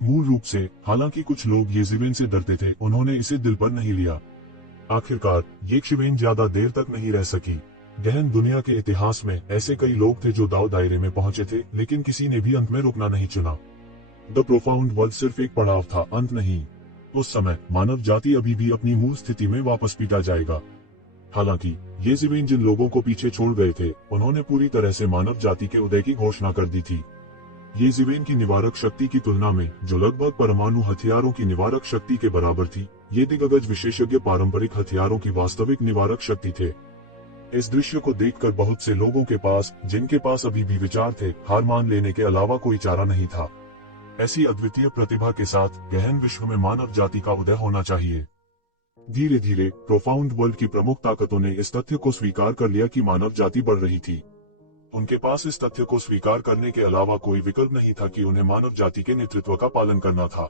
मूल रूप से हालांकि कुछ लोग येज़िवेन से डरते थे, उन्होंने इसे दिल पर नहीं लिया। आखिरकार येज़िवेन ज्यादा देर तक नहीं रह सकी। गहन दुनिया के इतिहास में ऐसे कई लोग थे जो दाव दायरे में पहुंचे थे, लेकिन किसी ने भी अंत में रुकना नहीं चुना। द प्रोफाउंड वर्ल्ड सिर्फ एक पड़ाव था, अंत नहीं। उस समय मानव जाति अभी भी अपनी मूल स्थिति में वापस पीटा जाएगा। हालांकि येज़िवेन जिन लोगों को पीछे छोड़ गए थे, उन्होंने पूरी तरह से मानव जाति के उदय की घोषणा कर दी थी। येज़िवेन की निवारक शक्ति की तुलना में, जो लगभग परमाणु हथियारों की निवारक शक्ति के बराबर थी, ये दिग्गज विशेषज्ञ पारंपरिक हथियारों की वास्तविक निवारक शक्ति थे। इस दृश्य को देखकर बहुत से लोगों के पास, जिनके पास अभी भी विचार थे, हार मान लेने के अलावा कोई चारा नहीं था। ऐसी अद्वितीय प्रतिभा के साथ गहन विश्व में मानव जाति का उदय होना चाहिए। धीरे धीरे प्रोफाउंड वर्ल्ड की प्रमुख ताकतों ने इस तथ्य को स्वीकार कर लिया कि मानव जाति बढ़ रही थी। उनके पास इस तथ्य को स्वीकार करने के अलावा कोई विकल्प नहीं था कि उन्हें मानव जाति के नेतृत्व का पालन करना था।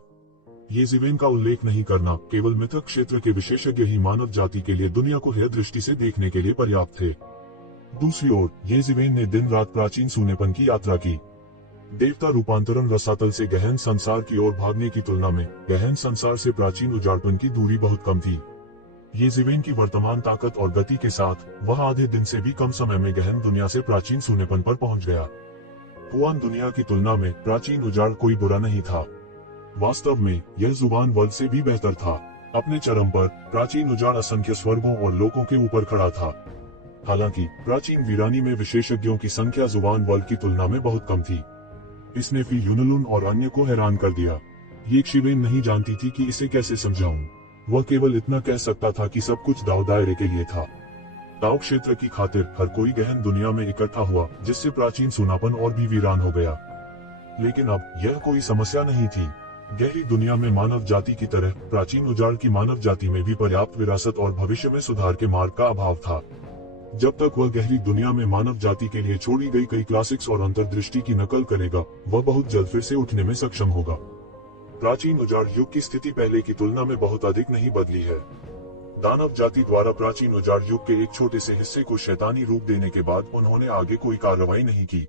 येज़िवेन का उल्लेख नहीं करना, केवल मिथक क्षेत्र के विशेषज्ञ ही मानव जाति के लिए दुनिया को हृदय दृष्टि से देखने के लिए पर्याप्त थे। दूसरी ओर येज़िवेन ने दिन रात प्राचीन सूनेपन की यात्रा की। देवता रूपांतरण रसातल से गहन संसार की ओर भागने की तुलना में गहन संसार से प्राचीन उजाड़पन की दूरी बहुत कम थी। येज़िवेन की वर्तमान ताकत और गति के साथ वह आधे दिन से भी कम समय में गहन दुनिया से प्राचीन सूनेपन पर पहुंच गया। पुरान दुनिया की तुलना में प्राचीन उजाड़ कोई बुरा नहीं था। वास्तव में यह जुबान वर्ल्ड से भी बेहतर था। अपने चरम पर प्राचीन उजाड़ असंख्य स्वर्गों और लोकों के ऊपर खड़ा था। हालांकि प्राचीन वीरानी में विशेषज्ञों की संख्या जुबान वर्ल्ड की तुलना में बहुत कम थी। इसने फिर यूनलुन और अन्य को हैरान कर दिया। येज़िवेन नहीं जानती थी कि इसे कैसे समझाऊं। वह केवल इतना कह सकता था कि सब कुछ दाव दायरे के लिए था। दाव क्षेत्र की खातिर हर कोई गहन दुनिया में इकट्ठा हुआ, जिससे प्राचीन सूनापन और भी वीरान हो गया। लेकिन अब यह कोई समस्या नहीं थी। गहरी दुनिया में मानव जाति की तरह प्राचीन उजाड़ की मानव जाति में भी पर्याप्त विरासत और भविष्य में सुधार के मार्ग का अभाव था। जब तक वह गहरी दुनिया में मानव जाति के लिए छोड़ी गई कई क्लासिक्स और अंतर्दृष्टि की नकल करेगा, वह बहुत जल्द फिर से उठने में सक्षम होगा। प्राचीन उजाड़ युग की स्थिति पहले की तुलना में बहुत अधिक नहीं बदली है। दानव जाति द्वारा प्राचीन उजाड़ युग के एक छोटे से हिस्से को शैतानी रूप देने के बाद उन्होंने आगे कोई कार्रवाई नहीं की।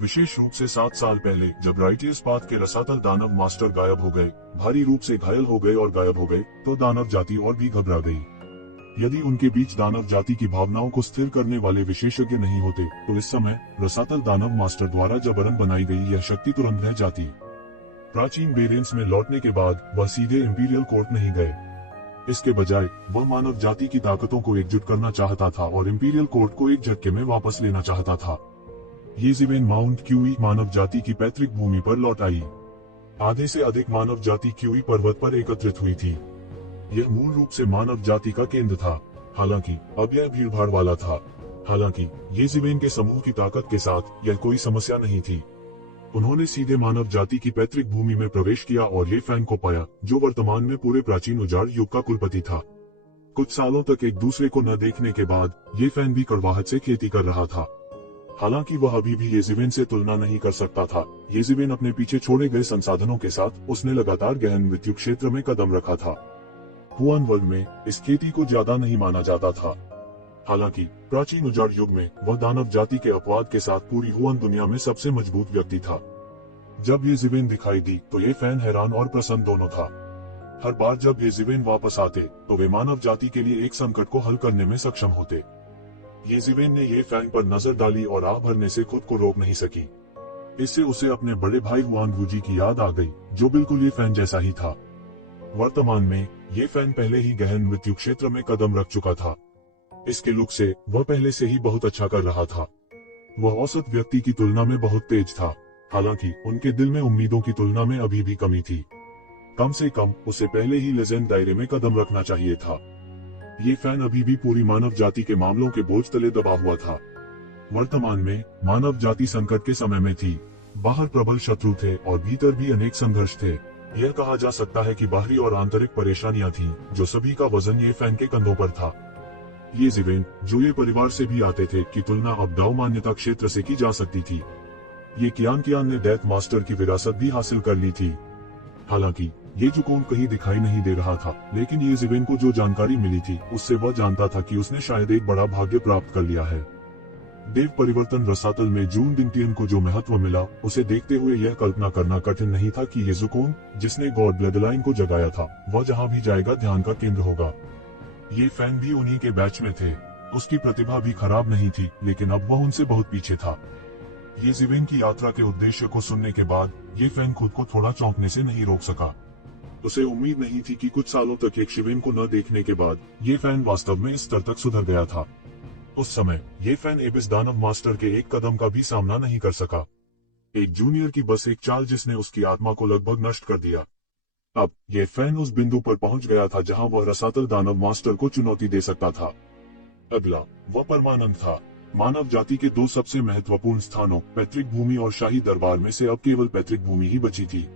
विशेष रूप से 7 साल पहले जब राइटियर्स पाथ के रसातल दानव मास्टर गायब हो गए, भारी रूप से घायल हो गए और गायब हो गए, तो दानव जाति और भी घबरा गई। यदि उनके बीच दानव जाति की भावनाओं को स्थिर करने वाले विशेषज्ञ नहीं होते, तो इस समय रसातल दानव मास्टर द्वारा जबरन बनाई गई यह शक्ति तुरंत ढह जाती। प्राचीन बेरेंस में लौटने के बाद वह सीधे इंपीरियल कोर्ट नहीं गए। इसके बजाय वह मानव जाति की ताकतों को एकजुट करना चाहता था और इंपीरियल कोर्ट को एक झटके में वापस लेना चाहता था। येज़िवेन माउंट क्यूई मानव जाति की पैतृक भूमि पर लौट आई। आधे से अधिक मानव जाति क्यूई पर्वत पर एकत्रित हुई थी। यह मूल रूप से मानव जाति का केंद्र था। हालांकि अब यह भीड़भाड़ वाला था। हालांकि येज़िवेन के समूह की ताकत के साथ यह कोई समस्या नहीं थी। उन्होंने सीधे मानव जाति की पैतृक भूमि में प्रवेश किया और ये फैन को पाया, जो वर्तमान में पूरे प्राचीन उजाड़ युग का कुलपति था। कुछ सालों तक एक दूसरे को न देखने के बाद ये फैन भी कड़वाहट से खेती कर रहा था। हालांकि वह अभी भी येज़िवेन से तुलना नहीं कर सकता था। येज़िवेन अपने पीछे छोड़े गए संसाधनों के साथ उसने लगातार गहन मृत्यु क्षेत्र में कदम रखा था। हुआन वर्ल्ड में इस खेती को ज्यादा नहीं माना जाता था। हालांकि प्राचीन उजाड़ युग में वह दानव जाति के अपवाद के साथ पूरी हुआन दुनिया में सबसे मजबूत व्यक्ति था। जब येज़िवेन दिखाई दी तो ये फैन हैरान और प्रसन्न दोनों था। हर बार जब येज़िवेन वापस आते तो वे मानव जाति के लिए एक संकट को हल करने में सक्षम होते। येज़िवेन ने ये फैन पर नजर डाली और आह भरने से खुद को रोक नहीं सकी। इससे उसे अपने बड़े भाई हुआन वूजी की याद आ गई, जो बिल्कुल ये फैन जैसा ही था। वर्तमान में ये फैन पहले ही गहन मृत्यु क्षेत्र में कदम रख चुका था। इसके लुक से वह पहले से ही बहुत अच्छा कर रहा था। वह औसत व्यक्ति की तुलना में बहुत तेज था। हालांकि उनके दिल में उम्मीदों की तुलना में अभी भी कमी थी। कम से कम उसे पहले ही लेजेंड दायरे में कदम रखना चाहिए था। ये फैन अभी भी पूरी मानव जाति के मामलों के बोझ तले दबा हुआ था। वर्तमान में मानव जाति संकट के समय में थी। बाहर प्रबल शत्रु थे और भीतर भी अनेक संघर्ष थे। यह कहा जा सकता है कि बाहरी और आंतरिक परेशानियां थीं, जो सभी का वजन ये फैन के कंधों पर था। येज़िवेन, जो ये परिवार से भी आते थे, की तुलना अब दाव मान्यता क्षेत्र से की जा सकती थी। ये कियान ने डेथ मास्टर की विरासत भी हासिल कर ली थी। हालांकि ये जुकून कहीं दिखाई नहीं दे रहा था, लेकिन येज़िवेन को जो जानकारी मिली थी उससे वह जानता था कि उसने शायद एक बड़ा भाग्य प्राप्त कर लिया है। देव परिवर्तन रसातल में जून डिंटियन को जो महत्व मिला, उसे देखते हुए यह कल्पना करना कठिन नहीं था कि येज़ुकोन, जिसने गॉड ब्लडलाइन को जगाया था, वह जहां भी जाएगा ध्यान का केंद्र होगा। ये फैन भी उन्हीं के बैच में थे। उसकी प्रतिभा भी खराब नहीं थी, लेकिन अब वह उनसे बहुत पीछे था। येज़ेवेन की यात्रा के उद्देश्य को सुनने के बाद ये फैन खुद को थोड़ा चौंकने से नहीं रोक सका। उसे उम्मीद नहीं थी कि कुछ सालों तक येशिवेन को न देखने के बाद ये फैन वास्तव में इस स्तर तक सुधर गया था। उस समय ये फैन एबिस दानव मास्टर के एक कदम का भी सामना नहीं कर सका। एक जूनियर की बस एक चाल जिसने उसकी आत्मा को लगभग नष्ट कर दिया। अब ये फैन उस बिंदु पर पहुंच गया था जहां वह रसातल दानव मास्टर को चुनौती दे सकता था। अगला वह परमानंद था। मानव जाति के दो सबसे महत्वपूर्ण स्थानों, पैतृक भूमि और शाही दरबार में से अब केवल पैतृक भूमि ही बची थी।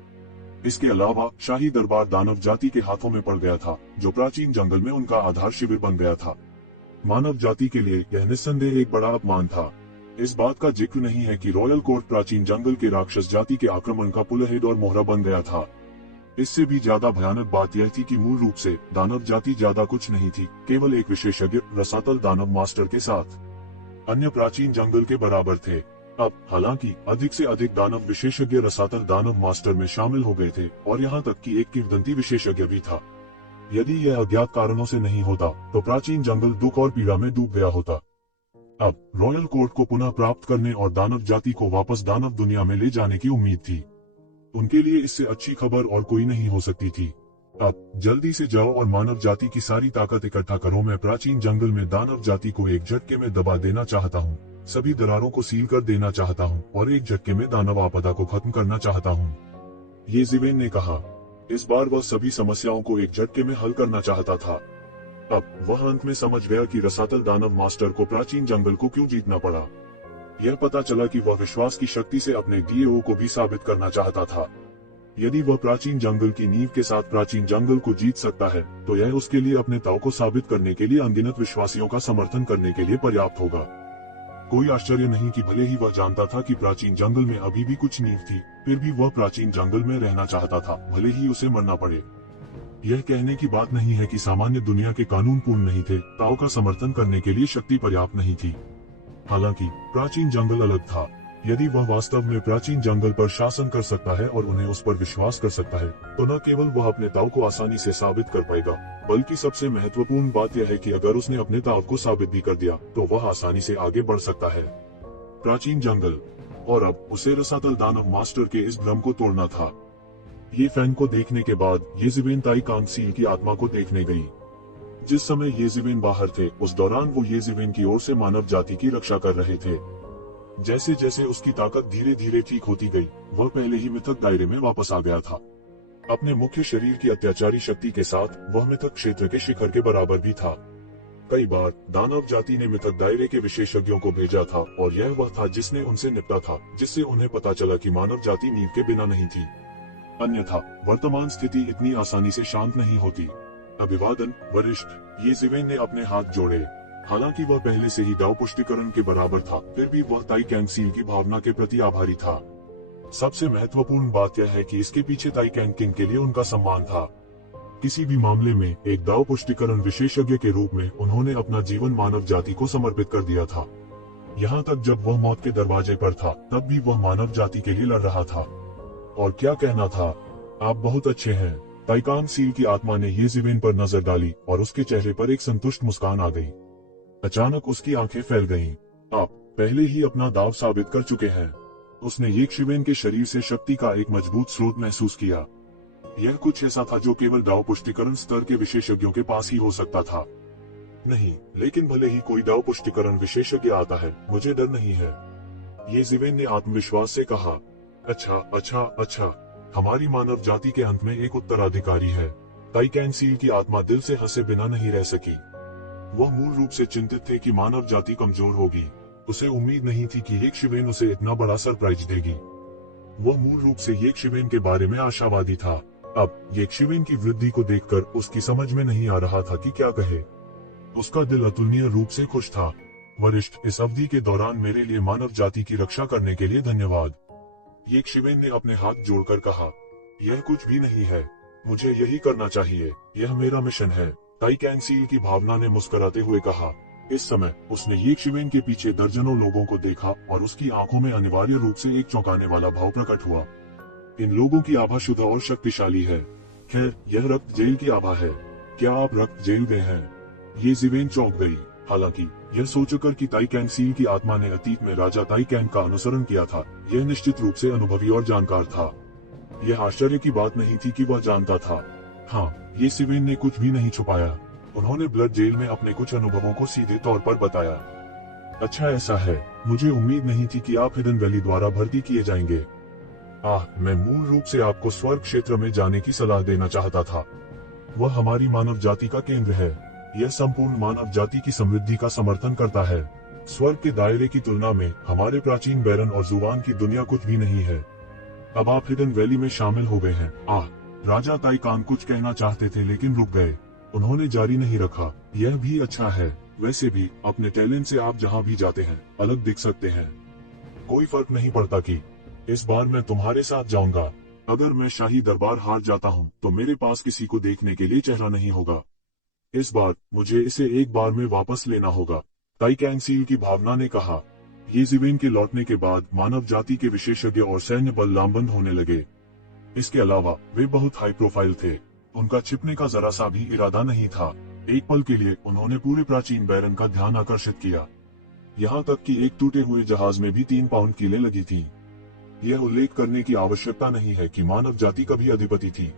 इसके अलावा शाही दरबार दानव जाति के हाथों में पड़ गया था, जो प्राचीन जंगल में उनका आधार शिविर बन गया था। मानव जाति के लिए यह निस्संदेह एक बड़ा अपमान था। इस बात का जिक्र नहीं है कि रॉयल कोर्ट प्राचीन जंगल के राक्षस जाति के आक्रमण का पुलहेड और मोहरा बन गया था। इससे भी ज्यादा भयानक बात यह थी कि मूल रूप से दानव जाति ज्यादा कुछ नहीं थी, केवल एक विशेषज्ञ रसातल दानव मास्टर के साथ अन्य प्राचीन जंगल के बराबर थे। अब हालांकि अधिक से अधिक दानव विशेषज्ञ रसातल दानव मास्टर में शामिल हो गए थे, और यहाँ तक कि एक किंवदंती विशेषज्ञ भी था। यदि यह अज्ञात कारणों से नहीं होता, तो प्राचीन जंगल दुख और पीड़ा में डूब गया होता। अब रॉयल कोर्ट को पुनः प्राप्त करने और दानव जाति को वापस दानव दुनिया में ले जाने की उम्मीद थी। उनके लिए इससे अच्छी खबर और कोई नहीं हो सकती थी। अब जल्दी से जाओ और मानव जाति की सारी ताकत इकट्ठा करो। मैं प्राचीन जंगल में दानव जाति को एक झटके में दबा देना चाहता हूँ, सभी दरारों को सील कर देना चाहता हूँ और एक झटके में दानव आपदा को खत्म करना चाहता हूँ, येज़ेवेन ने कहा। इस बार वह सभी समस्याओं को एक झटके में हल करना चाहता था। अब वह अंत में समझ गया कि रसातल दानव मास्टर को प्राचीन जंगल को क्यों जीतना पड़ा। यह पता चला कि वह विश्वास की शक्ति से अपने डीएओ को भी साबित करना चाहता था। यदि वह प्राचीन जंगल की नींव के साथ प्राचीन जंगल को जीत सकता है, तो यह उसके लिए अपने ताऊ को साबित करने के लिए अनगिनत विश्वासियों का समर्थन करने के लिए पर्याप्त होगा। कोई आश्चर्य नहीं कि भले ही वह जानता था कि प्राचीन जंगल में अभी भी कुछ नींव थी, फिर भी वह प्राचीन जंगल में रहना चाहता था, भले ही उसे मरना पड़े। यह कहने की बात नहीं है कि सामान्य दुनिया के कानून पूर्ण नहीं थे, ताऊ का समर्थन करने के लिए शक्ति पर्याप्त नहीं थी। हालांकि प्राचीन जंगल अलग था। यदि वह वास्तव में प्राचीन जंगल पर शासन कर सकता है और उन्हें उस पर विश्वास कर सकता है, तो न केवल वह अपने ताऊ को आसानी से साबित कर पाएगा, बल्कि सबसे महत्वपूर्ण बात यह है कि अगर उसने अपने ताऊ को साबित भी कर दिया, तो वह आसानी से आगे बढ़ सकता है। प्राचीन जंगल, और अब उसे रसातल दानव मास्टर के इस भ्रम को तोड़ना था। ये फैन को देखने के बाद येज़ेवेन ताई कांगसील की आत्मा को देखने गई। जिस समय येज़ेवेन बाहर थे, उस दौरान वो येज़ेवेन की ओर से मानव जाति की रक्षा कर रहे थे। जैसे जैसे उसकी ताकत धीरे धीरे ठीक होती गई, वह पहले ही मिथक दायरे में वापस आ गया था। अपने मुख्य शरीर की अत्याचारी शक्ति के साथ वह मिथक क्षेत्र के शिखर के बराबर भी था। कई बार दानव जाति ने मिथक दायरे के विशेषज्ञों को भेजा था, और यह वह था जिसने उनसे निपटा था, जिससे उन्हें पता चला कि मानव जाति नींव के बिना नहीं थी। अन्यथा वर्तमान स्थिति इतनी आसानी से शांत नहीं होती। अभिवादन वरिष्ठ, येज़ेवेन ने अपने हाथ जोड़े। हालांकि वह पहले से ही दाव पुष्टिकरण के बराबर था, फिर भी वह ताई कैंगसील की भावना के प्रति आभारी था। सबसे महत्वपूर्ण बात यह है कि इसके पीछे ताई कैंग के लिए उनका सम्मान था। किसी भी मामले में एक दाव पुष्टिकरण विशेषज्ञ के रूप में उन्होंने अपना जीवन मानव जाति को समर्पित कर दिया था। यहाँ तक जब वह मौत के दरवाजे पर था, तब भी वह मानव जाति के लिए लड़ रहा था। और क्या कहना था, आप बहुत अच्छे हैं। ताई कांगसील की आत्मा ने येज़ेवेन पर नजर डाली और उसके चेहरे पर एक संतुष्ट मुस्कान आ गई। अचानक उसकी आंखें फैल गईं। आप पहले ही अपना दाव साबित कर चुके हैं। उसने येशिवेन के शरीर से शक्ति का एक मजबूत स्रोत महसूस किया। यह कुछ ऐसा था जो केवल दाव पुष्टिकरण स्तर के विशेषज्ञों के पास ही हो सकता था। नहीं, लेकिन भले ही कोई दाव पुष्टिकरण विशेषज्ञ आता है, मुझे डर नहीं है, येज़ेवेन ने आत्मविश्वास से कहा। अच्छा अच्छा अच्छा, हमारी मानव जाति के अंत में एक उत्तराधिकारी है। ताई कैंगसील की आत्मा दिल से हंसे बिना नहीं रह सकी। वह मूल रूप से चिंतित थे कि मानव जाति कमजोर होगी। उसे उम्मीद नहीं थी कि येशिवेन उसे इतना बड़ा सरप्राइज देगी। वह मूल रूप से येशिवेन के बारे में आशावादी था। अब येशिवेन की वृद्धि को देखकर उसकी समझ में नहीं आ रहा था कि क्या कहे। उसका दिल अतुलनीय रूप से खुश था। वरिष्ठ, इस अवधि के दौरान मेरे लिए मानव जाति की रक्षा करने के लिए धन्यवाद, येशिवेन ने अपने हाथ जोड़कर कहा। यह कुछ भी नहीं है, मुझे यही करना चाहिए, यह मेरा मिशन है, ताई कैंगसील की भावना ने मुस्कुराते हुए कहा। इस समय उसने ये शिवेन के पीछे दर्जनों लोगों को देखा और उसकी आंखों में अनिवार्य रूप से एक चौंकाने वाला भाव प्रकट हुआ। इन लोगों की आभा शुद्ध और शक्तिशाली है। खैर, यह रक्त जेल की आभा है। क्या आप रक्त जेल गए हैं? ये जिवेन चौंक गई। हालांकि यह सोचकर कि ताई कैंग सील की आत्मा ने अतीत में राजा ताई कैंग का अनुसरण किया था, यह निश्चित रूप से अनुभवी और जानकार था। यह आश्चर्य की बात नहीं थी कि वह जानता था। हाँ, ये सिवेन ने कुछ भी नहीं छुपाया। उन्होंने ब्लड जेल में अपने कुछ अनुभवों को सीधे तौर पर बताया। अच्छा, ऐसा है। मुझे उम्मीद नहीं थी कि आप हिडन वैली द्वारा भर्ती किए जाएंगे। मैं मूल रूप से आपको स्वर्ग क्षेत्र में जाने की सलाह देना चाहता था। वह हमारी मानव जाति का केंद्र है। यह संपूर्ण मानव जाति की समृद्धि का समर्थन करता है। स्वर्ग के दायरे की तुलना में हमारे प्राचीन बैरन और जुबान की दुनिया कुछ भी नहीं है। अब आप हिडन वैली में शामिल हो गए हैं। राजा ताई कांग कुछ कहना चाहते थे लेकिन रुक गए। उन्होंने जारी नहीं रखा। यह भी अच्छा है। वैसे भी अपने टैलेंट से आप जहाँ भी जाते हैं अलग दिख सकते हैं। कोई फर्क नहीं पड़ता कि इस बार मैं तुम्हारे साथ जाऊंगा। अगर मैं शाही दरबार हार जाता हूँ तो मेरे पास किसी को देखने के लिए चेहरा नहीं होगा। इस बार मुझे इसे एक बार में वापस लेना होगा, ताई कैंग सील की भावना ने कहा। ये जिवेन के लौटने के बाद मानव जाति के विशेषज्ञ और सैन्य बल लामबंद होने लगे। इसके अलावा वे बहुत हाई प्रोफाइल थे। उनका छिपने का जरा सा भी इरादा नहीं था। एक पल के लिए उन्होंने पूरे प्राचीन बैरन का ध्यान आकर्षित किया। यहाँ तक कि एक टूटे हुए जहाज में भी 3 पाउंड कीलें लगी थी। यह उल्लेख करने की आवश्यकता नहीं है कि मानव जाति कभी अधिपति थी।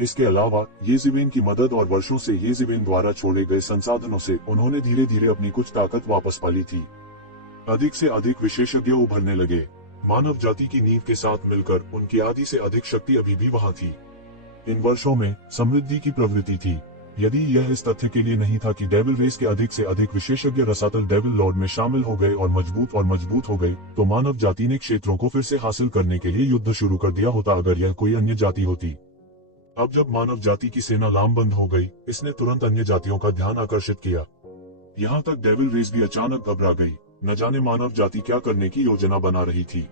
इसके अलावा ये जिवेन की मदद और वर्षों से ये जिवेन द्वारा छोड़े गए संसाधनों से उन्होंने धीरे धीरे अपनी कुछ ताकत वापस पाली थी। अधिक से अधिक विशेषज्ञ उभरने लगे। मानव जाति की नींव के साथ मिलकर उनकी आधी से अधिक शक्ति अभी भी वहाँ थी। इन वर्षों में समृद्धि की प्रवृत्ति थी। यदि यह इस तथ्य के लिए नहीं था कि डेविल रेस के अधिक से अधिक विशेषज्ञ रसातल डेविल लॉर्ड में शामिल हो गए और मजबूत हो गए, तो मानव जाति ने क्षेत्रों को फिर से हासिल करने के लिए युद्ध शुरू कर दिया होता अगर यह कोई अन्य जाति होती। अब जब मानव जाति की सेना लामबंद हो गई, इसने तुरंत अन्य जातियों का ध्यान आकर्षित किया। यहाँ तक डेविल रेस भी अचानक घबरा गई। न जाने मानव जाति क्या करने की योजना बना रही थी।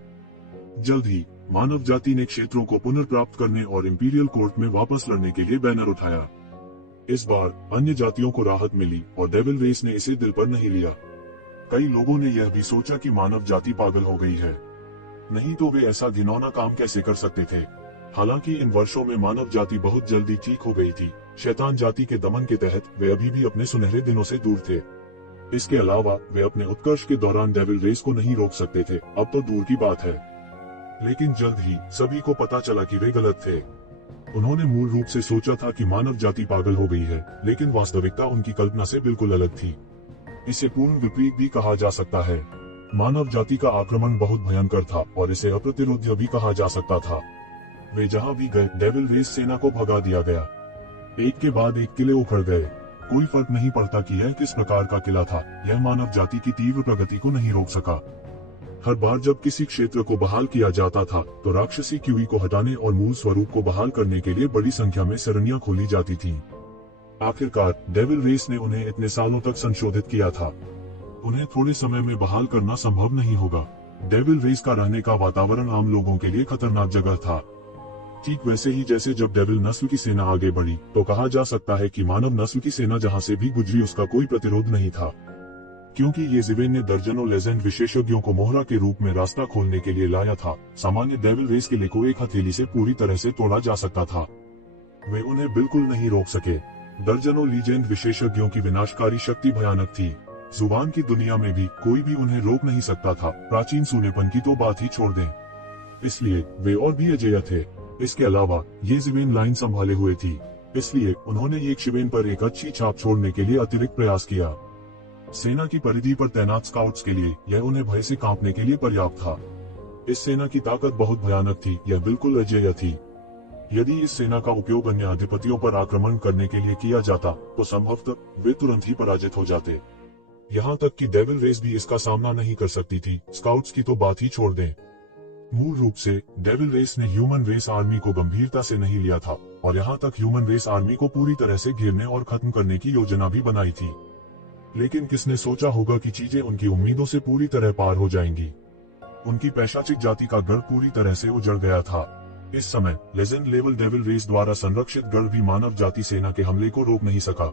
जल्द ही मानव जाति ने क्षेत्रों को पुनर्प्राप्त करने और इंपीरियल कोर्ट में वापस लड़ने के लिए बैनर उठाया। इस बार अन्य जातियों को राहत मिली और डेविल रेस ने इसे दिल पर नहीं लिया। कई लोगों ने यह भी सोचा कि मानव जाति पागल हो गई है, नहीं तो वे ऐसा घिनौना काम कैसे कर सकते थे। हालांकि इन वर्षों में मानव जाति बहुत जल्दी ठीक हो गई थी। शैतान जाति के दमन के तहत वे अभी भी अपने सुनहरे दिनों से दूर थे। इसके अलावा वे अपने उत्कर्ष के दौरान डेविल रेस को नहीं रोक सकते थे, अब तो दूर की बात है। लेकिन जल्द ही सभी को पता चला कि वे गलत थे। उन्होंने मूल रूप से सोचा था कि मानव जाति पागल हो गई है, लेकिन वास्तविकता उनकी कल्पना से बिल्कुल अलग थी। इसे पूर्ण विपरीत भी कहा जा सकता है। मानव जाति का आक्रमण बहुत भयंकर था और इसे अप्रतिरोध्य भी कहा जा सकता था। वे जहां भी गए, डेविल रेस सेना को भगा दिया गया। एक के बाद एक किले उखड़ गए। कोई फर्क नहीं पड़ता कि यह किस प्रकार का किला था, यह मानव जाति की तीव्र प्रगति को नहीं रोक सका। हर बार जब किसी क्षेत्र को बहाल किया जाता था, तो राक्षसी क्यूई को हटाने और मूल स्वरूप को बहाल करने के लिए बड़ी संख्या में सरणियां खोली जाती थीं। आखिरकार डेविल रेस ने उन्हें इतने सालों तक संशोधित किया था। उन्हें थोड़े समय में बहाल करना संभव नहीं होगा। डेविल रेस का रहने का वातावरण आम लोगों के लिए खतरनाक जगह था। ठीक वैसे ही जैसे जब डेविल नस्ल की सेना आगे बढ़ी, तो कहा जा सकता है कि मानव नस्ल की सेना जहां से भी गुजरी उसका कोई प्रतिरोध नहीं था, क्योंकि ये जिवेन ने दर्जनों लेजेंड विशेषज्ञों को मोहरा के रूप में रास्ता खोलने के लिए लाया था। सामान्य डेविल रेस किले को एक हथेली से पूरी तरह से तोड़ा जा सकता था। वे उन्हें बिल्कुल नहीं रोक सके। दर्जनों लीजेंड विशेषज्ञों की विनाशकारी शक्ति भयानक थी। जुबान की दुनिया में भी कोई भी उन्हें रोक नहीं सकता था। प्राचीन सूनेपन की तो बात ही छोड़ दें। इसलिए वे और भी अजेय थे। इसके अलावा ये जिवेन लाइन संभाले हुए थी, इसलिए उन्होंने ये शिवेन पर एक अच्छी छाप छोड़ने के लिए अतिरिक्त प्रयास किया। सेना की परिधि पर तैनात स्काउट्स के लिए यह उन्हें भय से कांपने के लिए पर्याप्त था। इस सेना की ताकत बहुत भयानक थी, यह बिल्कुल अजेय थी। यदि इस सेना का उपयोग अन्य अधिपतियों पर आक्रमण करने के लिए किया जाता, तो संभवतः वे तुरंत ही पराजित हो जाते। यहाँ तक कि डेविल रेस भी इसका सामना नहीं कर सकती थी। स्काउट्स की तो बात ही छोड़ दें। मूल रूप से डेविल रेस ने ह्यूमन रेस आर्मी को गंभीरता से नहीं लिया था और यहाँ तक ह्यूमन रेस आर्मी को पूरी तरह से घेरने और खत्म करने की योजना भी बनाई थी। लेकिन किसने सोचा होगा कि चीजें उनकी उम्मीदों से पूरी तरह पार हो जाएंगी। उनकी पैशाचिक जाति का गढ़ पूरी तरह से उजड़ गया था। इस समय लेजेंड लेवल डेविल रेस द्वारा संरक्षित गढ़ भी मानव जाति सेना के हमले को रोक नहीं सका।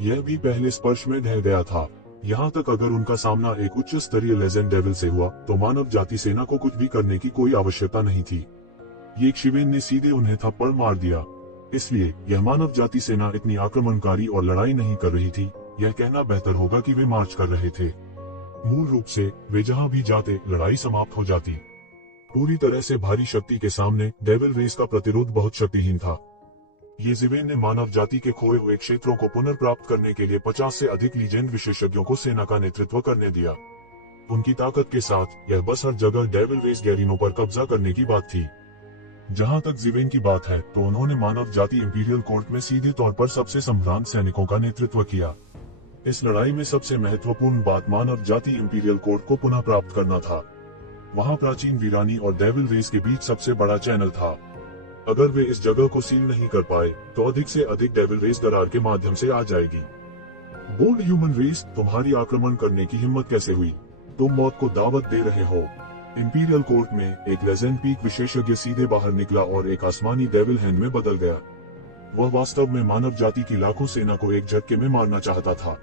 यह भी पहले स्पर्श में ढह गया था। यहाँ तक अगर उनका सामना एक उच्च स्तरीय लेजेंड डेविल से हुआ तो मानव जाति सेना को कुछ भी करने की कोई आवश्यकता नहीं थी। ये शिवेन ने सीधे उन्हें थप्पड़ मार दिया। इसलिए यह मानव जाति सेना इतनी आक्रमणकारी और लड़ाई नहीं कर रही थी, यह कहना बेहतर होगा कि वे मार्च कर रहे थे। मूल रूप से वे जहां भी जाते लड़ाई समाप्त हो जाती। पूरी तरह से भारी शक्ति के सामने डेविल रेस का प्रतिरोध बहुत शक्तिहीन था। येज़ेबेल ने मानव जाति के खोए हुए क्षेत्रों को पुनर्प्राप्त करने के लिए 50 से अधिक लीजेंड विशेषज्ञों को सेना का नेतृत्व करने दिया। उनकी ताकत के साथ यह बस हर जगह डेविल रेस गैरिनो पर कब्जा करने की बात थी। जहां तक ज़िवेन की बात है तो उन्होंने मानव जाति इंपीरियल कोर्ट में सीधे तौर पर सबसे संभ्रांत सैनिकों का नेतृत्व किया। इस लड़ाई में सबसे महत्वपूर्ण बात मानव जाति इंपीरियल कोर्ट को पुनः प्राप्त करना था। वहां प्राचीन वीरानी और डेविल रेस के बीच सबसे बड़ा चैनल था। अगर वे इस जगह को सील नहीं कर पाए तो अधिक से अधिक डेविल रेस दरार के माध्यम से आ जाएगी। बोल्ड ह्यूमन रेस, तुम्हारी आक्रमण करने की हिम्मत कैसे हुई? तुम मौत को दावत दे रहे हो। इंपीरियल कोर्ट में एक लेजेंड पीक विशेषज्ञ सीधे बाहर निकला और एक आसमानी डेविल हैंड में बदल गया। वह वास्तव में मानव जाति की लाखों सेना को एक झटके में मारना चाहता था।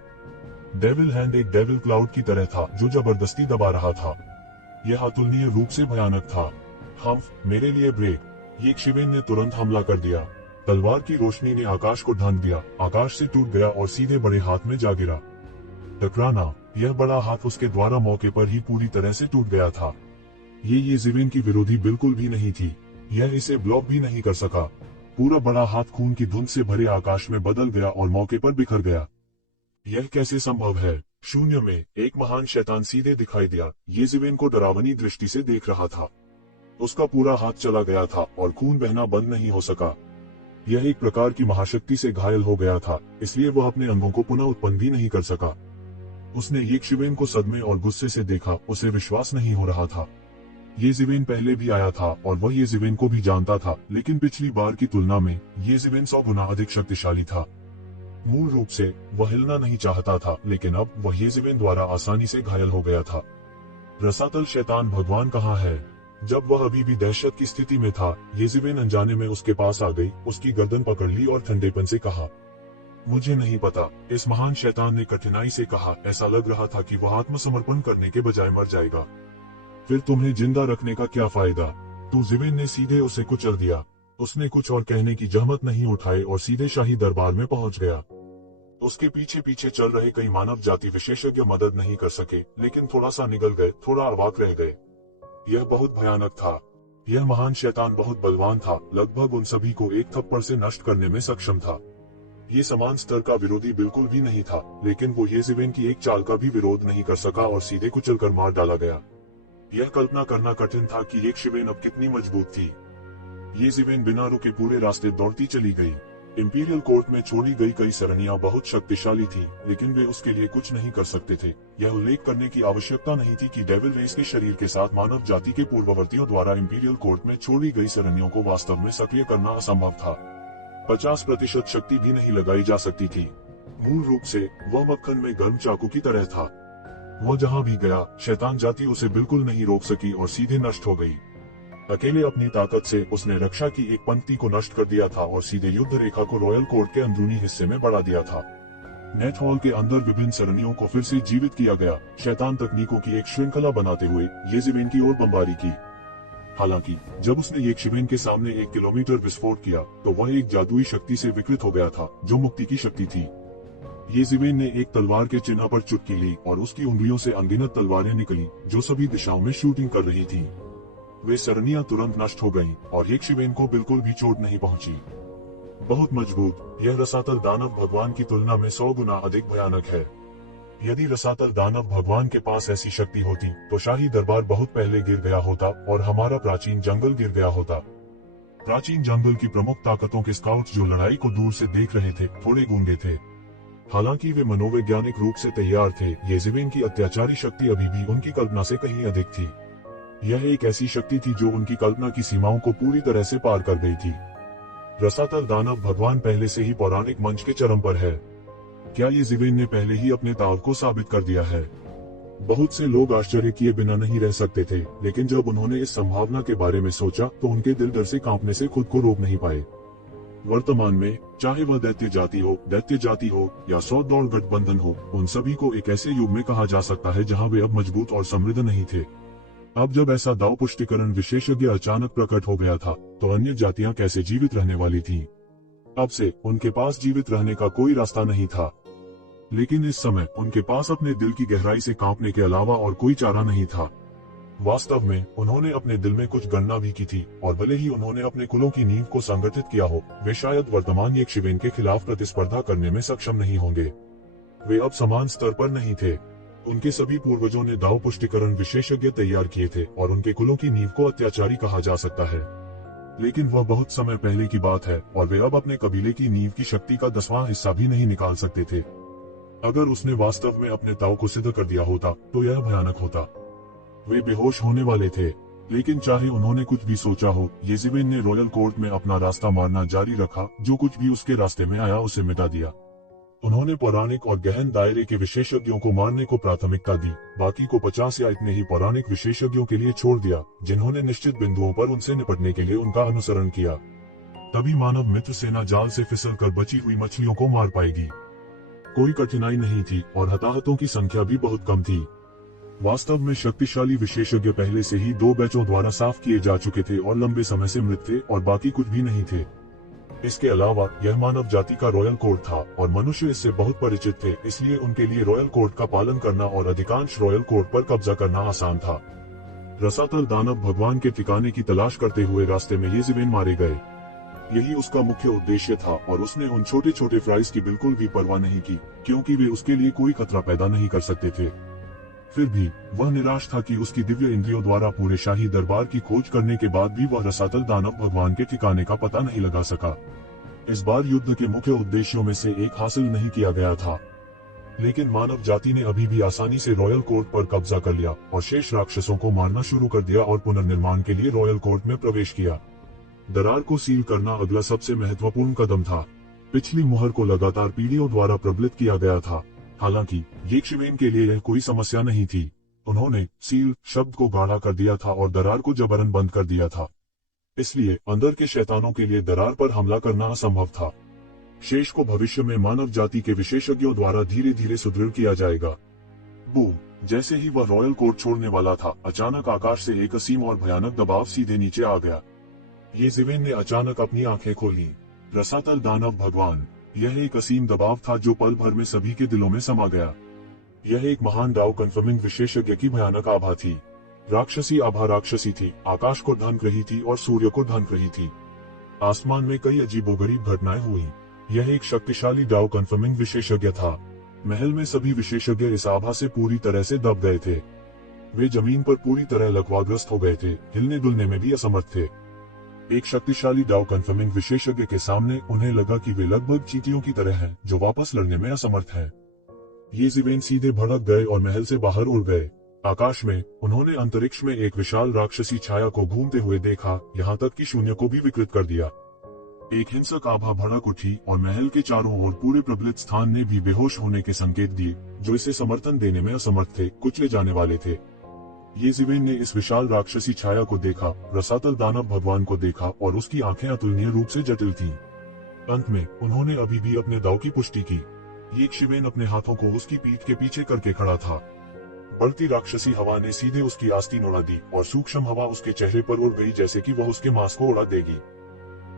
डेविल हैंड एक डेविल क्लाउड की तरह था जो जबरदस्ती दबा रहा था। यह अतुलनीय रूप से भयानक था। मेरे लिए ब्रेक। ये शिवेन ने तुरंत हमला कर दिया। तलवार की रोशनी ने आकाश को ढांक दिया। आकाश से टूट गया और सीधे बड़े हाथ में जा गिरा। टकराना, यह बड़ा हाथ उसके द्वारा मौके पर ही पूरी तरह से टूट गया था। ये ज़िवेन की विरोधी बिल्कुल भी नहीं थी। यह इसे ब्लॉक भी नहीं कर सका। पूरा बड़ा हाथ खून की धुंध से भरे आकाश में बदल गया और मौके पर बिखर गया। यह कैसे संभव है? शून्य में एक महान शैतान सीधे दिखाई दिया। ये ज़िवेन को डरावनी दृष्टि से देख रहा था। उसका पूरा हाथ चला गया था और खून बहना बंद नहीं हो सका। यह एक प्रकार की महाशक्ति से घायल हो गया था, इसलिए वह अपने अंगों को पुनः उत्पन्न भी नहीं कर सका। उसने ये शिवेन को सदमे और गुस्से से देखा। उसे विश्वास नहीं हो रहा था। ये ज़िवेन पहले भी आया था और वह ये ज़िवेन को भी जानता था, लेकिन पिछली बार की तुलना में ये ज़िवेन 100 गुना अधिक शक्तिशाली था। मूल रूप से वह हिलना नहीं चाहता था, लेकिन अब वह ये ज़िवेन द्वारा आसानी से घायल हो गया था। रसातल शैतान भगवान कहाँ है? जब वह अभी भी दहशत की स्थिति में था, ये ज़िवेन अनजाने में उसके पास आ गई, उसकी गर्दन पकड़ ली और ठंडेपन से कहा, मुझे नहीं पता। इस महान शैतान ने कठिनाई से कहा। ऐसा लग रहा था कि वह आत्मसमर्पण करने के बजाय मर जाएगा। फिर तुम्हें जिंदा रखने का क्या फायदा? तो ज़िवेन ने सीधे उसे कुचल दिया। उसने कुछ और कहने की जहमत नहीं उठाई और सीधे शाही दरबार में पहुंच गया। उसके पीछे पीछे चल रहे कई मानव जाति विशेषज्ञ मदद नहीं कर सके, लेकिन थोड़ा सा निगल गए, थोड़ा अवाक रह गए। यह बहुत भयानक था। यह महान शैतान बहुत बलवान था, लगभग उन सभी को एक थप्पड़ से नष्ट करने में सक्षम था। ये समान स्तर का विरोधी बिल्कुल भी नहीं था, लेकिन वो ये ज़िवेन की एक चाल का भी विरोध नहीं कर सका और सीधे कुचलकर मार डाला गया। यह कल्पना करना कठिन था कि एक शिवेन अब कितनी मजबूत थी। ये ज़िवेन बिना रुके पूरे रास्ते दौड़ती चली गई। इंपीरियल कोर्ट में छोड़ी गई कई सरणियां बहुत शक्तिशाली थी, लेकिन वे उसके लिए कुछ नहीं कर सकते थे। यह उल्लेख करने की आवश्यकता नहीं थी कि डेविल रेस के शरीर के साथ मानव जाति के पूर्ववर्तियों द्वारा इंपीरियल कोर्ट में छोड़ी गई सरणियों को वास्तव में सक्रिय करना असंभव था। 50% शक्ति भी नहीं लगाई जा सकती थी। मूल रूप से वह मक्खन में गर्म चाकू की तरह था। वह जहां भी गया, शैतान जाति उसे बिल्कुल नहीं रोक सकी और सीधे नष्ट हो गई। अकेले अपनी ताकत से उसने रक्षा की एक पंक्ति को नष्ट कर दिया था और सीधे युद्ध रेखा को रॉयल कोर्ट के अंदरूनी हिस्से में बढ़ा दिया था। नेट हॉल के अंदर विभिन्न सरणियों को फिर से जीवित किया गया। शैतान तकनीकों की एक श्रृंखला बनाते हुए ये ज़िवेन की ओर बमबारी की। हालांकि जब उसने ये शिवेन के सामने 1 किलोमीटर विस्फोट किया तो वह एक जादुई शक्ति से विकृत हो गया था, जो मुक्ति की शक्ति थी। ये ज़िवेन ने एक तलवार के चिन्ह पर चुटकी ली और उसकी उंगलियों से अनगिनत तलवारें निकली, जो सभी दिशाओं में शूटिंग कर रही थी। वे सरणियां तुरंत नष्ट हो गईं और ये शिवेन को बिल्कुल भी चोट नहीं पहुंची। बहुत मजबूत, यह रसातल दानव भगवान की तुलना में 100 गुना अधिक भयानक है। यदि रसातल दानव भगवान के पास ऐसी शक्ति होती तो शाही दरबार बहुत पहले गिर गया होता और हमारा प्राचीन जंगल गिर गया होता। प्राचीन जंगल की प्रमुख ताकतों के स्काउट्स जो लड़ाई को दूर से देख रहे थे, थोड़े गूंगे थे। हालांकि वे मनोवैज्ञानिक रूप से तैयार थे, ये ज़िवेन की अत्याचारी शक्ति अभी भी उनकी कल्पना से कहीं अधिक थी। यह एक ऐसी शक्ति थी जो उनकी कल्पना की सीमाओं को पूरी तरह से पार कर गई थी। रसातल दानव भगवान पहले से ही पौराणिक मंच के चरम पर है। क्या ये ज़िवेन ने पहले ही अपने ताव को साबित कर दिया है? बहुत से लोग आश्चर्य किए बिना नहीं रह सकते थे, लेकिन जब उन्होंने इस संभावना के बारे में सोचा तो उनके दिल डर से कांपने से खुद को रोक नहीं पाए। वर्तमान में चाहे वह दैत्य जाति हो या 100 दौड़ गठबंधन हो, उन सभी को एक ऐसे युग में कहा जा सकता है जहां वे अब मजबूत और समृद्ध नहीं थे। अब जब ऐसा दाव पुष्टिकरण विशेषज्ञ अचानक प्रकट हो गया था, तो अन्य जातियां कैसे जीवित रहने वाली थीं? अब से उनके पास जीवित रहने का कोई रास्ता नहीं था। लेकिन इस समय उनके पास अपने दिल की गहराई से कांपने के अलावा और कोई चारा नहीं था। वास्तव में उन्होंने अपने दिल में कुछ गणना भी की थी, और भले ही उन्होंने अपने कुलों की नींव को संगठित किया हो, वे शायद वर्तमान यक्षवेन के खिलाफ प्रतिस्पर्धा करने में सक्षम नहीं होंगे। वे अब समान स्तर पर नहीं थे। उनके सभी पूर्वजों ने दाव पुष्टिकरण विशेषज्ञ तैयार किए थे और उनके कुलों की नींव को अत्याचारी कहा जा सकता है। लेकिन वह बहुत समय पहले की बात है और वे अब अपने कबीले की नींव की शक्ति का 10वां हिस्सा भी नहीं निकाल सकते थे। अगर उसने वास्तव में अपने दाव को सिद्ध कर दिया होता तो यह भयानक होता। वे बेहोश होने वाले थे, लेकिन चाहे उन्होंने कुछ भी सोचा हो, येज़ेबेल ने रॉयल कोर्ट में अपना रास्ता मारना जारी रखा। जो कुछ भी उसके रास्ते में आया उसे मिटा दिया। उन्होंने पौराणिक और गहन दायरे के विशेषज्ञों को मारने को प्राथमिकता दी, बाकी को 50 या इतने ही पौराणिक विशेषज्ञों के लिए छोड़ दिया, जिन्होंने निश्चित बिंदुओं पर उनसे निपटने के लिए उनका अनुसरण किया। तभी मानव मित्र सेना जाल से फिसलकर बची हुई मछलियों को मार पाएगी। कोई कठिनाई नहीं थी और हताहतों की संख्या भी बहुत कम थी। वास्तव में शक्तिशाली विशेषज्ञ पहले से ही 2 बैचों द्वारा साफ किए जा चुके थे और लंबे समय से मृत थे, और बाकी कुछ भी नहीं थे। इसके अलावा यह मानव जाति का रॉयल कोड था और मनुष्य इससे बहुत परिचित थे, इसलिए उनके लिए रॉयल कोड का पालन करना और अधिकांश रॉयल कोड पर कब्जा करना आसान था। रसातल दानव भगवान के ठिकाने की तलाश करते हुए रास्ते में येज़ेबेल मारे गए। यही उसका मुख्य उद्देश्य था और उसने उन छोटे छोटे फ्राइज की बिल्कुल भी परवाह नहीं की, क्योंकि वे उसके लिए कोई खतरा पैदा नहीं कर सकते थे। फिर भी वह निराश था कि उसकी दिव्य इंद्रियों द्वारा पूरे शाही दरबार की खोज करने के बाद भी वह रसातल दानव भगवान के ठिकाने का पता नहीं लगा सका। इस बार युद्ध के मुख्य उद्देश्यों में से एक हासिल नहीं किया गया था, लेकिन मानव जाति ने अभी भी आसानी से रॉयल कोर्ट पर कब्जा कर लिया और शेष राक्षसों को मारना शुरू कर दिया और पुनर्निर्माण के लिए रॉयल कोर्ट में प्रवेश किया। दरार को सील करना अगला सबसे महत्वपूर्ण कदम था। पिछली मुहर को लगातार पीढ़ियों द्वारा प्रबलित किया गया था। हालांकि येक्षवेन के लिए यह कोई समस्या नहीं थी। उन्होंने सील शब्द को गाढ़ा कर दिया था और दरार को जबरन बंद कर दिया था। इसलिए अंदर के शैतानों के लिए दरार पर हमला करना असंभव था। शेष को भविष्य में मानव जाति के विशेषज्ञों द्वारा धीरे धीरे सुदृढ़ किया जाएगा। बूम! जैसे ही वह रॉयल कोर्ट छोड़ने वाला था, अचानक आकाश से एक असीम और भयानक दबाव सीधे नीचे आ गया। येज़ेबेल ने अचानक अपनी आंखें खोली। रसातल दानव भगवान, यह एक असीम दबाव था जो पल भर में सभी के दिलों में समा गया। यह एक महान दाव कन्फर्मिंग विशेषज्ञ की भयानक आभा थी। राक्षसी आभा राक्षसी थी, आकाश को ढंक रही थी और सूर्य को ढंक रही थी। आसमान में कई अजीबोगरीब घटनाएं हुई। यह एक शक्तिशाली दाव कन्फर्मिंग विशेषज्ञ था। महल में सभी विशेषज्ञ इस आभा से पूरी तरह से दब गए थे। वे जमीन पर पूरी तरह लकवाग्रस्त हो गए थे, हिलने डुलने में भी असमर्थ थे। एक शक्तिशाली दाव कन्फर्मिंग विशेषज्ञ के सामने उन्हें लगा कि वे लगभग चींटियों की तरह हैं, जो वापस लड़ने में असमर्थ हैं। येज़ेबेल सीधे भड़क गए और महल से बाहर उड़ गए। आकाश में उन्होंने अंतरिक्ष में एक विशाल राक्षसी छाया को घूमते हुए देखा, यहाँ तक कि शून्य को भी विकृत कर दिया। एक हिंसक आभा भड़क उठी और महल के चारों ओर पूरे प्रबलित स्थान ने भी बेहोश होने के संकेत दिए, जो इसे समर्थन देने में असमर्थ थे, कुचले जाने वाले थे। येज़ेबेल ने इस विशाल राक्षसी छाया को देखा, रसातल दानव भगवान को देखा और उसकी आंखें अतुलनीय रूप से जटिल थीं। अंत में उन्होंने अभी भी अपने दाव की पुष्टि की। येक्षवेन अपने हाथों को उसकी पीठ के पीछे करके खड़ा था। बढ़ती राक्षसी हवा ने सीधे उसकी आस्तीन उड़ा दी और सूक्ष्म हवा उसके चेहरे पर उड़ गई, जैसे कि वह उसके मांस को उड़ा देगी।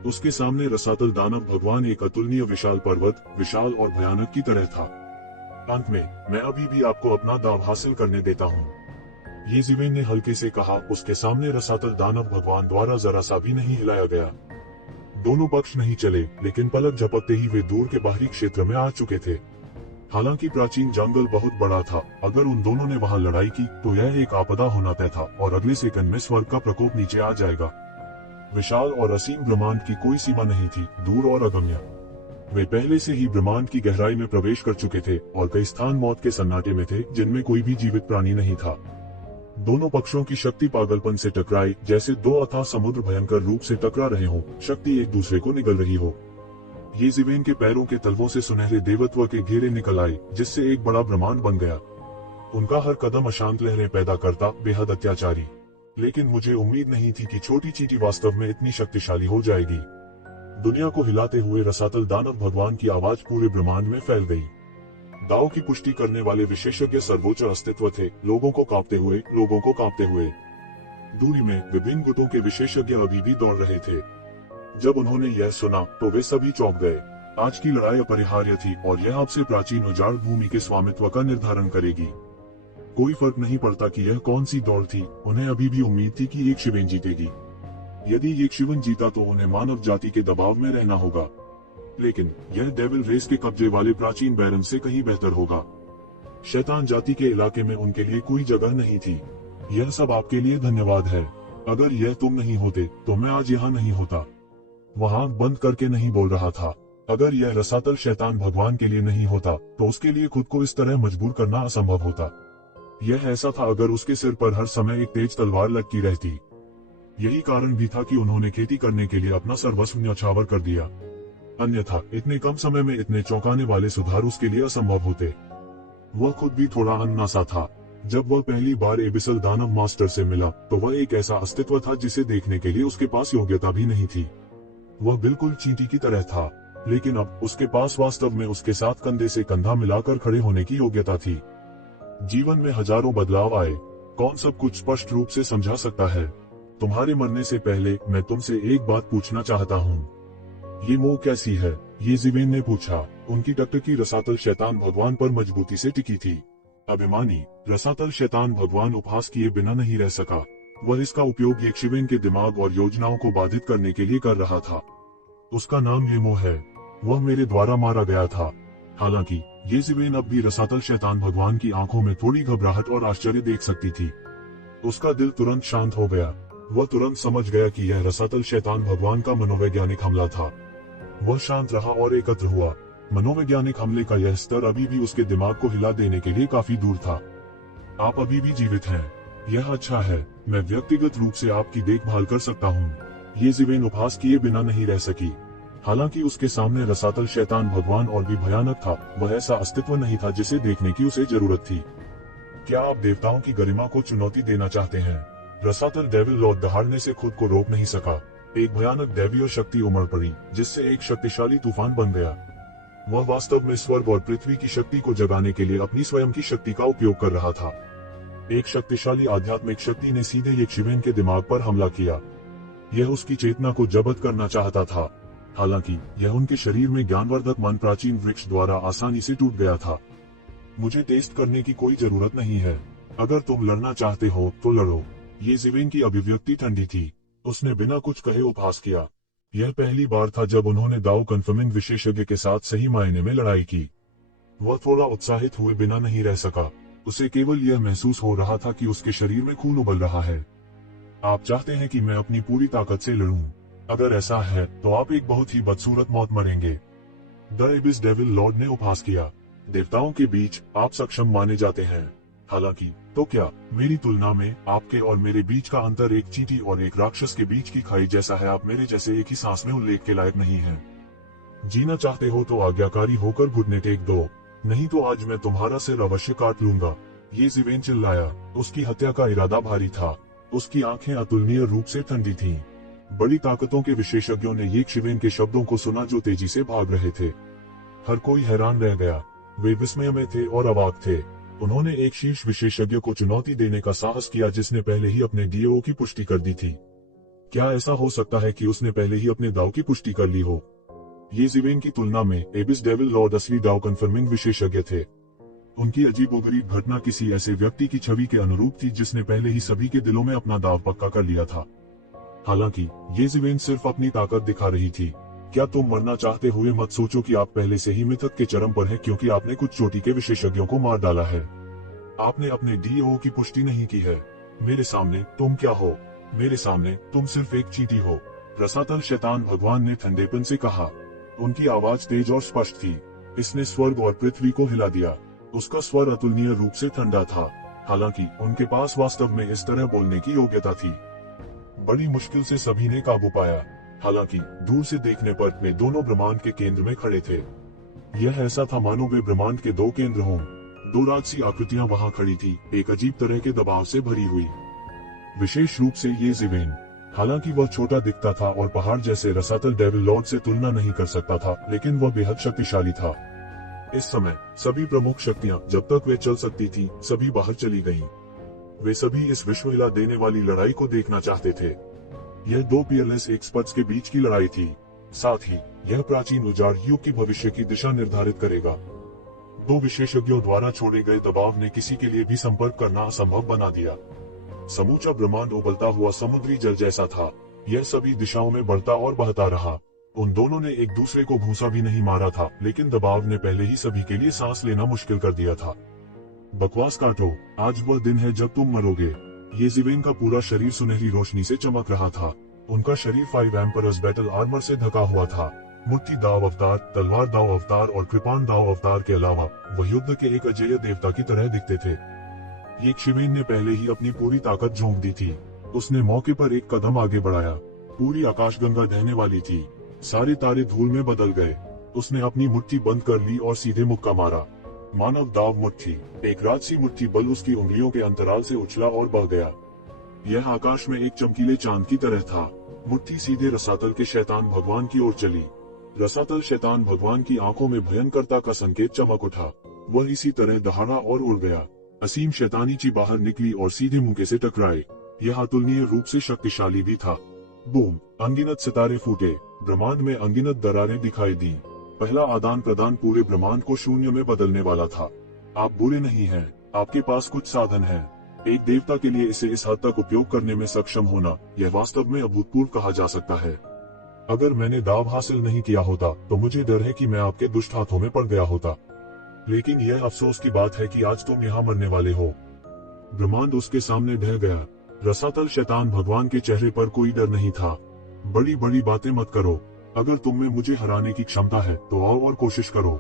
उसके सामने रसातल दानव भगवान एक अतुलनीय विशाल पर्वत, विशाल और भयानक की तरह था। अंत में मैं अभी भी आपको अपना दाव हासिल करने देता हूँ, येज़ेबेल ने हल्के से कहा। उसके सामने रसातल दानव भगवान द्वारा जरा सा भी नहीं हिलाया गया। दोनों पक्ष नहीं चले, लेकिन पलक झपकते ही वे दूर के बाहरी क्षेत्र में आ चुके थे। हालांकि प्राचीन जंगल बहुत बड़ा था। अगर उन दोनों ने वहां लड़ाई की तो यह एक आपदा होना तय था और अगले सेकंड में स्वर्ग का प्रकोप नीचे आ जाएगा। विशाल और असीम ब्रह्मांड की कोई सीमा नहीं थी, दूर और अगम्य। वे पहले से ही ब्रह्मांड की गहराई में प्रवेश कर चुके थे और कई स्थान मौत के सन्नाटे में थे, जिनमें कोई भी जीवित प्राणी नहीं था। दोनों पक्षों की शक्ति पागलपन से टकराई, जैसे दो अथाह समुद्र भयंकर रूप से टकरा रहे हों, शक्ति एक दूसरे को निगल रही हो। येज़ेबेल के पैरों के तलवों से सुनहरे देवत्व के घेरे निकल आए, जिससे एक बड़ा ब्रह्मांड बन गया। उनका हर कदम अशांत लहरें पैदा करता, बेहद अत्याचारी। लेकिन मुझे उम्मीद नहीं थी कि छोटी चींटी वास्तव में इतनी शक्तिशाली हो जाएगी। दुनिया को हिलाते हुए रसातल दानव भगवान की आवाज पूरे ब्रह्मांड में फैल गई। दाव की पुष्टि करने वाले विशेषज्ञ सर्वोच्च अस्तित्व थे, लोगों को कांपते हुए। दूरी में विभिन्न गुटों के विशेषज्ञ अभी भी दौड़ रहे थे। जब उन्होंने यह सुना तो वे सभी चौंक गए। आज की लड़ाई अपरिहार्य थी और यह आपसे प्राचीन उजाड़ भूमि के स्वामित्व का निर्धारण करेगी। कोई फर्क नहीं पड़ता कि यह कौन सी दौड़ थी, उन्हें अभी भी उम्मीद थी कि एक शिवेन जीतेगी। यदि एक शिवन जीता तो उन्हें मानव जाति के दबाव में रहना होगा, लेकिन यह डेविल रेस के कब्जे वाले प्राचीन बैरन से कहीं बेहतर होगा। शैतान जाति के इलाके में उनके लिए कोई जगह नहीं थी। यह सब आपके लिए धन्यवाद है। अगर यह तुम नहीं होते तो मैं आज यहाँ नहीं होता। वहाँ बंद करके नहीं बोल रहा था। अगर यह रसातल शैतान भगवान के लिए नहीं होता तो उसके लिए खुद को इस तरह मजबूर करना असंभव होता। यह ऐसा था अगर उसके सिर पर हर समय एक तेज तलवार लटकी रहती। यही कारण भी था कि उन्होंने खेती करने के लिए अपना सर्वस्व न्यौछावर कर दिया। अन्यथा इतने कम समय में इतने चौंकाने वाले सुधार उसके लिए असंभव होते। वह खुद भी थोड़ा अन्ना सा था। जब वह पहली बार एबिसल दानव मास्टर से मिला तो वह एक ऐसा अस्तित्व था जिसे देखने के लिए उसके पास योग्यता भी नहीं थी। वह बिल्कुल चींटी की तरह था, लेकिन अब उसके पास वास्तव में उसके साथ कंधे से कंधा मिलाकर खड़े होने की योग्यता थी। जीवन में हजारों बदलाव आए, कौन सब कुछ स्पष्ट रूप से समझा सकता है। तुम्हारे मरने से पहले मैं तुमसे एक बात पूछना चाहता हूँ। ये मोह कैसी है? ये जिवेन ने पूछा। उनकी टकटकी रसातल शैतान भगवान पर मजबूती से टिकी थी। अभिमानी रसातल शैतान भगवान उपहास किए बिना नहीं रह सका। वह इसका उपयोग यक्षिवेन के दिमाग और योजनाओं को बाधित करने के लिए कर रहा था। उसका नाम येमो है। वह मेरे द्वारा मारा गया था। हालांकि ये जिवेन अब भी रसातल शैतान भगवान की आंखों में थोड़ी घबराहट और आश्चर्य देख सकती थी। उसका दिल तुरंत शांत हो गया। वह तुरंत समझ गया कि यह रसातल शैतान भगवान का मनोवैज्ञानिक हमला था। वह शांत रहा और एकत्र हुआ। मनोवैज्ञानिक हमले का यह स्तर अभी भी उसके दिमाग को हिला देने के लिए काफी दूर था। आप अभी भी जीवित हैं। यह अच्छा है। मैं व्यक्तिगत रूप से आपकी देखभाल कर सकता हूँ। ये जिवेन उपहास किए बिना नहीं रह सकी। हालांकि उसके सामने रसातल शैतान भगवान और भी भयानक था। वह ऐसा अस्तित्व नहीं था जिसे देखने की उसे जरूरत थी। क्या आप देवताओं की गरिमा को चुनौती देना चाहते हैं? रसातल डेविल लॉर्ड दहाड़ने से खुद को रोक नहीं सका। एक भयानक दैवीय शक्ति उमड़ पड़ी, जिससे एक शक्तिशाली तूफान बन गया। वह वास्तव में स्वर्ग और पृथ्वी की शक्ति को जगाने के लिए अपनी स्वयं की शक्ति का उपयोग कर रहा था। एक शक्तिशाली आध्यात्मिक शक्ति ने सीधे यक्षिवेन के दिमाग पर हमला किया। यह उसकी चेतना को जब्त करना चाहता था। हालांकि यह उनके शरीर में ज्ञानवर्धक मन प्राचीन वृक्ष द्वारा आसानी से टूट गया था। मुझे टेस्ट करने की कोई जरूरत नहीं है। अगर तुम लड़ना चाहते हो तो लड़ो। ये जिवेन की अभिव्यक्ति ठंडी थी। उसने बिना कुछ कहे उपहास किया। यह पहली बार था जब उन्होंने दाव कन्फर्मिंग विशेषज्ञ के साथ सही मायने में लड़ाई की। वह थोड़ा उत्साहित हुए बिना नहीं रह सका। उसे केवल यह महसूस हो रहा था कि उसके शरीर में खून उबल रहा है। आप चाहते हैं कि मैं अपनी पूरी ताकत से लड़ूं? अगर ऐसा है तो आप एक बहुत ही बदसूरत मौत मरेंगे। द एबिस डेविल लॉर्ड ने उपहास किया। देवताओं के बीच आप सक्षम माने जाते हैं। हालांकि तो क्या मेरी तुलना में आपके और मेरे बीच का अंतर एक चींटी और एक राक्षस के बीच की खाई जैसा है। आप मेरे जैसे एक ही सांस में उल्लेख के लायक नहीं हैं। जीना चाहते हो तो आज्ञाकारी होकर घुटने टेक दो, नहीं तो आज मैं तुम्हारा सिर अवश्य काट लूंगा। ये जिवेन चिल्लाया। उसकी हत्या का इरादा भारी था। उसकी आंखें अतुलनीय रूप से ठंडी थीं। बड़ी ताकतों के विशेषज्ञों ने यक्षिवेन के शब्दों को सुना जो तेजी से भाग रहे थे। हर कोई हैरान रह गया। वे विस्मय में थे और अवाक थे। उन्होंने एक शीर्ष विशेषज्ञ को चुनौती देने का साहस किया जिसने पहले ही अपने डीओ की पुष्टि कर दी थी। क्या ऐसा हो सकता है कि उसने पहले ही अपने दाव की पुष्टि कर ली हो? ये जिवेन की तुलना में एबिस डेविल लॉर्ड असली दाव कन्फर्मिंग विशेषज्ञ थे। उनकी अजीबोगरीब घटना किसी ऐसे व्यक्ति की छवि के अनुरूप थी जिसने पहले ही सभी के दिलों में अपना दाव पक्का कर लिया था। हालांकि ये जिवेन सिर्फ अपनी ताकत दिखा रही थी। क्या तुम मरना चाहते हुए मत सोचो कि आप पहले से ही मिथक के चरम पर हैं, क्योंकि आपने कुछ चोटी के विशेषज्ञों को मार डाला है। आपने अपने डीओ की पुष्टि नहीं की है। मेरे सामने तुम क्या हो? मेरे सामने तुम सिर्फ एक चींटी हो। रसातल शैतान भगवान ने ठंडेपन से कहा। उनकी आवाज तेज और स्पष्ट थी। इसने स्वर्ग और पृथ्वी को हिला दिया। उसका स्वर अतुलनीय रूप से ठंडा था। हालांकि उनके पास वास्तव में इस तरह बोलने की योग्यता थी। बड़ी मुश्किल से सभी ने काबू पाया। हालांकि दूर से देखने पर वे दोनों ब्रह्मांड के केंद्र में खड़े थे। यह ऐसा था मानो वे ब्रह्मांड के दो केंद्र हों। दो राजसी आकृतियां वहां खड़ी थी, एक अजीब तरह के दबाव से भरी हुई। विशेष रूप से ये जिवेन। हालांकि वह छोटा दिखता था और पहाड़ जैसे रसातल डेविल लॉर्ड से तुलना नहीं कर सकता था, लेकिन वह बेहद शक्तिशाली था। इस समय सभी प्रमुख शक्तियां, जब तक वे चल सकती थी, सभी बाहर चली गईं। वे सभी इस विश्व हिला देने वाली लड़ाई को देखना चाहते थे। यह दो पीयरलेस एक्सपर्ट्स के बीच की लड़ाई थी। साथ ही यह प्राचीन उजाड़ युग की भविष्य की दिशा निर्धारित करेगा। दो विशेषज्ञों द्वारा छोड़े गए दबाव ने किसी के लिए भी संपर्क करना असंभव बना दिया। समूचा ब्रह्मांड उबलता हुआ समुद्री जल जैसा था। यह सभी दिशाओं में बढ़ता और बहता रहा। उन दोनों ने एक दूसरे को घूंसा भी नहीं मारा था, लेकिन दबाव ने पहले ही सभी के लिए सांस लेना मुश्किल कर दिया था। बकवास काटो, आज वह दिन है जब तुम मरोगे। येज़िवेन का पूरा शरीर सुनहरी रोशनी से चमक रहा था। उनका शरीर 5 एम्परर्स बैटल आर्मर से ढका हुआ था। मुट्ठी दाव अवतार, तलवार दाव अवतार और कृपाण दाव अवतार के अलावा वह युद्ध के एक अजेय देवता की तरह दिखते थे। येज़िवेन ने पहले ही अपनी पूरी ताकत झोंक दी थी। उसने मौके पर एक कदम आगे बढ़ाया। पूरी आकाशगंगा दहने वाली थी। सारे तारे धूल में बदल गए। उसने अपनी मुट्ठी बंद कर ली और सीधे मुक्का मारा। मानव दाव मुट्ठी, एक राजसी मुट्ठी बल उसकी उंगलियों के अंतराल से उछला और बह गया। यह आकाश में एक चमकीले चांद की तरह था। मुट्ठी सीधे रसातल के शैतान भगवान की ओर चली। रसातल शैतान भगवान की आंखों में भयंकरता का संकेत चमक उठा। वह इसी तरह दहाड़ा और उड़ गया। असीम शैतानी ची बाहर निकली और सीधे मुंह से टकराए। यह अतुलनीय रूप से शक्तिशाली भी था। बूम! अनगिनत सितारे फूटे। ब्रह्मांड में अनगिनत दरारें दिखाई दी। पहला आदान प्रदान पूरे ब्रह्मांड को शून्य में बदलने वाला था। आप बुरे नहीं हैं, आपके पास कुछ साधन हैं। एक देवता के लिए इसे इस हद तक उपयोग करने में सक्षम होना, यह वास्तव में अभूतपूर्व कहा जा सकता है। अगर मैंने दाव हासिल नहीं किया होता तो मुझे डर है कि मैं आपके दुष्ट हाथों में पड़ गया होता। लेकिन यह अफसोस की बात है कि आज तुम यहाँ मरने वाले हो। ब्रह्मांड उसके सामने ढह गया। रसातल शैतान भगवान के चेहरे पर कोई डर नहीं था। बड़ी बड़ी बातें मत करो। अगर तुम में मुझे हराने की क्षमता है तो आओ और कोशिश करो।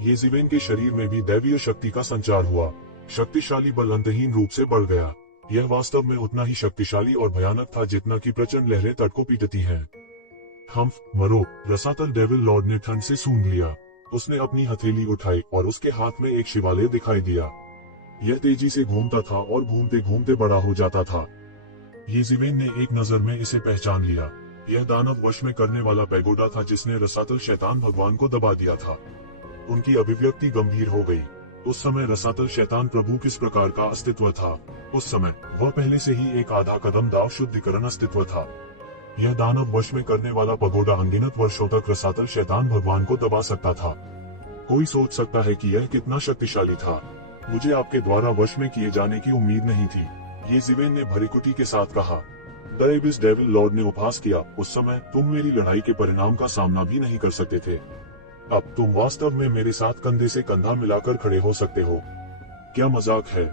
येज़िवेन के शरीर में भी दैवीय शक्ति का संचार हुआ। शक्तिशाली बल अंतहीन रूप से बढ़ गया। यह वास्तव में उतना ही शक्तिशाली और भयानक था जितना कि प्रचंड लहरें तट को पीटती हैं। मरो! रसातल डेविल लॉर्ड ने ठंड से सूंघ लिया। उसने अपनी हथेली उठाई और उसके हाथ में एक शिवालय दिखाई दिया। यह तेजी से घूमता था और घूमते घूमते बड़ा हो जाता था। येज़िवेन ने एक नजर में इसे पहचान लिया। यह दानव वश में करने वाला पैगोडा था जिसने रसातल शैतान भगवान को दबा दिया था। उनकी अभिव्यक्ति गंभीर हो गई। उस समय रसातल शैतान प्रभु किस प्रकार का अस्तित्व था। उस समय वह पहले से ही एक आधा कदम दाव शुद्धिकरण अस्तित्व था। यह दानव वश में करने वाला पगोडा अनगिनत वर्षों तक रसातल शैतान भगवान को दबा सकता था। कोई सोच सकता है कि यह कितना शक्तिशाली था। मुझे आपके द्वारा वश में किए जाने की उम्मीद नहीं थी, येज़िवेन ने भरीकुटी के साथ कहा। द एबिस डेविल लॉर्ड ने उपहास किया। उस समय तुम मेरी लड़ाई के परिणाम का सामना भी नहीं कर सकते थे। अब तुम वास्तव में मेरे साथ कंधे से कंधा मिलाकर खड़े हो सकते हो। क्या मजाक है?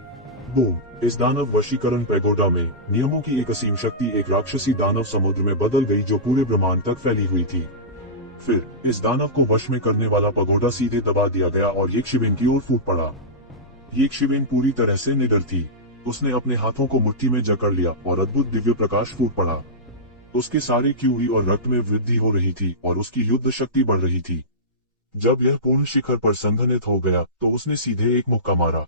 बूम! इस दानव वशीकरण पैगोडा में नियमों की एक असीम शक्ति एक राक्षसी दानव समुद्र में बदल गई जो पूरे ब्रह्मांड तक फैली हुई थी। फिर इस दानव को वश में करने वाला पगोडा सीधे दबा दिया गया और येज़िवेन की ओर फूट पड़ा। येज़िवेन पूरी तरह से निडर थी। उसने अपने हाथों को मुट्ठी में जकड़ लिया और अद्भुत दिव्य प्रकाश फूट पड़ा। उसके सारे क्यूरी और रक्त में वृद्धि हो रही थी और उसकी युद्ध शक्ति बढ़ रही थी। जब यह पूर्ण शिखर पर संघनित हो गया तो उसने सीधे एक मुक्का मारा।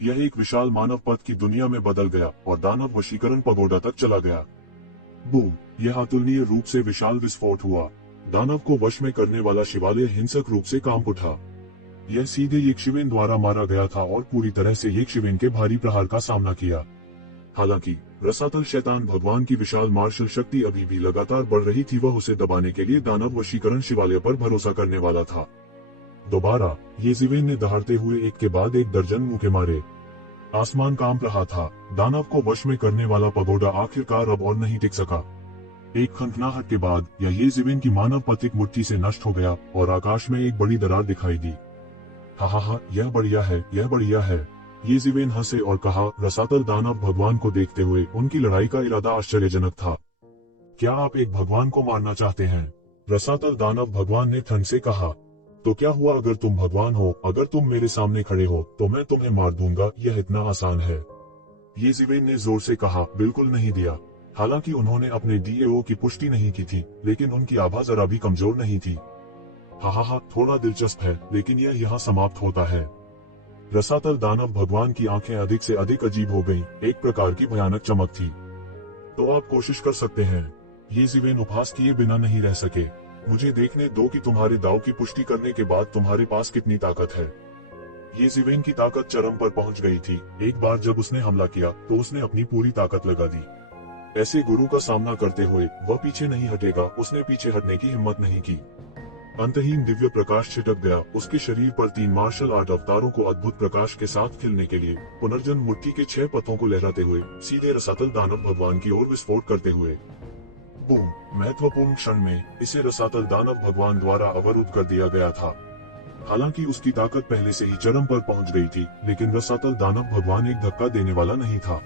यह एक विशाल मानव पथ की दुनिया में बदल गया और दानव वशीकरण पगोडा तक चला गया। बूम! यह अतुलनीय रूप से विशाल विस्फोट हुआ। दानव को वश में करने वाला शिवालय हिंसक रूप से कांप उठा। यह सीधे येज़िवेन द्वारा मारा गया था और पूरी तरह से येज़िवेन के भारी प्रहार का सामना किया। हालांकि रसातल शैतान भगवान की विशाल मार्शल शक्ति अभी भी लगातार बढ़ रही थी। वह उसे दबाने के लिए दानव वशीकरण शिवालय पर भरोसा करने वाला था। दोबारा येज़िवेन ने दहाड़ते हुए एक के बाद एक दर्जन मुक्के मारे। आसमान कांप रहा था। दानव को वश में करने वाला पगोडा आखिरकार अब और नहीं टिक सका। एक खंखनाहट के बाद यह येज़िवेन की मानव पथिक मुट्ठी से नष्ट हो गया और आकाश में एक बड़ी दरार दिखाई दी। हा, यह बढ़िया है, यह बढ़िया है। येज़िवेन हंसे और कहा। रसातल दानव भगवान को देखते हुए उनकी लड़ाई का इरादा आश्चर्यजनक था। क्या आप एक भगवान को मारना चाहते हैं? रसातल दानव भगवान ने ठंड से कहा। तो क्या हुआ अगर तुम भगवान हो? अगर तुम मेरे सामने खड़े हो तो मैं तुम्हें मार दूंगा। यह इतना आसान है। येज़िवेन ने जोर से कहा। बिल्कुल नहीं दिया। हालांकि उन्होंने अपने डीएओ की पुष्टि नहीं की थी, लेकिन उनकी आभा जरा भी कमजोर नहीं थी। हा, थोड़ा दिलचस्प है, लेकिन यह यहाँ समाप्त होता है। रसातल दानव भगवान की आंखें अधिक से अधिक अजीब हो गईं। एक प्रकार की भयानक चमक थी। तो आप कोशिश कर सकते हैं। ये जीवेन उपहास किए बिना नहीं रह सके। मुझे देखने दो कि तुम्हारे दाव की पुष्टि करने के बाद तुम्हारे पास कितनी ताकत है। ये जीवेन की ताकत चरम पर पहुंच गई थी। एक बार जब उसने हमला किया तो उसने अपनी पूरी ताकत लगा दी। ऐसे गुरु का सामना करते हुए वह पीछे नहीं हटेगा। उसने पीछे हटने की हिम्मत नहीं की। अंतहीन दिव्य प्रकाश छिटक गया उसके शरीर पर। 3 मार्शल आर्ट अवतारों को अद्भुत प्रकाश के साथ खिलने के लिए पुनर्जन्म मुट्ठी के 6 पत्तों को लहराते हुए सीधे रसातल दानव भगवान की ओर विस्फोट करते हुए। बूम! महत्वपूर्ण क्षण में इसे रसातल दानव भगवान द्वारा अवरुद्ध कर दिया गया था। हालांकि उसकी ताकत पहले से ही चरम पर पहुंच गई थी, लेकिन रसातल दानव भगवान एक धक्का देने वाला नहीं था।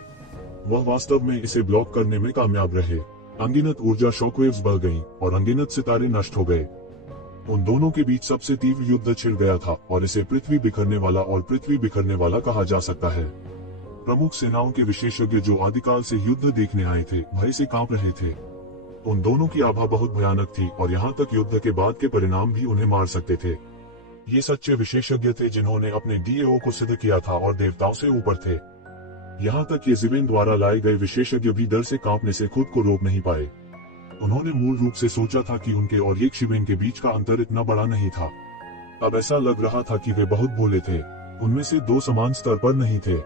वह वास्तव में इसे ब्लॉक करने में कामयाब रहे। अनगिनत ऊर्जा शॉकवेव्स बह गईं और अनगिनत सितारे नष्ट हो गए। उन दोनों के बीच सबसे तीव्र युद्ध छिड़ गया था और इसे पृथ्वी बिखरने वाला और पृथ्वी बिखरने वाला कहा जा सकता है। प्रमुख सेनाओं के विशेषज्ञ जो आदिकाल से युद्ध देखने आए थे भय से कांप रहे थे। उन दोनों की आभा बहुत भयानक थी और यहाँ तक युद्ध के बाद के परिणाम भी उन्हें मार सकते थे। ये सच्चे विशेषज्ञ थे जिन्होंने अपने डीएओ को सिद्ध किया था और देवताओं से ऊपर थे। यहाँ तक ये जीवेन द्वारा लाए गए विशेषज्ञ भी डर से कांपने से खुद को रोक नहीं पाए। उन्होंने मूल रूप से सोचा था कि उनके और ये शिवेन के बीच का अंतर इतना बड़ा नहीं था। अब ऐसा लग रहा था कि वे बहुत भोले थे। उनमें से 2 समान स्तर पर नहीं थे।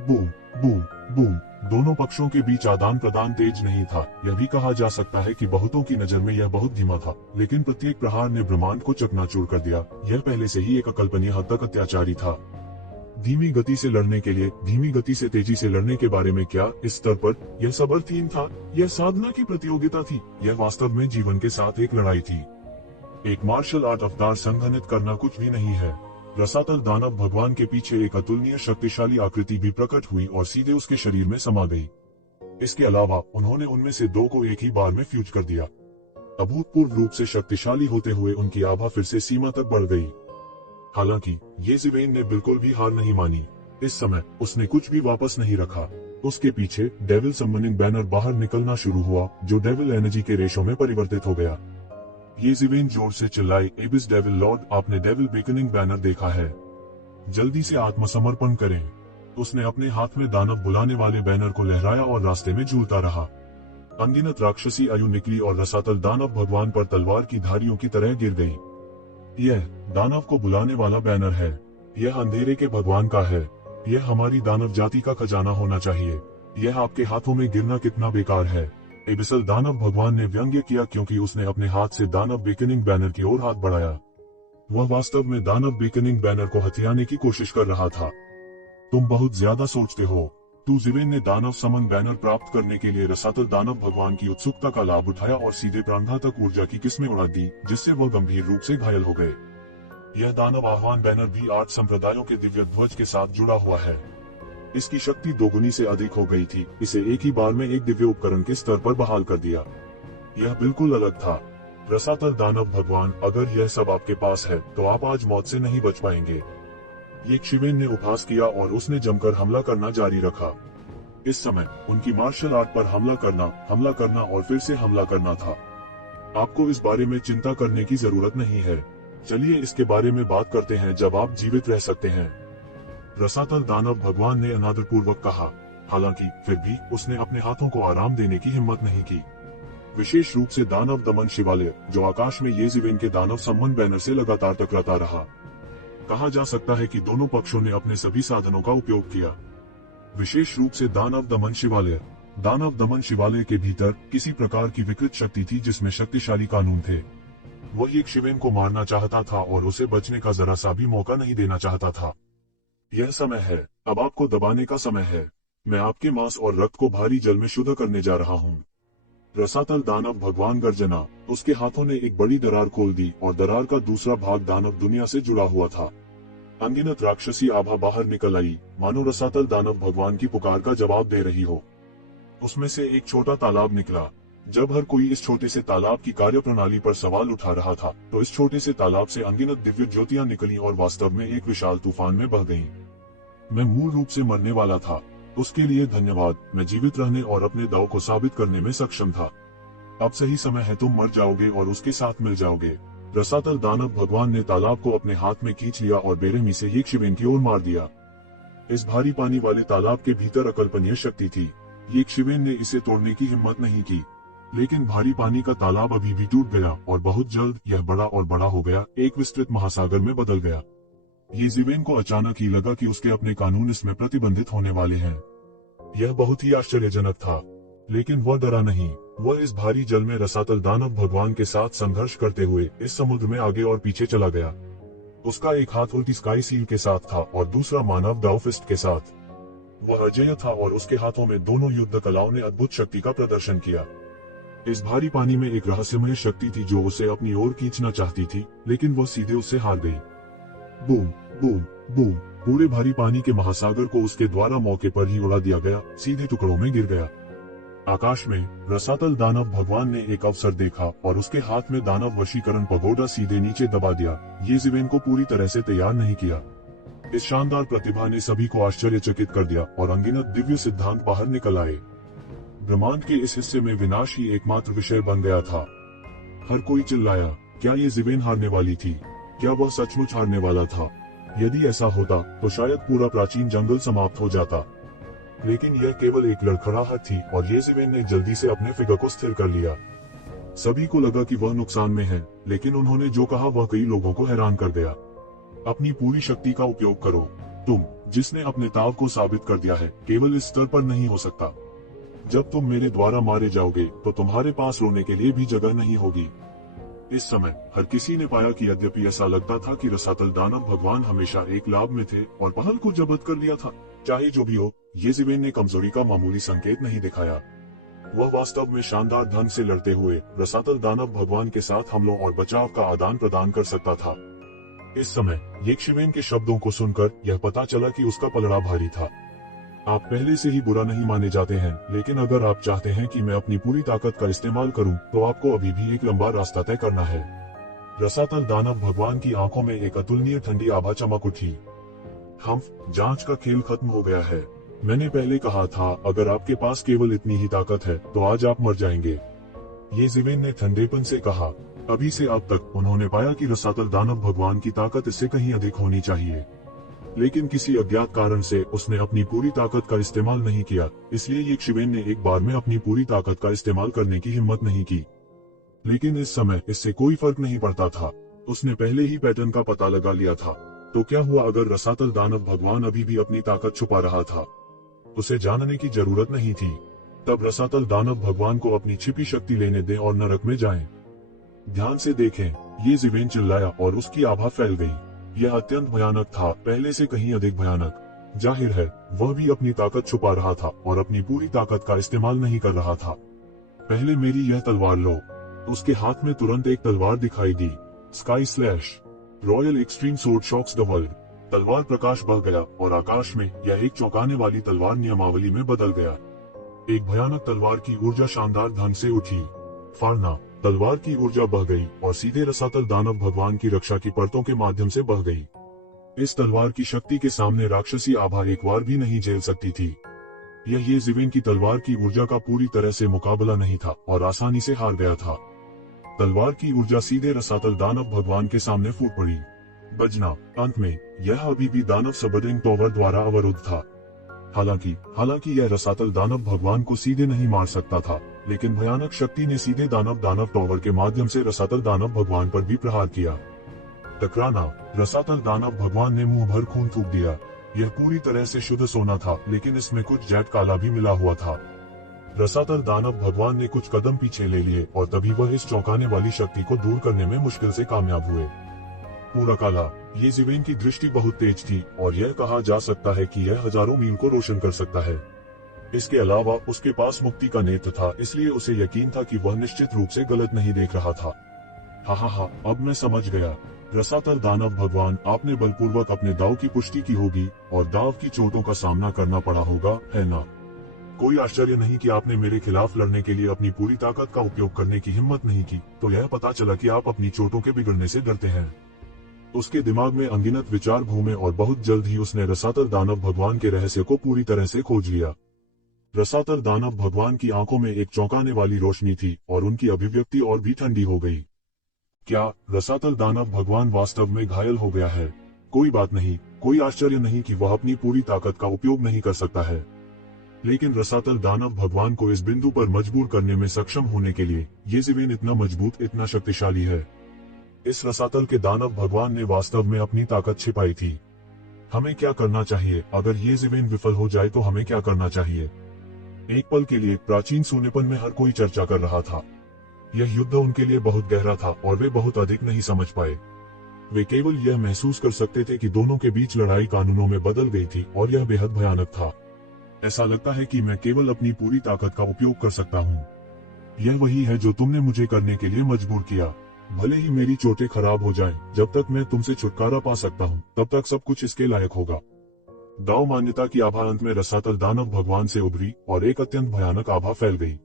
Boom boom boom! दोनों पक्षों के बीच आदान प्रदान तेज नहीं था। यह भी कहा जा सकता है कि बहुतों की नजर में यह बहुत धीमा था, लेकिन प्रत्येक प्रहार ने ब्रह्मांड को चकनाचूर कर दिया। यह पहले से ही एक अकल्पनीय हद तक अत्याचारी था। धीमी गति से लड़ने के लिए धीमी गति से तेजी से लड़ने के बारे में क्या? इस स्तर पर यह सबरथीन था। यह साधना की प्रतियोगिता थी। यह वास्तव में जीवन के साथ एक लड़ाई थी। एक मार्शल आर्ट अवतार संघनित करना कुछ भी नहीं है। रसातल दानव भगवान के पीछे एक अतुलनीय शक्तिशाली आकृति भी प्रकट हुई और सीधे उसके शरीर में समा गई। इसके अलावा उन्होंने उनमें से 2 को एक ही बार में फ्यूज कर दिया। अभूतपूर्व रूप से शक्तिशाली होते हुए उनकी आभा फिर से सीमा तक बढ़ गई। हालांकि ये जीवेन ने बिल्कुल भी हार नहीं मानी। इस समय उसने कुछ भी वापस नहीं रखा। उसके पीछे डेविल समनिंग बैनर बाहर निकलना शुरू हुआ, जो डेविल एनर्जी के रेशों में परिवर्तित हो गया। ये जीवेन जोर से चिल्लाई, एबिस डेविल लॉर्ड, आपने डेविल बेकनिंग बैनर देखा है? जल्दी से आत्मसमर्पण करें। उसने अपने हाथ में दानव बुलाने वाले बैनर को लहराया और रास्ते में झूलता रहा। अनगिनत राक्षसी आयु निकली और रसातल दानव भगवान पर तलवार की धारियों की तरह गिर गई। यह दानव को बुलाने वाला बैनर है। यह अंधेरे के भगवान का है। यह हमारी दानव जाति का खजाना होना चाहिए। यह आपके हाथों में गिरना कितना बेकार है। एबिसल दानव भगवान ने व्यंग्य किया, क्योंकि उसने अपने हाथ से दानव बेकनिंग बैनर की ओर हाथ बढ़ाया। वह वास्तव में दानव बेकनिंग बैनर को हथियाने की कोशिश कर रहा था। तुम बहुत ज्यादा सोचते हो। तू जीवेन ने दानव समन बैनर प्राप्त करने के लिए रसातल दानव भगवान की उत्सुकता का लाभ उठाया और सीधे प्राणघातक ऊर्जा की किस्में उड़ा दी, जिससे वह गंभीर रूप से घायल हो गए। यह दानव आह्वान बैनर भी 8 संप्रदायों के दिव्य ध्वज के साथ जुड़ा हुआ है। इसकी शक्ति 2 गुनी से अधिक हो गई थी। इसे एक ही बार में एक दिव्य उपकरण के स्तर पर बहाल कर दिया। यह बिल्कुल अलग था। रसातल दानव भगवान, अगर यह सब आपके पास है तो आप आज मौत से नहीं बच पाएंगे। ये शिवेन ने उपहास किया और उसने जमकर हमला करना जारी रखा। इस समय उनकी मार्शल आर्ट पर हमला करना और फिर से हमला करना था। आपको इस बारे में चिंता करने की जरूरत नहीं है। चलिए इसके बारे में बात करते हैं जब आप जीवित रह सकते हैं, रसातल दानव भगवान ने अनादरपूर्वक कहा। हालांकि फिर भी उसने अपने हाथों को आराम देने की हिम्मत नहीं की। विशेष रूप से दानव दमन शिवालय, जो आकाश में ये जीवेन के दानव सम्मन बैनर से लगातार टकराता रहा। कहा जा सकता है कि दोनों पक्षों ने अपने सभी साधनों का उपयोग किया। विशेष रूप से दानव दमन शिवालय। दानव दमन शिवालय के भीतर किसी प्रकार की विकृत शक्ति थी जिसमें शक्तिशाली कानून थे। वह एक शिवेन को मारना चाहता था और उसे बचने का जरा सा भी मौका नहीं देना चाहता था। यह समय है, अब आपको दबाने का समय है। मैं आपके मांस और रक्त को भारी जल में शुद्ध करने जा रहा हूँ। रसातल दानव भगवान गर्जना। उसके हाथों ने एक बड़ी दरार खोल दी और दरार का दूसरा भाग दानव दुनिया से जुड़ा हुआ था। अनगिनत राक्षसी आभा बाहर निकल आई, मानो रसातल दानव भगवान की पुकार का जवाब दे रही हो। उसमें से एक छोटा तालाब निकला। जब हर कोई इस छोटे से तालाब की कार्यप्रणाली पर सवाल उठा रहा था, तो इस छोटे से तालाब से अनगिनत दिव्य ज्योतियां निकली और वास्तव में एक विशाल तूफान में बह गईं। मैं मूल रूप से मरने वाला था। उसके लिए धन्यवाद। मैं जीवित रहने और अपने दाव को साबित करने में सक्षम था। अब सही समय है, तुम मर जाओगे और उसके साथ मिल जाओगे। रसातल दानव भगवान ने तालाब को अपने हाथ में खींच लिया और बेरहमी से शिवेन की ओर मार दिया। इस भारी पानी वाले तालाब के भीतर अकल्पनीय शक्ति थी। ये शिवेन ने इसे तोड़ने की हिम्मत नहीं की, लेकिन भारी पानी का तालाब अभी भी टूट गया और बहुत जल्द यह बड़ा और बड़ा हो गया, एक विस्तृत महासागर में बदल गया। ये जीवेन को अचानक ही लगा कि उसके अपने कानून इसमें प्रतिबंधित होने वाले हैं। यह बहुत ही आश्चर्यजनक था, लेकिन वह डरा नहीं। वह इस भारी जल में रसातल दानव भगवान के साथ संघर्ष करते हुए इस समुद्र में आगे और पीछे चला गया। उसका एक हाथ उल्टी स्काई सील के साथ था और दूसरा मानव दाउफिस्ट के साथ। वह अजेय था और उसके हाथों में दोनों युद्ध कलाओं ने अद्भुत शक्ति का प्रदर्शन किया। इस भारी पानी में एक रहस्यमय शक्ति थी जो उसे अपनी ओर खींचना चाहती थी, लेकिन वह सीधे उससे हार गई। बूम बूम बूम, पूरे भारी पानी के महासागर को उसके द्वारा मौके पर ही उड़ा दिया गया, सीधे टुकड़ों में गिर गया। आकाश में रसातल दानव भगवान ने एक अवसर देखा और उसके हाथ में दानव वशीकरण पगोडा सीधे नीचे दबा दिया। ये जीवेन को पूरी तरह से तैयार नहीं किया। इस शानदार प्रतिभा ने सभी को आश्चर्यचकित कर दिया और अनगिनत दिव्य सिद्धांत बाहर निकल आए। ब्रह्मांड के इस हिस्से में विनाश ही एकमात्र विषय बन गया था। हर कोई चिल्लाया, क्या ये जीवेन हारने वाली थी? क्या वह सचमुच हारने वाला था? यदि ऐसा होता तो शायद पूरा प्राचीन जंगल समाप्त हो जाता। लेकिन यह केवल एक लड़खड़ाहट थी और ये जीवेन ने जल्दी से अपने फिगर को स्थिर कर लिया। सभी को लगा कि वह नुकसान में है, लेकिन उन्होंने जो कहा वह कई लोगों को हैरान कर दिया। अपनी पूरी शक्ति का उपयोग करो। तुम, जिसने अपने ताव को साबित कर दिया है, केवल इस स्तर पर नहीं हो सकता। जब तुम मेरे द्वारा मारे जाओगे तो तुम्हारे पास रोने के लिए भी जगह नहीं होगी। इस समय हर किसी ने पाया कि यद्यपि ऐसा लगता था कि रसातल दानव भगवान हमेशा एक लाभ में थे और पहल को जब्त कर लिया था, चाहे जो भी हो, ये जीवेन ने कमजोरी का मामूली संकेत नहीं दिखाया। वह वास्तव में शानदार ढंग से लड़ते हुए रसातल दानव भगवान के साथ हमलों और बचाव का आदान प्रदान कर सकता था। इस समय यक्षिवेन के शब्दों को सुनकर यह पता चला कि उसका पलड़ा भारी था। आप पहले से ही बुरा नहीं माने जाते हैं, लेकिन अगर आप चाहते हैं कि मैं अपनी पूरी ताकत का इस्तेमाल करूं, तो आपको अभी भी एक लंबा रास्ता तय करना है। रसातल दानव भगवान की आंखों में एक अतुलनीय ठंडी आभा चमक उठी। जांच का खेल खत्म हो गया है। मैंने पहले कहा था, अगर आपके पास केवल इतनी ही ताकत है तो आज आप मर जाएंगे। ये जीवेन ने ठंडेपन से कहा। अभी से अब तक उन्होंने पाया कि रसातल दानव भगवान की ताकत इससे कहीं अधिक होनी चाहिए, लेकिन किसी अज्ञात कारण से उसने अपनी पूरी ताकत का इस्तेमाल नहीं किया। इसलिए यक्षिवेन ने एक बार में अपनी पूरी ताकत का इस्तेमाल करने की हिम्मत नहीं की। लेकिन इस समय इससे कोई फर्क नहीं पड़ता था। उसने पहले ही पैटर्न का पता लगा लिया था। तो क्या हुआ अगर रसातल दानव भगवान अभी भी अपनी ताकत छुपा रहा था? उसे जानने की जरूरत नहीं थी। तब रसातल दानव भगवान को अपनी छिपी शक्ति लेने दें और नरक में जाएं। ध्यान से देखें, ये जीवेन चिल्लाया और उसकी आभा फैल गई। यह अत्यंत भयानक था, पहले से कहीं अधिक भयानक। जाहिर है वह भी अपनी ताकत छुपा रहा था और अपनी पूरी ताकत का इस्तेमाल नहीं कर रहा था। पहले मेरी यह तलवार लो। उसके हाथ में तुरंत एक तलवार दिखाई दी। Sky slash, royal extreme sword shocks the world. तलवार प्रकाश बह गया और आकाश में यह एक चौंकाने वाली तलवार नियमावली में बदल गया। एक भयानक तलवार की ऊर्जा शानदार ढंग से उठी। फाड़ना, तलवार की ऊर्जा बह गई और सीधे रसातल दानव भगवान की रक्षा की परतों के माध्यम से बह गई। इस तलवार की शक्ति के सामने राक्षसी आभा एक बार भी नहीं झेल सकती थी। यह ये जीवेन की तलवार की ऊर्जा का पूरी तरह से मुकाबला नहीं था और आसानी से हार गया था। तलवार की ऊर्जा सीधे रसातल दानव भगवान के सामने फूट पड़ी। बजना, अंत में यह अभी भी दानव सबरिंग टॉवर द्वारा अवरुद्ध था। हालांकि यह रसातल दानव भगवान को सीधे नहीं मार सकता था, लेकिन भयानक शक्ति ने सीधे दानव टॉवर के माध्यम से रसातल दानव भगवान पर भी प्रहार किया। टकराना, रसातल दानव भगवान ने मुंह भर खून थूक दिया। यह पूरी तरह से शुद्ध सोना था, लेकिन इसमें कुछ जेट काला भी मिला हुआ था। रसातल दानव भगवान ने कुछ कदम पीछे ले लिए और तभी वह इस चौंकाने वाली शक्ति को दूर करने में मुश्किल से कामयाब हुए। पूरा काला, ये जीवेन की दृष्टि बहुत तेज थी और यह कहा जा सकता है कि यह हजारों मील को रोशन कर सकता है। इसके अलावा उसके पास मुक्ति का नेत्र था, इसलिए उसे यकीन था कि वह निश्चित रूप से गलत नहीं देख रहा था। हाँ, अब मैं समझ गया। रसातल दानव भगवान, आपने बलपूर्वक अपने दाव की पुष्टि की होगी और दाव की चोटों का सामना करना पड़ा होगा, है ना? कोई आश्चर्य नहीं कि आपने मेरे खिलाफ लड़ने के लिए अपनी पूरी ताकत का उपयोग करने की हिम्मत नहीं की। तो यह पता चला कि आप अपनी चोटों के बिगड़ने से डरते हैं। उसके दिमाग में अनगिनत विचार घूमे और बहुत जल्द ही उसने रसातल दानव भगवान के रहस्य को पूरी तरह से खोज लिया। रसातल दानव भगवान की आंखों में एक चौंकाने वाली रोशनी थी और उनकी अभिव्यक्ति और भी ठंडी हो गई। क्या रसातल दानव भगवान वास्तव में घायल हो गया है? कोई बात नहीं, कोई आश्चर्य नहीं कि वह अपनी पूरी ताकत का उपयोग नहीं कर सकता है। लेकिन रसातल दानव भगवान को इस बिंदु पर मजबूर करने में सक्षम होने के लिए येज़ेबेल इतना मजबूत, इतना शक्तिशाली है। इस रसातल के दानव भगवान ने वास्तव में अपनी ताकत छिपाई थी। हमें क्या करना चाहिए? अगर येज़ेबेल विफल हो जाए तो हमें क्या करना चाहिए? एक पल के लिए प्राचीन सोनेपन में हर कोई चर्चा कर रहा था। यह युद्ध उनके लिए बहुत गहरा था और वे बहुत अधिक नहीं समझ पाए। वे केवल यह महसूस कर सकते थे कि दोनों के बीच लड़ाई कानूनों में बदल गई थी और यह बेहद भयानक था। ऐसा लगता है कि मैं केवल अपनी पूरी ताकत का उपयोग कर सकता हूँ। यह वही है जो तुमने मुझे करने के लिए मजबूर किया। भले ही मेरी चोटें खराब हो जाएं, जब तक मैं तुमसे छुटकारा पा सकता हूँ तब तक सब कुछ इसके लायक होगा। दाव मान्यता की आभा अंत में रसातल दानव भगवान से उभरी और एक अत्यंत भयानक आभा फैल गई।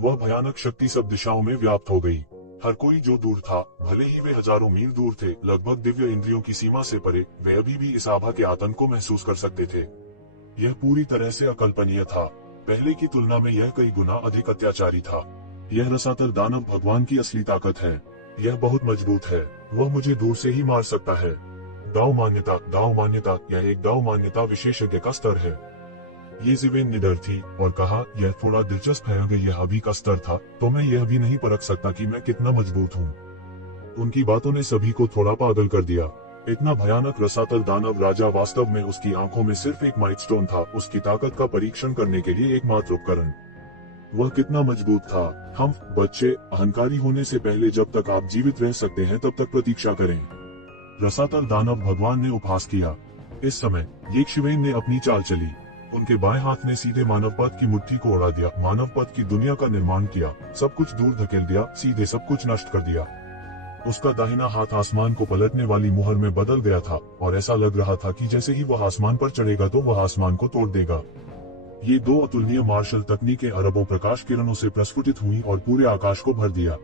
वह भयानक शक्ति सब दिशाओं में व्याप्त हो गई। हर कोई जो दूर था, भले ही वे हजारों मील दूर थे, लगभग दिव्य इंद्रियों की सीमा से परे, वे अभी भी इस आभा के आतंक को महसूस कर सकते थे। यह पूरी तरह से अकल्पनीय था। पहले की तुलना में यह कई गुना अधिक अत्याचारी था। यह रसातल दानव भगवान की असली ताकत है। यह बहुत मजबूत है। वह मुझे दूर से ही मार सकता है। दाव मान्यता, यह एक दाव मान्यता विशेषज्ञ का स्तर है। येज़ेबेल निडर थी और कहा, यह थोड़ा दिलचस्प है। अगर यह अभी का स्तर था तो मैं यह भी नहीं परख सकता कि मैं कितना मजबूत हूँ। उनकी बातों ने सभी को थोड़ा पागल कर दिया। इतना भयानक रसातल दानव राजा वास्तव में उसकी आंखों में सिर्फ एक माइलस्टोन था, उसकी ताकत का परीक्षण करने के लिए एकमात्र उपकरण। वह कितना मजबूत था। हम बच्चे, अहंकारी होने से पहले जब तक आप जीवित रह सकते हैं तब तक प्रतीक्षा करें। रसातल दानव भगवान ने उपहास किया। इस समय येज़ेबेल ने अपनी चाल चली। उनके बाएं हाथ ने सीधे मानव पद की मुट्ठी को उड़ा दिया, मानव पद की दुनिया का निर्माण किया, सब कुछ दूर धकेल दिया, सीधे सब कुछ नष्ट कर दिया। उसका दाहिना हाथ आसमान को पलटने वाली मुहर में बदल गया था और ऐसा लग रहा था कि जैसे ही वह आसमान पर चढ़ेगा तो वह आसमान को तोड़ देगा। ये दो अतुलनीय मार्शल तकनीकें अरबों प्रकाश किरणों से प्रस्फुटित हुई और पूरे आकाश को भर दिया।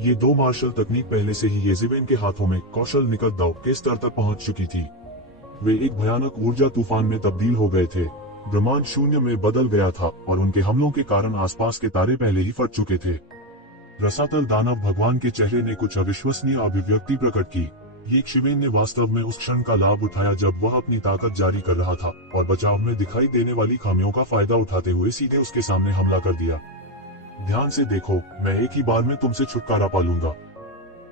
ये दो मार्शल तकनीक पहले से ही येज़ेबेल के हाथों में कौशल निकट दाव के स्तर तक पहुंच चुकी थी। वे एक भयानक ऊर्जा तूफान में तब्दील हो गए थे। ब्रह्मांड शून्य में बदल गया था और उनके हमलों के कारण आसपास के तारे पहले ही फट चुके थे। रसातल दानव भगवान के चेहरे ने कुछ अविश्वसनीय अभिव्यक्ति प्रकट की। येज़ेबेल ने वास्तव में उस क्षण का लाभ उठाया जब वह अपनी ताकत जारी कर रहा था और बचाव में दिखाई देने वाली खामियों का फायदा उठाते हुए सीधे उसके सामने हमला कर दिया। ध्यान से देखो, मैं एक ही बार में तुमसे छुटकारा पालूंगा।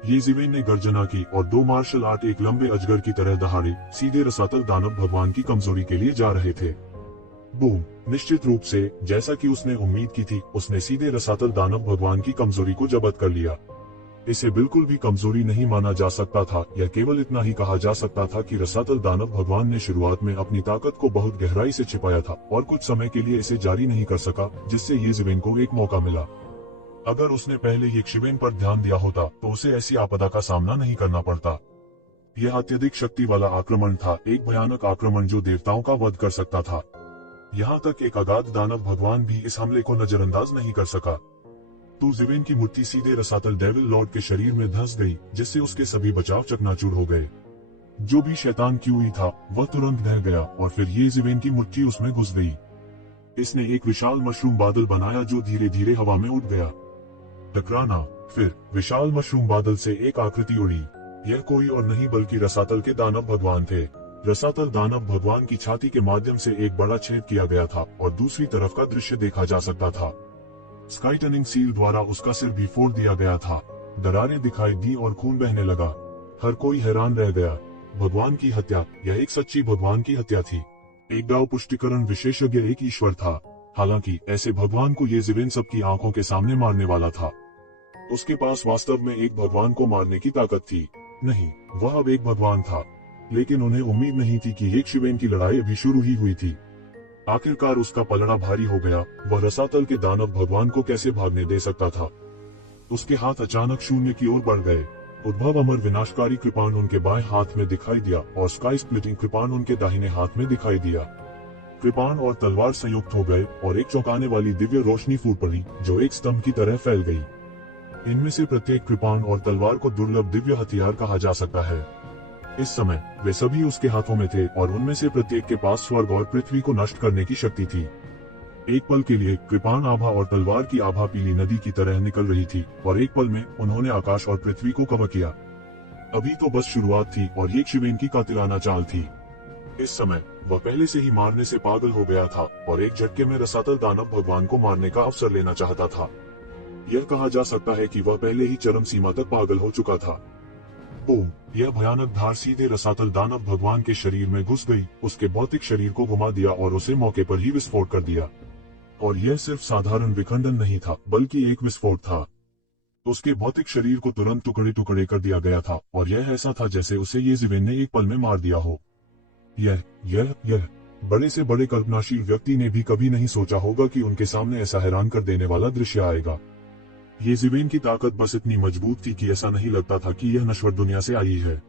येज़ेबेल ने गर्जना की और दो मार्शल आर्ट एक लंबे अजगर की तरह दहाड़े सीधे रसातल दानव भगवान की कमजोरी के लिए जा रहे थे। बूम! निश्चित रूप से, जैसा कि उसने उम्मीद की थी, उसने सीधे रसातल दानव भगवान की कमजोरी को जब्त कर लिया। इसे बिल्कुल भी कमजोरी नहीं माना जा सकता था। यह केवल इतना ही कहा जा सकता था कि रसातल दानव भगवान ने शुरुआत में अपनी ताकत को बहुत गहराई से छिपाया था और कुछ समय के लिए इसे जारी नहीं कर सका, जिससे येज़ेबेल को एक मौका मिला। अगर उसने पहले येज़ेबेल पर ध्यान दिया होता तो उसे ऐसी आपदा का सामना नहीं करना पड़ता। यह अत्यधिक शक्ति वाला आक्रमण था, एक भयानक आक्रमण जो देवताओं का वध कर सकता था। यहाँ तक एक अगाध दानव भगवान भी इस हमले को नजरअंदाज नहीं कर सका। तो येज़ेबेल की मुट्ठी सीधे रसातल डेविल लॉर्ड के शरीर में धंस गई, जिससे उसके सभी बचाव चकनाचूर हो गए। जो भी शैतान क्यूई था वह तुरंत ढह गया और फिर येज़ेबेल की मुट्ठी उसमें घुस गई। इसने एक विशाल मशरूम बादल बनाया जो धीरे धीरे हवा में उड़ गया। टकराना, फिर विशाल मशरूम बादल से एक आकृति उड़ी। यह कोई और नहीं बल्कि रसातल के दानव भगवान थे। रसातल दानव भगवान की छाती के माध्यम से एक बड़ा छेद किया गया था और दूसरी तरफ का दृश्य देखा जा सकता था। स्काई टनिंग सील द्वारा उसका सिर भी फोड़ दिया गया था। दरारें दिखाई दी और खून बहने लगा। हर कोई हैरान रह गया। भगवान की हत्या, यह एक सच्ची भगवान की हत्या थी। एक दाव पुष्टिकरण विशेषज्ञ एक ईश्वर था। हालांकि ऐसे भगवान को येज़ेबेल सबकी आंखों के सामने मारने वाला था। उसके पास वास्तव में एक भगवान को मारने की ताकत थी। नहीं, वह अब एक भगवान था। लेकिन उन्हें उम्मीद नहीं थी कि येज़ेबेल की लड़ाई अभी शुरू ही हुई थी। आखिरकार उसका पलड़ा भारी हो गया। वह रसातल के दानव भगवान को कैसे भागने दे सकता था। उसके हाथ अचानक शून्य की ओर बढ़ गए। उद्भव अमर विनाशकारी कृपाण उनके बाएं हाथ में दिखाई दिया और स्काई स्प्लिटिंग कृपाण उनके दाहिने हाथ में दिखाई दिया। कृपाण और तलवार संयुक्त हो गए और एक चौंकाने वाली दिव्य रोशनी फूट पड़ी जो एक स्तंभ की तरह फैल गई। इनमें से प्रत्येक कृपाण और तलवार को दुर्लभ दिव्य हथियार कहा जा सकता है। इस समय वे सभी उसके हाथों में थे और उनमें से प्रत्येक के पास स्वर्ग और पृथ्वी को नष्ट करने की शक्ति थी। एक पल के लिए कृपाण आभा और तलवार की आभा पीली नदी की तरह निकल रही थी और एक पल में उन्होंने आकाश और पृथ्वी को कवर किया। अभी तो बस शुरुआत थी और येज़ेबेल की कातिलाना चाल थी। इस समय वह पहले से ही मारने से पागल हो गया था और एक झटके में रसातल दानव भगवान को मारने का अवसर लेना चाहता था। यह कहा जा सकता है कि वह पहले ही चरम सीमा तक पागल हो चुका था। बूम! यह भयानक धार सीधे रसातल दानव भगवान के शरीर में घुस गई, उसके भौतिक शरीर को घुमा दिया और उसे मौके पर ही विस्फोट कर दिया। और यह सिर्फ साधारण विखंडन नहीं था, बल्कि एक विस्फोट था। उसके भौतिक शरीर को तुरंत टुकड़े टुकड़े कर दिया गया था और यह ऐसा था जैसे उसे येज़ेबेल ने एक पल में मार दिया हो। यह बड़े से बड़े कल्पनाशील व्यक्ति ने भी कभी नहीं सोचा होगा कि उनके सामने ऐसा हैरान कर देने वाला दृश्य आएगा। येज़ेबेल की ताकत बस इतनी मजबूत थी कि ऐसा नहीं लगता था कि यह नश्वर दुनिया से आई है।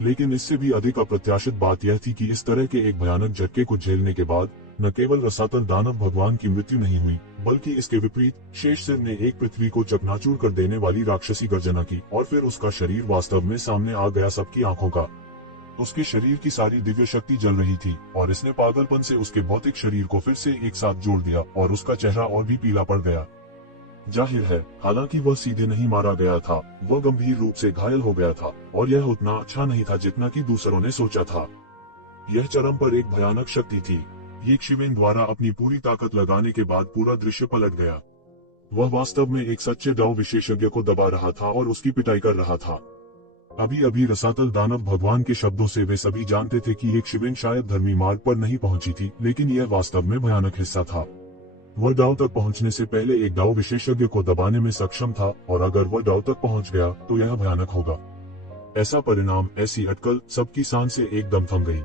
लेकिन इससे भी अधिक अप्रत्याशित बात यह थी कि इस तरह के एक भयानक झटके को झेलने के बाद न केवल रसातल दानव भगवान की मृत्यु नहीं हुई, बल्कि इसके विपरीत शेषसिर ने एक पृथ्वी को चकनाचूर कर देने वाली राक्षसी गर्जना की और फिर उसका शरीर वास्तव में सामने आ गया सबकी आंखों का। उसके शरीर की सारी दिव्य शक्ति जल रही थी और इसने पागलपन से उसके भौतिक शरीर को फिर से एक साथ जोड़ दिया और उसका चेहरा और भी पीला पड़ गया। जाहिर है, हालांकि वह सीधे नहीं मारा गया था, वह गंभीर रूप से घायल हो गया था और यह उतना अच्छा नहीं था जितना कि दूसरों ने सोचा था। यह चरम पर एक भयानक शक्ति थी। येज़ेबेल द्वारा अपनी पूरी ताकत लगाने के बाद पूरा दृश्य पलट गया। वह वास्तव में एक सच्चे दाव विशेषज्ञ को दबा रहा था और उसकी पिटाई कर रहा था। अभी अभी रसातल दानव भगवान के शब्दों से वे सभी जानते थे कि येज़ेबेल शायद धर्मी मार्ग पर नहीं पहुंची थी, लेकिन यह वास्तव में भयानक हिस्सा था। वह दाव तक पहुंचने से पहले एक दाव विशेषज्ञ को दबाने में सक्षम था और अगर वह दाव तक पहुंच गया तो यह भयानक होगा। ऐसा परिणाम, ऐसी अटकल सबकी सांस से एकदम थम गई।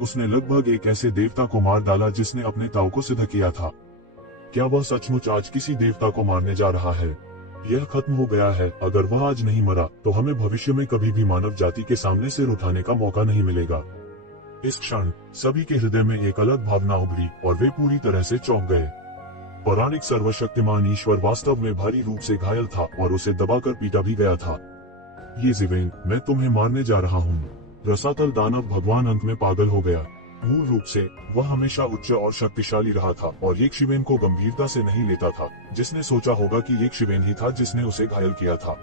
उसने लगभग एक ऐसे देवता को मार डाला जिसने अपने ताव को सिद्ध किया था। क्या वह सचमुच आज किसी देवता को मारने जा रहा है? यह खत्म हो गया है। अगर वह आज नहीं मरा तो हमें भविष्य में कभी भी मानव जाति के सामने सिर उठाने का मौका नहीं मिलेगा। इस क्षण सभी के हृदय में एक अलग भावना उभरी और वे पूरी तरह से चौंक गए। पौराणिक सर्वशक्तिमान ईश्वर वास्तव में भारी रूप से घायल था और उसे दबाकर पीटा भी गया था। येज़ेबेल, मैं तुम्हें मारने जा रहा हूँ। रसातल दानव भगवान अंत में पागल हो गया। मूल रूप से वह हमेशा उच्च और शक्तिशाली रहा था और येज़ेबेल को गंभीरता से नहीं लेता था। जिसने सोचा होगा कि येज़ेबेल ही था जिसने उसे घायल किया था।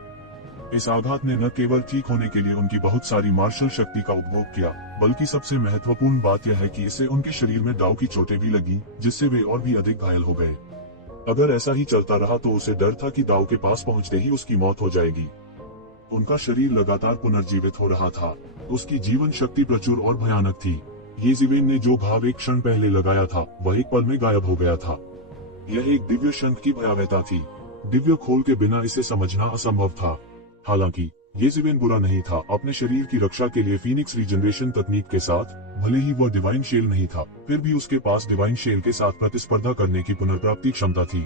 इस आघात ने न केवल ठीक होने के लिए उनकी बहुत सारी मार्शल शक्ति का उपभोग किया, बल्कि सबसे महत्वपूर्ण बात यह है कि इससे उनके शरीर में दाव की चोटें भी लगी, जिससे वे और भी अधिक घायल हो गए। अगर ऐसा ही चलता रहा तो उसे डर था कि दाव के पास पहुंचते ही उसकी मौत हो जाएगी। उनका शरीर लगातार पुनर्जीवित हो रहा था। उसकी जीवन शक्ति प्रचुर और भयानक थी। येज़ेबेल ने जो घाव एक क्षण पहले लगाया था वह एक पल में गायब हो गया था। यह एक दिव्य शंख की भयावहता थी। दिव्य खोल के बिना इसे समझना असंभव था। हालांकि येज़ेबेल बुरा नहीं था। अपने शरीर की रक्षा के लिए फीनिक्स रीजनरेशन तकनीक के साथ, भले ही वह डिवाइन शेल नहीं था, फिर भी उसके पास डिवाइन शेल के साथ प्रतिस्पर्धा करने की पुनर्प्राप्ति क्षमता थी।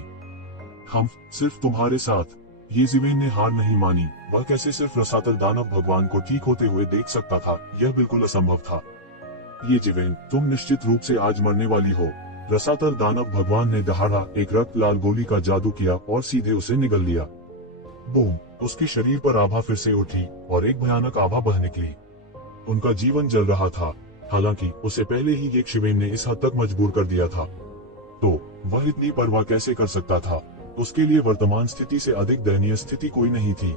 हम सिर्फ तुम्हारे साथ। येज़ेबेल ने हार नहीं मानी। वह कैसे सिर्फ रसातल दानव भगवान को ठीक होते हुए देख सकता था? यह बिल्कुल असंभव था। येज़ेबेल, तुम निश्चित रूप से आज मरने वाली हो। रसातल दानव भगवान ने दहाड़ा एक रक्त लाल गोली का जादू किया और सीधे उसे निगल लिया। बूम! उसके शरीर पर आभा फिर से उठी और एक भयानक आभा बह निकली। उनका जीवन जल रहा था। हालांकि उसे पहले ही येज़ेबेल ने इस हद तक मजबूर कर दिया था, तो वह इतनी परवाह कैसे कर सकता था? उसके लिए वर्तमान स्थिति से अधिक दयनीय स्थिति कोई नहीं थी।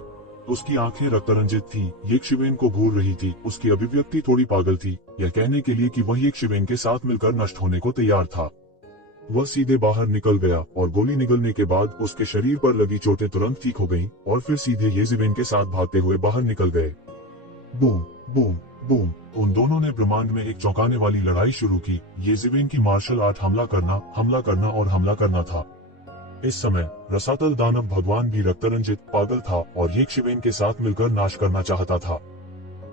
उसकी आंखें रक्तरंजित थीं, येज़ेबेल को घूर रही थी। उसकी अभिव्यक्ति थोड़ी पागल थी, यह कहने के लिए कि वह येज़ेबेल के साथ मिलकर नष्ट होने को तैयार था। वह सीधे बाहर निकल गया और गोली निगलने के बाद उसके शरीर पर लगी चोटें तुरंत ठीक हो गईं और फिर सीधे येज़ेबेल के साथ भागते हुए बाहर निकल गए। Boom boom boom! उन दोनों ने ब्रह्मांड में एक चौंकाने वाली लड़ाई शुरू की। येज़ेबेल की मार्शल आर्ट हमला करना और हमला करना था। इस समय रसातल दानव भगवान भी रक्तरंजित पागल था और येज़ेबेल के साथ मिलकर नाश करना चाहता था।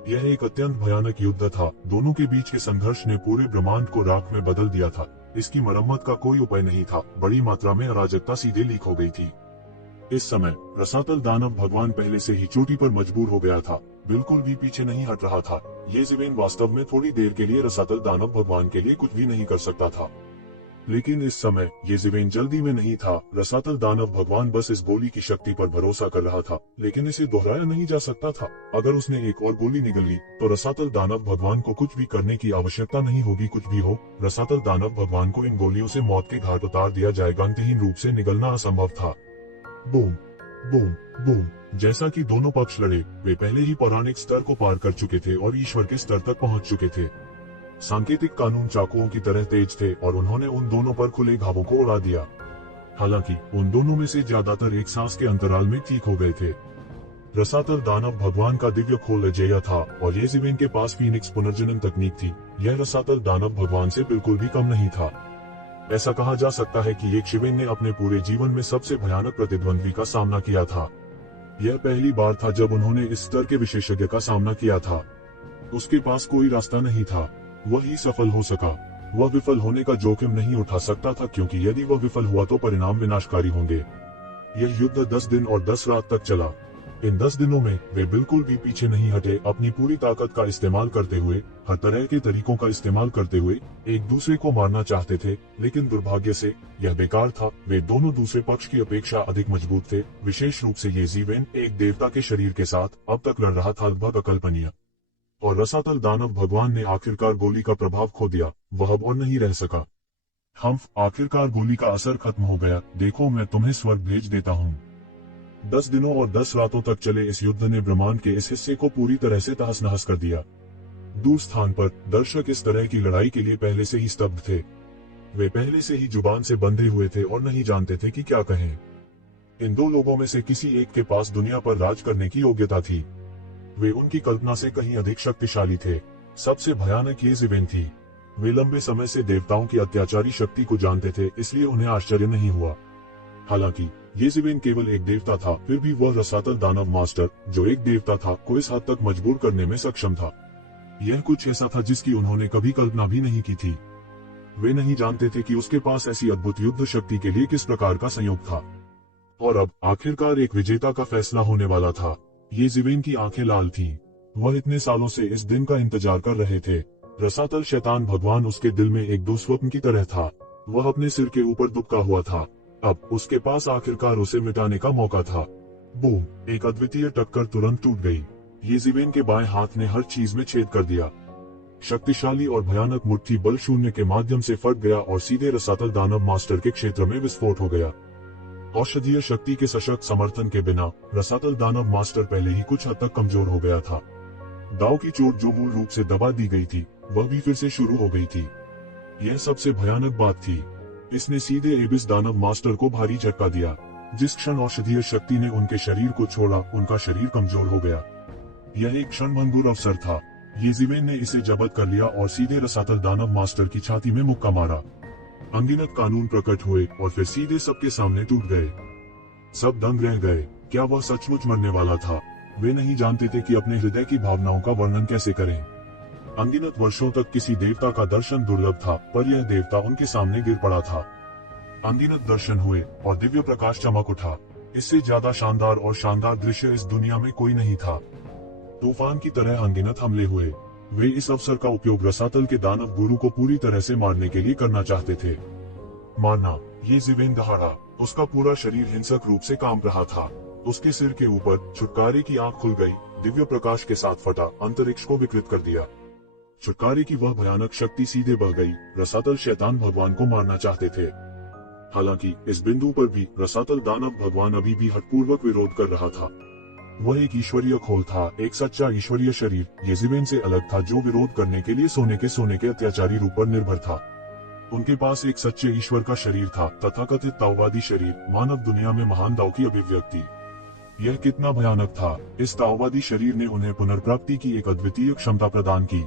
यह एक अत्यंत भयानक युद्ध था। दोनों के बीच के संघर्ष ने पूरे ब्रह्मांड को राख में बदल दिया था। इसकी मरम्मत का कोई उपाय नहीं था। बड़ी मात्रा में अराजकता सीधे लीक हो गई थी। इस समय रसातल दानव भगवान पहले से ही चोटी पर मजबूर हो गया था, बिल्कुल भी पीछे नहीं हट रहा था। येज़ेबेल वास्तव में थोड़ी देर के लिए रसातल दानव भगवान के लिए कुछ भी नहीं कर सकता था। लेकिन इस समय येज़ेबेल जल्दी में नहीं था। रसातल दानव भगवान बस इस गोली की शक्ति पर भरोसा कर रहा था, लेकिन इसे दोहराया नहीं जा सकता था। अगर उसने एक और गोली निगली तो रसातल दानव भगवान को कुछ भी करने की आवश्यकता नहीं होगी। कुछ भी हो, रसातल दानव भगवान को इन गोलियों से मौत के घाट उतार दिया जाएगा। अंतहीन रूप से निगलना असंभव था। Boom boom boom! जैसा कि दोनों पक्ष लड़े, वे पहले ही पौराणिक स्तर को पार कर चुके थे और ईश्वर के स्तर तक पहुंच चुके थे। सांकेतिक कानून चाकुओं की तरह तेज थे और उन्होंने उन दोनों पर खुले घावों को उड़ा दिया। हालांकि उन दोनों में से ज्यादातर एक सांस के अंतराल में ठीक हो गए थे। रसातल दानव भगवान का दिव्य खोल अजेय था और येज़िवेन के पास फीनिक्स पुनर्जनन तकनीक थी। यह रसातल दानव भगवान से बिल्कुल भी कम नहीं था। ऐसा कहा जा सकता है कि येज़िवेन ने अपने पूरे जीवन में सबसे भयानक प्रतिद्वंद्वी का सामना किया था। यह पहली बार था जब उन्होंने इस स्तर के विशेषज्ञ का सामना किया था। उसके पास कोई रास्ता नहीं था, वह ही सफल हो सका। वह विफल होने का जोखिम नहीं उठा सकता था, क्योंकि यदि वह विफल हुआ तो परिणाम विनाशकारी होंगे। यह युद्ध 10 दिन और 10 रात तक चला। इन 10 दिनों में वे बिल्कुल भी पीछे नहीं हटे, अपनी पूरी ताकत का इस्तेमाल करते हुए, हर तरह के तरीकों का इस्तेमाल करते हुए एक दूसरे को मारना चाहते थे, लेकिन दुर्भाग्य से यह बेकार था। वे दोनों दूसरे पक्ष की अपेक्षा अधिक मजबूत थे, विशेष रूप से येज़िवेन एक देवता के शरीर के साथ अब तक लड़ रहा था, लगभग अकल्पनीय। और रसातल दानव भगवान ने आखिरकार गोली का प्रभाव खो दिया, वह अब और नहीं रह सका। आखिरकार गोली का असर खत्म हो गया। देखो, मैं तुम्हें स्वर्ग भेज देता हूँ। 10 दिनों और 10 रातों तक चले इस युद्ध ने ब्रह्मांड के इस हिस्से को पूरी तरह से तहस नहस कर दिया। दूर स्थान पर दर्शक इस तरह की लड़ाई के लिए पहले से ही स्तब्ध थे। वे पहले से ही जुबान से बंधे हुए थे और नहीं जानते थे कि क्या कहें। इन दो लोगों में से किसी एक के पास दुनिया पर राज करने की योग्यता थी। वे उनकी कल्पना से कहीं अधिक शक्तिशाली थे। सबसे भयानक येज़िवेन थी। वे लंबे समय से देवताओं की अत्याचारी शक्ति को जानते थे, इसलिए उन्हें आश्चर्य नहीं हुआ। हालांकि येज़िवेन केवल एक देवता था, फिर भी वह रसातल दानव मास्टर, जो एक देवता था, को इस हद तक मजबूर करने में सक्षम था। यह कुछ ऐसा था जिसकी उन्होंने कभी कल्पना भी नहीं की थी। वे नहीं जानते थे कि उसके पास ऐसी अद्भुत युद्ध शक्ति के लिए किस प्रकार का संयोग था। और अब आखिरकार एक विजेता का फैसला होने वाला था। येज़िवेन की आंखें लाल थीं। वह इतने सालों से इस दिन का इंतजार कर रहे थे। रसातल शैतान भगवान उसके दिल में एक दुस्वप्न की तरह था। वह अपने सिर के ऊपर दुबका हुआ था। अब उसके पास आखिरकार उसे मिटाने का मौका था। बूम! एक अद्वितीय टक्कर तुरंत टूट गई। येज़िवेन के बाएं हाथ ने हर चीज में छेद कर दिया। शक्तिशाली और भयानक मुट्ठी बल शून्य के माध्यम से फट गया और सीधे रसातल दानव मास्टर के क्षेत्र में विस्फोट हो गया। औषधीय शक्ति के सशक्त समर्थन के बिना रसातल दानव मास्टर पहले ही कुछ हद तक कमजोर हो गया था। दाव की चोट जो मूल रूप से दबा दी गई थी, वह भी फिर से शुरू हो गई थी। यह सबसे भयानक बात थी। इसने सीधे एबिस दानव मास्टर को भारी झटका दिया। जिस क्षण औषधीय शक्ति ने उनके शरीर को छोड़ा, उनका शरीर कमजोर हो गया। यह एक क्षणभंगुर अवसर था। येज़िवेन ने इसे जब्त कर लिया और सीधे रसातल दानव मास्टर की छाती में मुक्का मारा। अनगिनत कानून प्रकट हुए और फिर सीधे सबके सामने टूट गए। सब दंग रह गए। क्या वह सचमुच मरने वाला था? वे नहीं जानते थे कि अपने हृदय की भावनाओं का वर्णन कैसे करें। अनगिनत वर्षों तक किसी देवता का दर्शन दुर्लभ था, पर यह देवता उनके सामने गिर पड़ा था। अनगिनत दर्शन हुए और दिव्य प्रकाश चमक उठा। इससे ज्यादा शानदार और शानदार दृश्य इस दुनिया में कोई नहीं था। तूफान की तरह अनगिनत हमले हुए। वे इस अवसर का उपयोग रसातल के दानव गुरु को पूरी तरह से मारने के लिए करना चाहते थे। मारना। येज़िवेन दहाड़ा। उसका पूरा शरीर हिंसक रूप से कांप रहा था। उसके सिर के ऊपर छुटकारे की आंख खुल गई, दिव्य प्रकाश के साथ फटा, अंतरिक्ष को विकृत कर दिया। छुटकारे की वह भयानक शक्ति सीधे बह गई। रसातल शैतान भगवान को मारना चाहते थे। हालांकि इस बिंदु पर भी रसातल दानव भगवान अभी भी हठपूर्वक विरोध कर रहा था। वह एक ईश्वरीय खोल था, एक सच्चा ईश्वरीय शरीर येज़िवेन से अलग था, जो विरोध करने के लिए सोने के अत्याचारी रूप पर निर्भर था। उनके पास एक सच्चे ईश्वर का शरीर था, तथाकथित ताओवादी शरीर, मानव दुनिया में महान दाव की अभिव्यक्ति। यह कितना भयानक था। इस ताओवादी शरीर ने उन्हें पुनर्प्राप्ति की एक अद्वितीय क्षमता प्रदान की।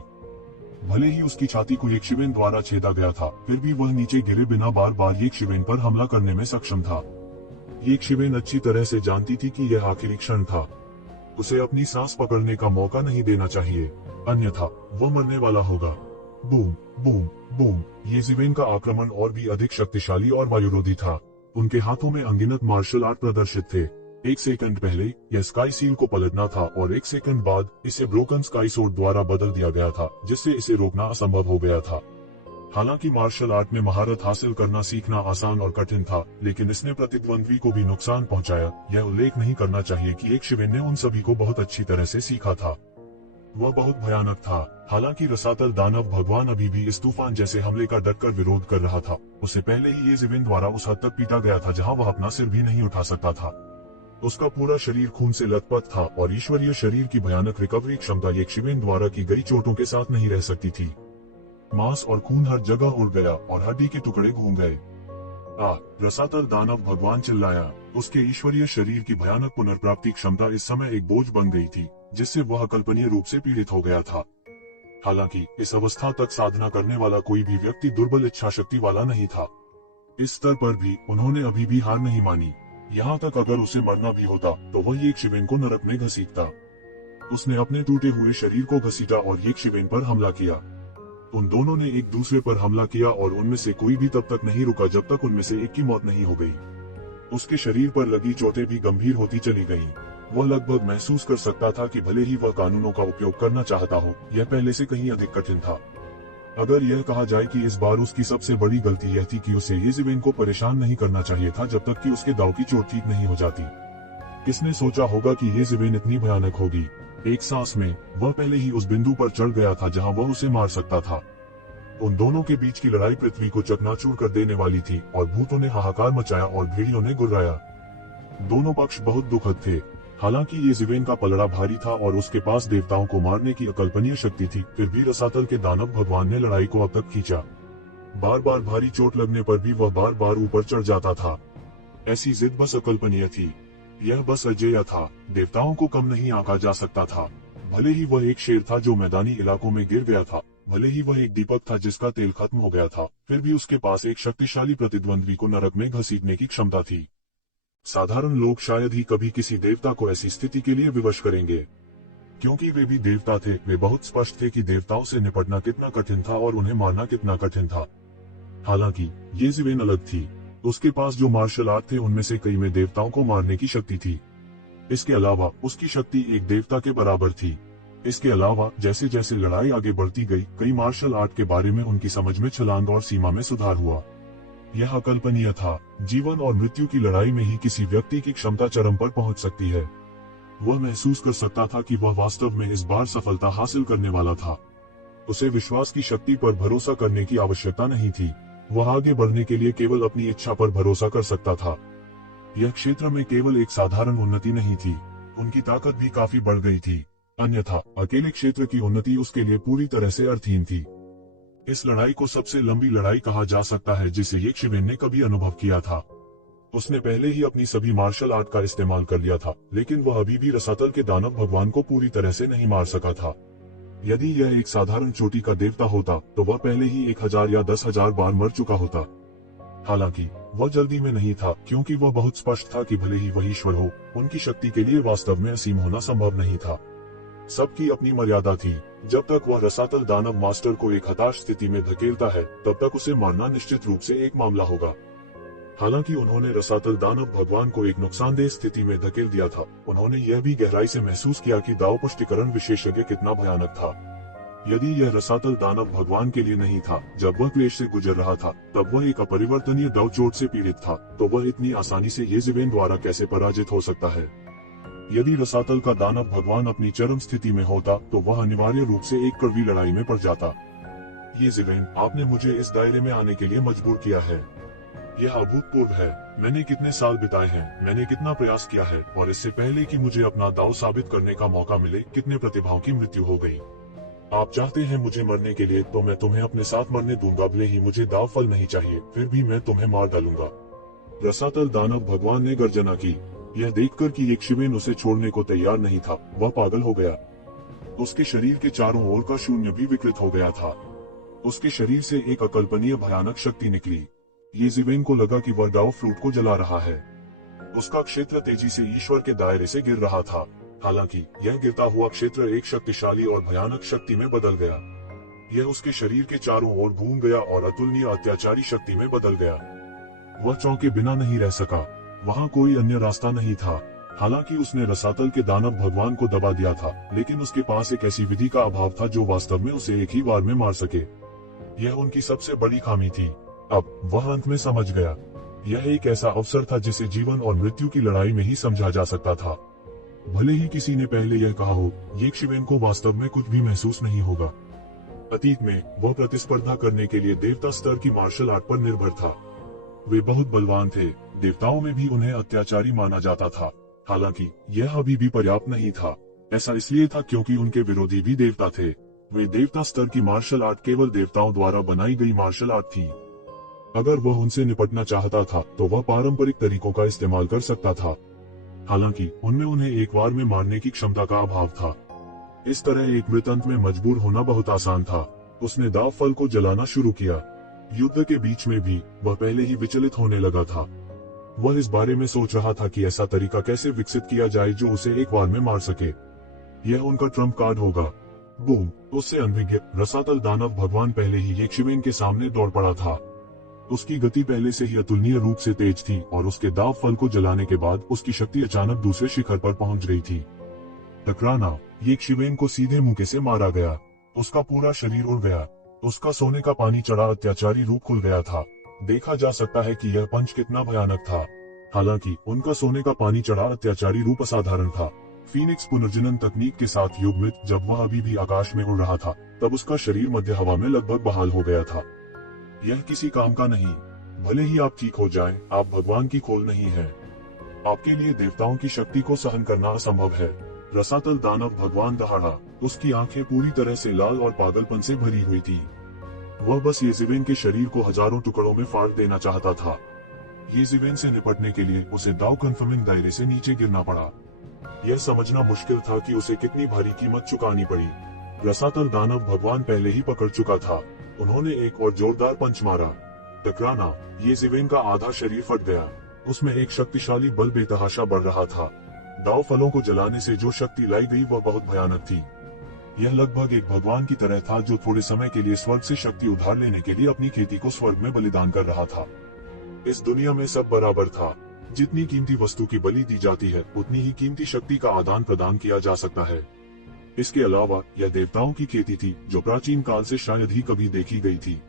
भले ही उसकी छाती को येज़िवेन द्वारा छेदा गया था, फिर भी वह नीचे गिरे बिना बार बार येज़िवेन पर हमला करने में सक्षम था। येज़िवेन अच्छी तरह से जानती थी कि यह आखिरी क्षण था। उसे अपनी सांस पकड़ने का मौका नहीं देना चाहिए, अन्यथा वह मरने वाला होगा। Boom boom boom! येज़िवेन का आक्रमण और भी अधिक शक्तिशाली और वायुरोधी था। उनके हाथों में अनगिनत मार्शल आर्ट प्रदर्शित थे। एक सेकंड पहले यह स्काई सील को पलटना था और एक सेकंड बाद इसे ब्रोकन स्काई सोर्ड द्वारा बदल दिया गया था, जिससे इसे रोकना असंभव हो गया था। हालांकि मार्शल आर्ट में महारत हासिल करना सीखना आसान और कठिन था, लेकिन इसने प्रतिद्वंद्वी को भी नुकसान पहुंचाया। यह उल्लेख नहीं करना चाहिए कि येज़िवेन ने उन सभी को बहुत अच्छी तरह से सीखा था। वह बहुत भयानक था। हालांकि रसातल दानव भगवान अभी भी इस तूफान जैसे हमले का डटकर विरोध कर रहा था। उससे पहले ही येज़िवेन द्वारा उस हद तक पीटा गया था जहां वह अपना सिर भी नहीं उठा सकता था। उसका पूरा शरीर खून से लथपथ था और ईश्वरीय शरीर की भयानक रिकवरी क्षमता येज़िवेन द्वारा की गई चोटों के साथ नहीं रह सकती थी। मांस और खून हर जगह उड़ गया और हड्डी के टुकड़े घूम गए। रसातल दानव भगवान चिल्लाया। उसके ईश्वरीय शरीर की भयानक पुनर्प्राप्ति क्षमता इस समय एक बोझ बन गई थी, जिससे वह अकल्पनीय रूप से पीड़ित हो गया था। हालांकि इस अवस्था तक साधना करने वाला कोई भी व्यक्ति दुर्बल इच्छा शक्ति वाला नहीं था। इस स्तर पर भी उन्होंने अभी भी हार नहीं मानी। यहाँ तक अगर उसे मरना भी होता तो वह यक्षिवेन को नरक में घसीटता। उसने अपने टूटे हुए शरीर को घसीटा और यक्षिवेन पर हमला किया। उन दोनों ने एक दूसरे पर हमला किया और उनमें से कोई भी तब तक नहीं रुका जब तक उनमें से एक की मौत नहीं हो गई। उसके शरीर पर लगी चोटें भी गंभीर होती चली गईं। वह लगभग महसूस कर सकता था कि भले ही वह कानूनों का उपयोग करना चाहता हो, यह पहले से कहीं अधिक कठिन था। अगर यह कहा जाए कि इस बार उसकी सबसे बड़ी गलती यह थी कि उसे येज़ेबेल को परेशान नहीं करना चाहिए था जब तक कि उसके दांव की चोट ठीक नहीं हो जाती। किसने सोचा होगा कि येज़ेबेल इतनी भयानक होगी। एक सांस में वह पहले ही उस बिंदु पर चढ़ गया था जहां वह उसे मार सकता था। उन दोनों के बीच की लड़ाई पृथ्वी को चकनाचूर कर देने वाली थी और भूतों ने हाहाकार मचाया और भेड़ियों ने गुर्राया। दोनों पक्ष बहुत दुखद थे। हालांकि येज़ेबेल का पलड़ा भारी था और उसके पास देवताओं को मारने की अकल्पनीय शक्ति थी, फिर भी रसातल के दानव भगवान ने लड़ाई को अब तक खींचा। बार बार भारी चोट लगने पर भी वह बार बार ऊपर चढ़ जाता था। ऐसी जिद बस अकल्पनीय थी। यह बस अजेय था। देवताओं को कम नहीं आंका जा सकता था। भले ही वह एक शेर था जो मैदानी इलाकों में गिर गया था, भले ही वह एक दीपक था जिसका तेल खत्म हो गया था, फिर भी उसके पास एक शक्तिशाली प्रतिद्वंद्वी को नरक में घसीटने की क्षमता थी। साधारण लोग शायद ही कभी किसी देवता को ऐसी स्थिति के लिए विवश करेंगे। क्योंकि वे भी देवता थे, वे बहुत स्पष्ट थे कि देवताओं से निपटना कितना कठिन था और उन्हें मारना कितना कठिन था। हालांकि येज़ेबेल अलग थी। उसके पास जो मार्शल आर्ट थे उनमें से कई में देवताओं को मारने की शक्ति थी। इसके अलावा उसकी शक्ति एक देवता के बराबर थी। इसके अलावा जैसे जैसे लड़ाई आगे बढ़ती गई, कई मार्शल आर्ट के बारे में उनकी समझ में छलांग और सीमा में सुधार हुआ। यह अकल्पनीय था। जीवन और मृत्यु की लड़ाई में ही किसी व्यक्ति की क्षमता चरम पर पहुंच सकती है। वह महसूस कर सकता था कि वह वास्तव में इस बार सफलता हासिल करने वाला था। उसे विश्वास की शक्ति पर भरोसा करने की आवश्यकता नहीं थी। वह आगे बढ़ने के लिए केवल अपनी इच्छा पर भरोसा कर सकता था। यह क्षेत्र में केवल एक साधारण उन्नति नहीं थी, उनकी ताकत भी काफी बढ़ गई थी। अन्यथा अकेले क्षेत्र की उन्नति उसके लिए पूरी तरह से अर्थहीन थी। इस लड़ाई को सबसे लंबी लड़ाई कहा जा सकता है जिसे येज़ेबेल ने कभी अनुभव किया था। उसने पहले ही अपनी सभी मार्शल आर्ट का इस्तेमाल कर लिया था, लेकिन वह अभी भी रसातल के दानव भगवान को पूरी तरह से नहीं मार सका था। यदि यह एक साधारण चोटी का देवता होता तो वह पहले ही 1000 या 10,000 बार मर चुका होता। हालांकि वह जल्दी में नहीं था, क्योंकि वह बहुत स्पष्ट था कि भले ही वह ईश्वर हो, उनकी शक्ति के लिए वास्तव में असीम होना संभव नहीं था। सबकी अपनी मर्यादा थी। जब तक वह रसातल दानव मास्टर को एक हताश स्थिति में धकेलता है, तब तक उसे मारना निश्चित रूप से एक मामला होगा। हालांकि उन्होंने रसातल दानव भगवान को एक नुकसानदेह स्थिति में धकेल दिया था। उन्होंने यह भी गहराई से महसूस किया कि दाव पुष्टिकरण विशेषज्ञ कितना भयानक था। यदि यह रसातल दानव भगवान के लिए नहीं था, जब वह क्लेश से गुजर रहा था, तब वह एक अपरिवर्तनीय दाव चोट से पीड़ित था, तो वह इतनी आसानी से येज़ेबेल द्वारा कैसे पराजित हो सकता है। यदि रसातल का दानव भगवान अपनी चरम स्थिति में होता तो वह अनिवार्य रूप से एक कड़वी लड़ाई में पड़ जाता। येज़ेबेल, आपने मुझे इस दायरे में आने के लिए मजबूर किया है। यह अभूतपूर्व है। मैंने कितने साल बिताए हैं, मैंने कितना प्रयास किया है, और इससे पहले कि मुझे अपना दाव साबित करने का मौका मिले, कितने प्रतिभाओं की मृत्यु हो गई। आप चाहते हैं मुझे मरने के लिए, तो मैं तुम्हें अपने साथ मरने दूंगा। भले ही मुझे दाव फल नहीं चाहिए, फिर भी मैं तुम्हें मार डालूंगा। रसातल दानव भगवान ने गर्जना की। यह देखकर कि येज़ेबेल उसे छोड़ने को तैयार नहीं था, वह पागल हो गया। उसके शरीर के चारों ओर का शून्य भी विकृत हो गया था। उसके शरीर से एक अकल्पनीय भयानक शक्ति निकली। येज़ेबेल को लगा कि वह दाव फ्रूट को जला रहा है। उसका क्षेत्र तेजी से ईश्वर के दायरे से गिर रहा था। हालांकि यह गिरता हुआ क्षेत्र एक शक्तिशाली और भयानक शक्ति में बदल गया। यह उसके शरीर के चारों ओर घूम गया और अतुलनीय अत्याचारी शक्ति में बदल गया। वह चौंके बिना नहीं रह सका। वहाँ कोई अन्य रास्ता नहीं था। हालांकि उसने रसातल के दानव भगवान को दबा दिया था, लेकिन उसके पास एक ऐसी विधि का अभाव था जो वास्तव में उसे एक ही बार में मार सके। यह उनकी सबसे बड़ी खामी थी। अब वह अंत में समझ गया। यह एक ऐसा अवसर था जिसे जीवन और मृत्यु की लड़ाई में ही समझा जा सकता था। भले ही किसी ने पहले यह कहा हो, येज़ेबेल को वास्तव में कुछ भी महसूस नहीं होगा। अतीत में वह प्रतिस्पर्धा करने के लिए देवता स्तर की मार्शल आर्ट पर निर्भर था। वे बहुत बलवान थे। देवताओं में भी उन्हें अत्याचारी माना जाता था। हालांकि यह अभी भी पर्याप्त नहीं था। ऐसा इसलिए था क्योंकि उनके विरोधी भी देवता थे। वे देवता स्तर की मार्शल आर्ट केवल देवताओं द्वारा बनाई गई मार्शल आर्ट थी। अगर वह उनसे निपटना चाहता था तो वह पारंपरिक तरीकों का इस्तेमाल कर सकता था। हालांकि उनमें उन्हें एक बार में मारने की क्षमता का अभाव था। इस तरह एक मृतंत में मजबूर होना बहुत आसान था। उसने दाव फल को जलाना शुरू किया। युद्ध के बीच में भी वह पहले ही विचलित होने लगा था। वह इस बारे में सोच रहा था कि ऐसा तरीका कैसे विकसित किया जाए जो उसे एक बार में मार सके। यह उनका ट्रम्प कार्ड होगा। बूम! उससे अनभिज्ञ रसातल दानव भगवान पहले ही एक शिवेन के सामने दौड़ पड़ा था। उसकी गति पहले से ही अतुलनीय रूप से तेज थी और उसके दाव फल को जलाने के बाद उसकी शक्ति अचानक दूसरे शिखर पर पहुंच गई थी। टकराना! ये शिवेन को सीधे मुंह से मारा गया। उसका पूरा शरीर उड़ गया। उसका सोने का पानी चढ़ा अत्याचारी रूप खुल गया था। देखा जा सकता है कि यह पंच कितना भयानक था। हालांकि उनका सोने का पानी चढ़ा अत्याचारी रूप असाधारण था। फीनिक्स पुनर्जनन तकनीक के साथ युग्मित जब वह अभी भी आकाश में उड़ रहा था तब उसका शरीर मध्य हवा में लगभग बहाल हो गया था। यह किसी काम का नहीं। भले ही आप ठीक हो जाएं, आप भगवान की खोल नहीं है। आपके लिए देवताओं की शक्ति को सहन करना असंभव है। रसातल दानव भगवान दहाड़ा। उसकी आंखें पूरी तरह से लाल और पागलपन से भरी हुई थी। वह बस येज़ेबेल के शरीर को हजारों टुकड़ों में फाड़ देना चाहता था। येज़ेबेल से निपटने के लिए उसे दाव कन्फर्मिंग दायरे से नीचे गिरना पड़ा। यह समझना मुश्किल था कि उसे कितनी भारी कीमत चुकानी पड़ी। रसातल दानव भगवान पहले ही पकड़ चुका था। उन्होंने एक और जोरदार पंच मारा। टकराना! येज़ेबेल का आधा शरीर फट गया। उसमें एक शक्तिशाली बल बेतहाशा बढ़ रहा था। दाव फलों को जलाने से जो शक्ति लाई गई वह बहुत भयानक थी। यह लगभग एक भगवान की तरह था जो थोड़े समय के लिए स्वर्ग से शक्ति उधार लेने के लिए अपनी खेती को स्वर्ग में बलिदान कर रहा था। इस दुनिया में सब बराबर था। जितनी कीमती वस्तु की बलि दी जाती है उतनी ही कीमती शक्ति का आदान प्रदान किया जा सकता है। इसके अलावा यह देवताओं की खेती थी जो प्राचीन काल से शायद ही कभी देखी गई थी।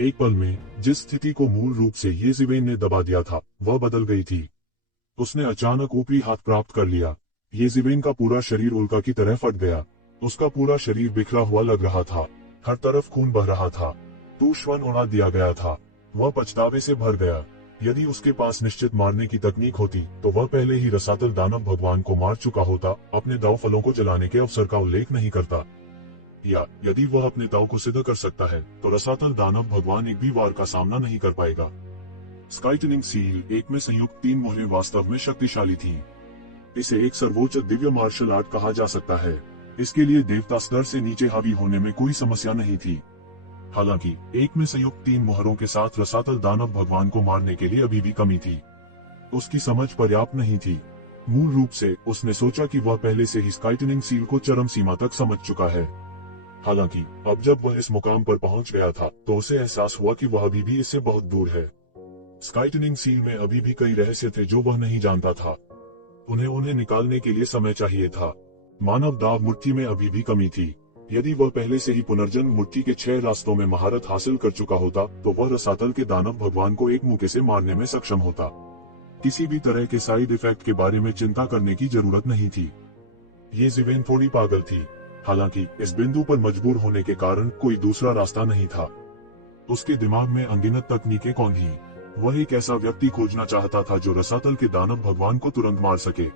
एक पल में जिस स्थिति को मूल रूप से येज़ेबेल ने दबा दिया था वह बदल गई थी। उसने अचानक ऊपरी हाथ प्राप्त कर लिया। येज़ेबेल का पूरा शरीर उल्का की तरह फट गया। उसका पूरा शरीर बिखरा हुआ लग रहा था। हर तरफ खून बह रहा था। तूष्वन उड़ा दिया गया था। वह पछतावे से भर गया। यदि उसके पास निश्चित मारने की तकनीक होती तो वह पहले ही रसातल दानव भगवान को मार चुका होता। अपने दाव फलों को जलाने के अवसर का उल्लेख नहीं करता। या यदि वह अपने दाव को सिद्ध कर सकता है तो रसातल दानव भगवान एक भी वार का सामना नहीं कर पाएगा। स्काइटनिंग सील एक में संयुक्त 3 मोहरें वास्तव में शक्तिशाली थी। इसे एक सर्वोच्च दिव्य मार्शल आर्ट कहा जा सकता है। इसके लिए देवता स्तर से नीचे हावी होने में कोई समस्या नहीं थी। हालांकि एक में संयुक्त 3 मोहरों के साथ रसातल दानव भगवान को मारने के लिए अभी भी कमी थी। उसकी समझ पर्याप्त नहीं थी। मूल रूप से उसने सोचा कि वह पहले से ही स्काइटनिंग सील को चरम सीमा तक समझ चुका है। हालांकि अब जब वह इस मुकाम पर पहुंच गया था तो उसे एहसास हुआ कि वह अभी भी इससे बहुत दूर है। स्काइटनिंग सील में अभी भी कई रहस्य थे जो वह नहीं जानता था। उन्हें निकालने के लिए समय चाहिए था। मानव दाव मुट्ठी में अभी भी कमी थी। यदि वह पहले से ही पुनर्जन्म मुट्ठी के 6 रास्तों में महारत हासिल कर चुका होता तो वह रसातल के दानव भगवान को एक मुक्के से मारने में सक्षम होता। किसी भी तरह के साइड इफेक्ट के बारे में चिंता करने की जरूरत नहीं थी। येज़ेबेल थोड़ी पागल थी। हालांकि इस बिंदु पर मजबूर होने के कारण कोई दूसरा रास्ता नहीं था। उसके दिमाग में अनगिनत तकनीकें कौन थी। वह एक ऐसा व्यक्ति खोजना चाहता था जो रसातल के दानव भगवान को तुरंत मार सके।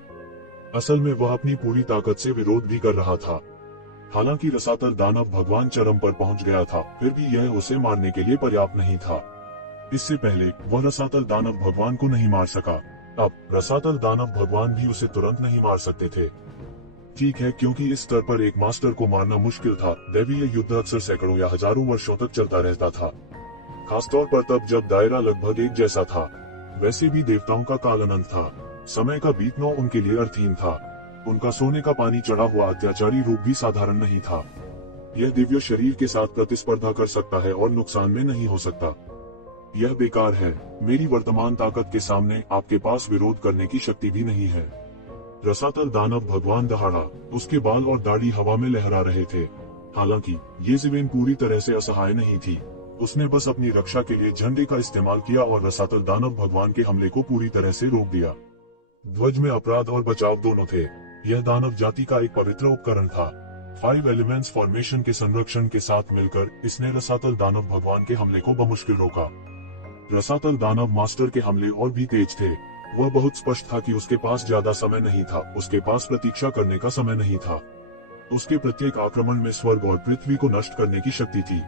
असल में वह अपनी पूरी ताकत से विरोध भी कर रहा था। हालांकि रसातल दानव भगवान चरम पर पहुंच गया था, फिर भी यह उसे मारने के लिए पर्याप्त नहीं था। इससे पहले वह रसातल दानव भगवान को नहीं मार सका। अब रसातल दानव भगवान भी उसे तुरंत नहीं मार सकते थे। ठीक है, क्योंकि इस स्तर पर एक मास्टर को मारना मुश्किल था। दैवीय युद्ध अक्सर सैकड़ों या हजारों वर्षों तक चलता रहता था, खासतौर पर तब जब दायरा लगभग एक जैसा था। वैसे भी देवताओं का काल अनंत था। समय का बीतना उनके लिए अर्थहीन था। उनका सोने का पानी चढ़ा हुआ अत्याचारी रूप भी साधारण नहीं था। यह दिव्य शरीर के साथ प्रतिस्पर्धा कर सकता है और नुकसान में नहीं हो सकता। यह बेकार है। मेरी वर्तमान ताकत के सामने आपके पास विरोध करने की शक्ति भी नहीं है। रसातल दानव भगवान दहाड़ा। उसके बाल और दाढ़ी हवा में लहरा रहे थे। हालांकि येज़ेबेल पूरी तरह से असहाय नहीं थी। उसने बस अपनी रक्षा के लिए झंडे का इस्तेमाल किया और रसातल दानव भगवान के हमले को पूरी तरह से रोक दिया। ध्वज में अपराध और बचाव दोनों थे। यह दानव जाति का एक पवित्र उपकरण था। 5 एलिमेंट्स फॉर्मेशन के संरक्षण के साथ मिलकर इसने रसातल दानव भगवान के हमले को बमुश्किल रोका। रसातल दानव मास्टर के हमले और भी तेज थे। वह बहुत स्पष्ट था कि उसके पास ज्यादा समय नहीं था। उसके पास प्रतीक्षा करने का समय नहीं था। उसके प्रत्येक आक्रमण में स्वर्ग और पृथ्वी को नष्ट करने की शक्ति थी।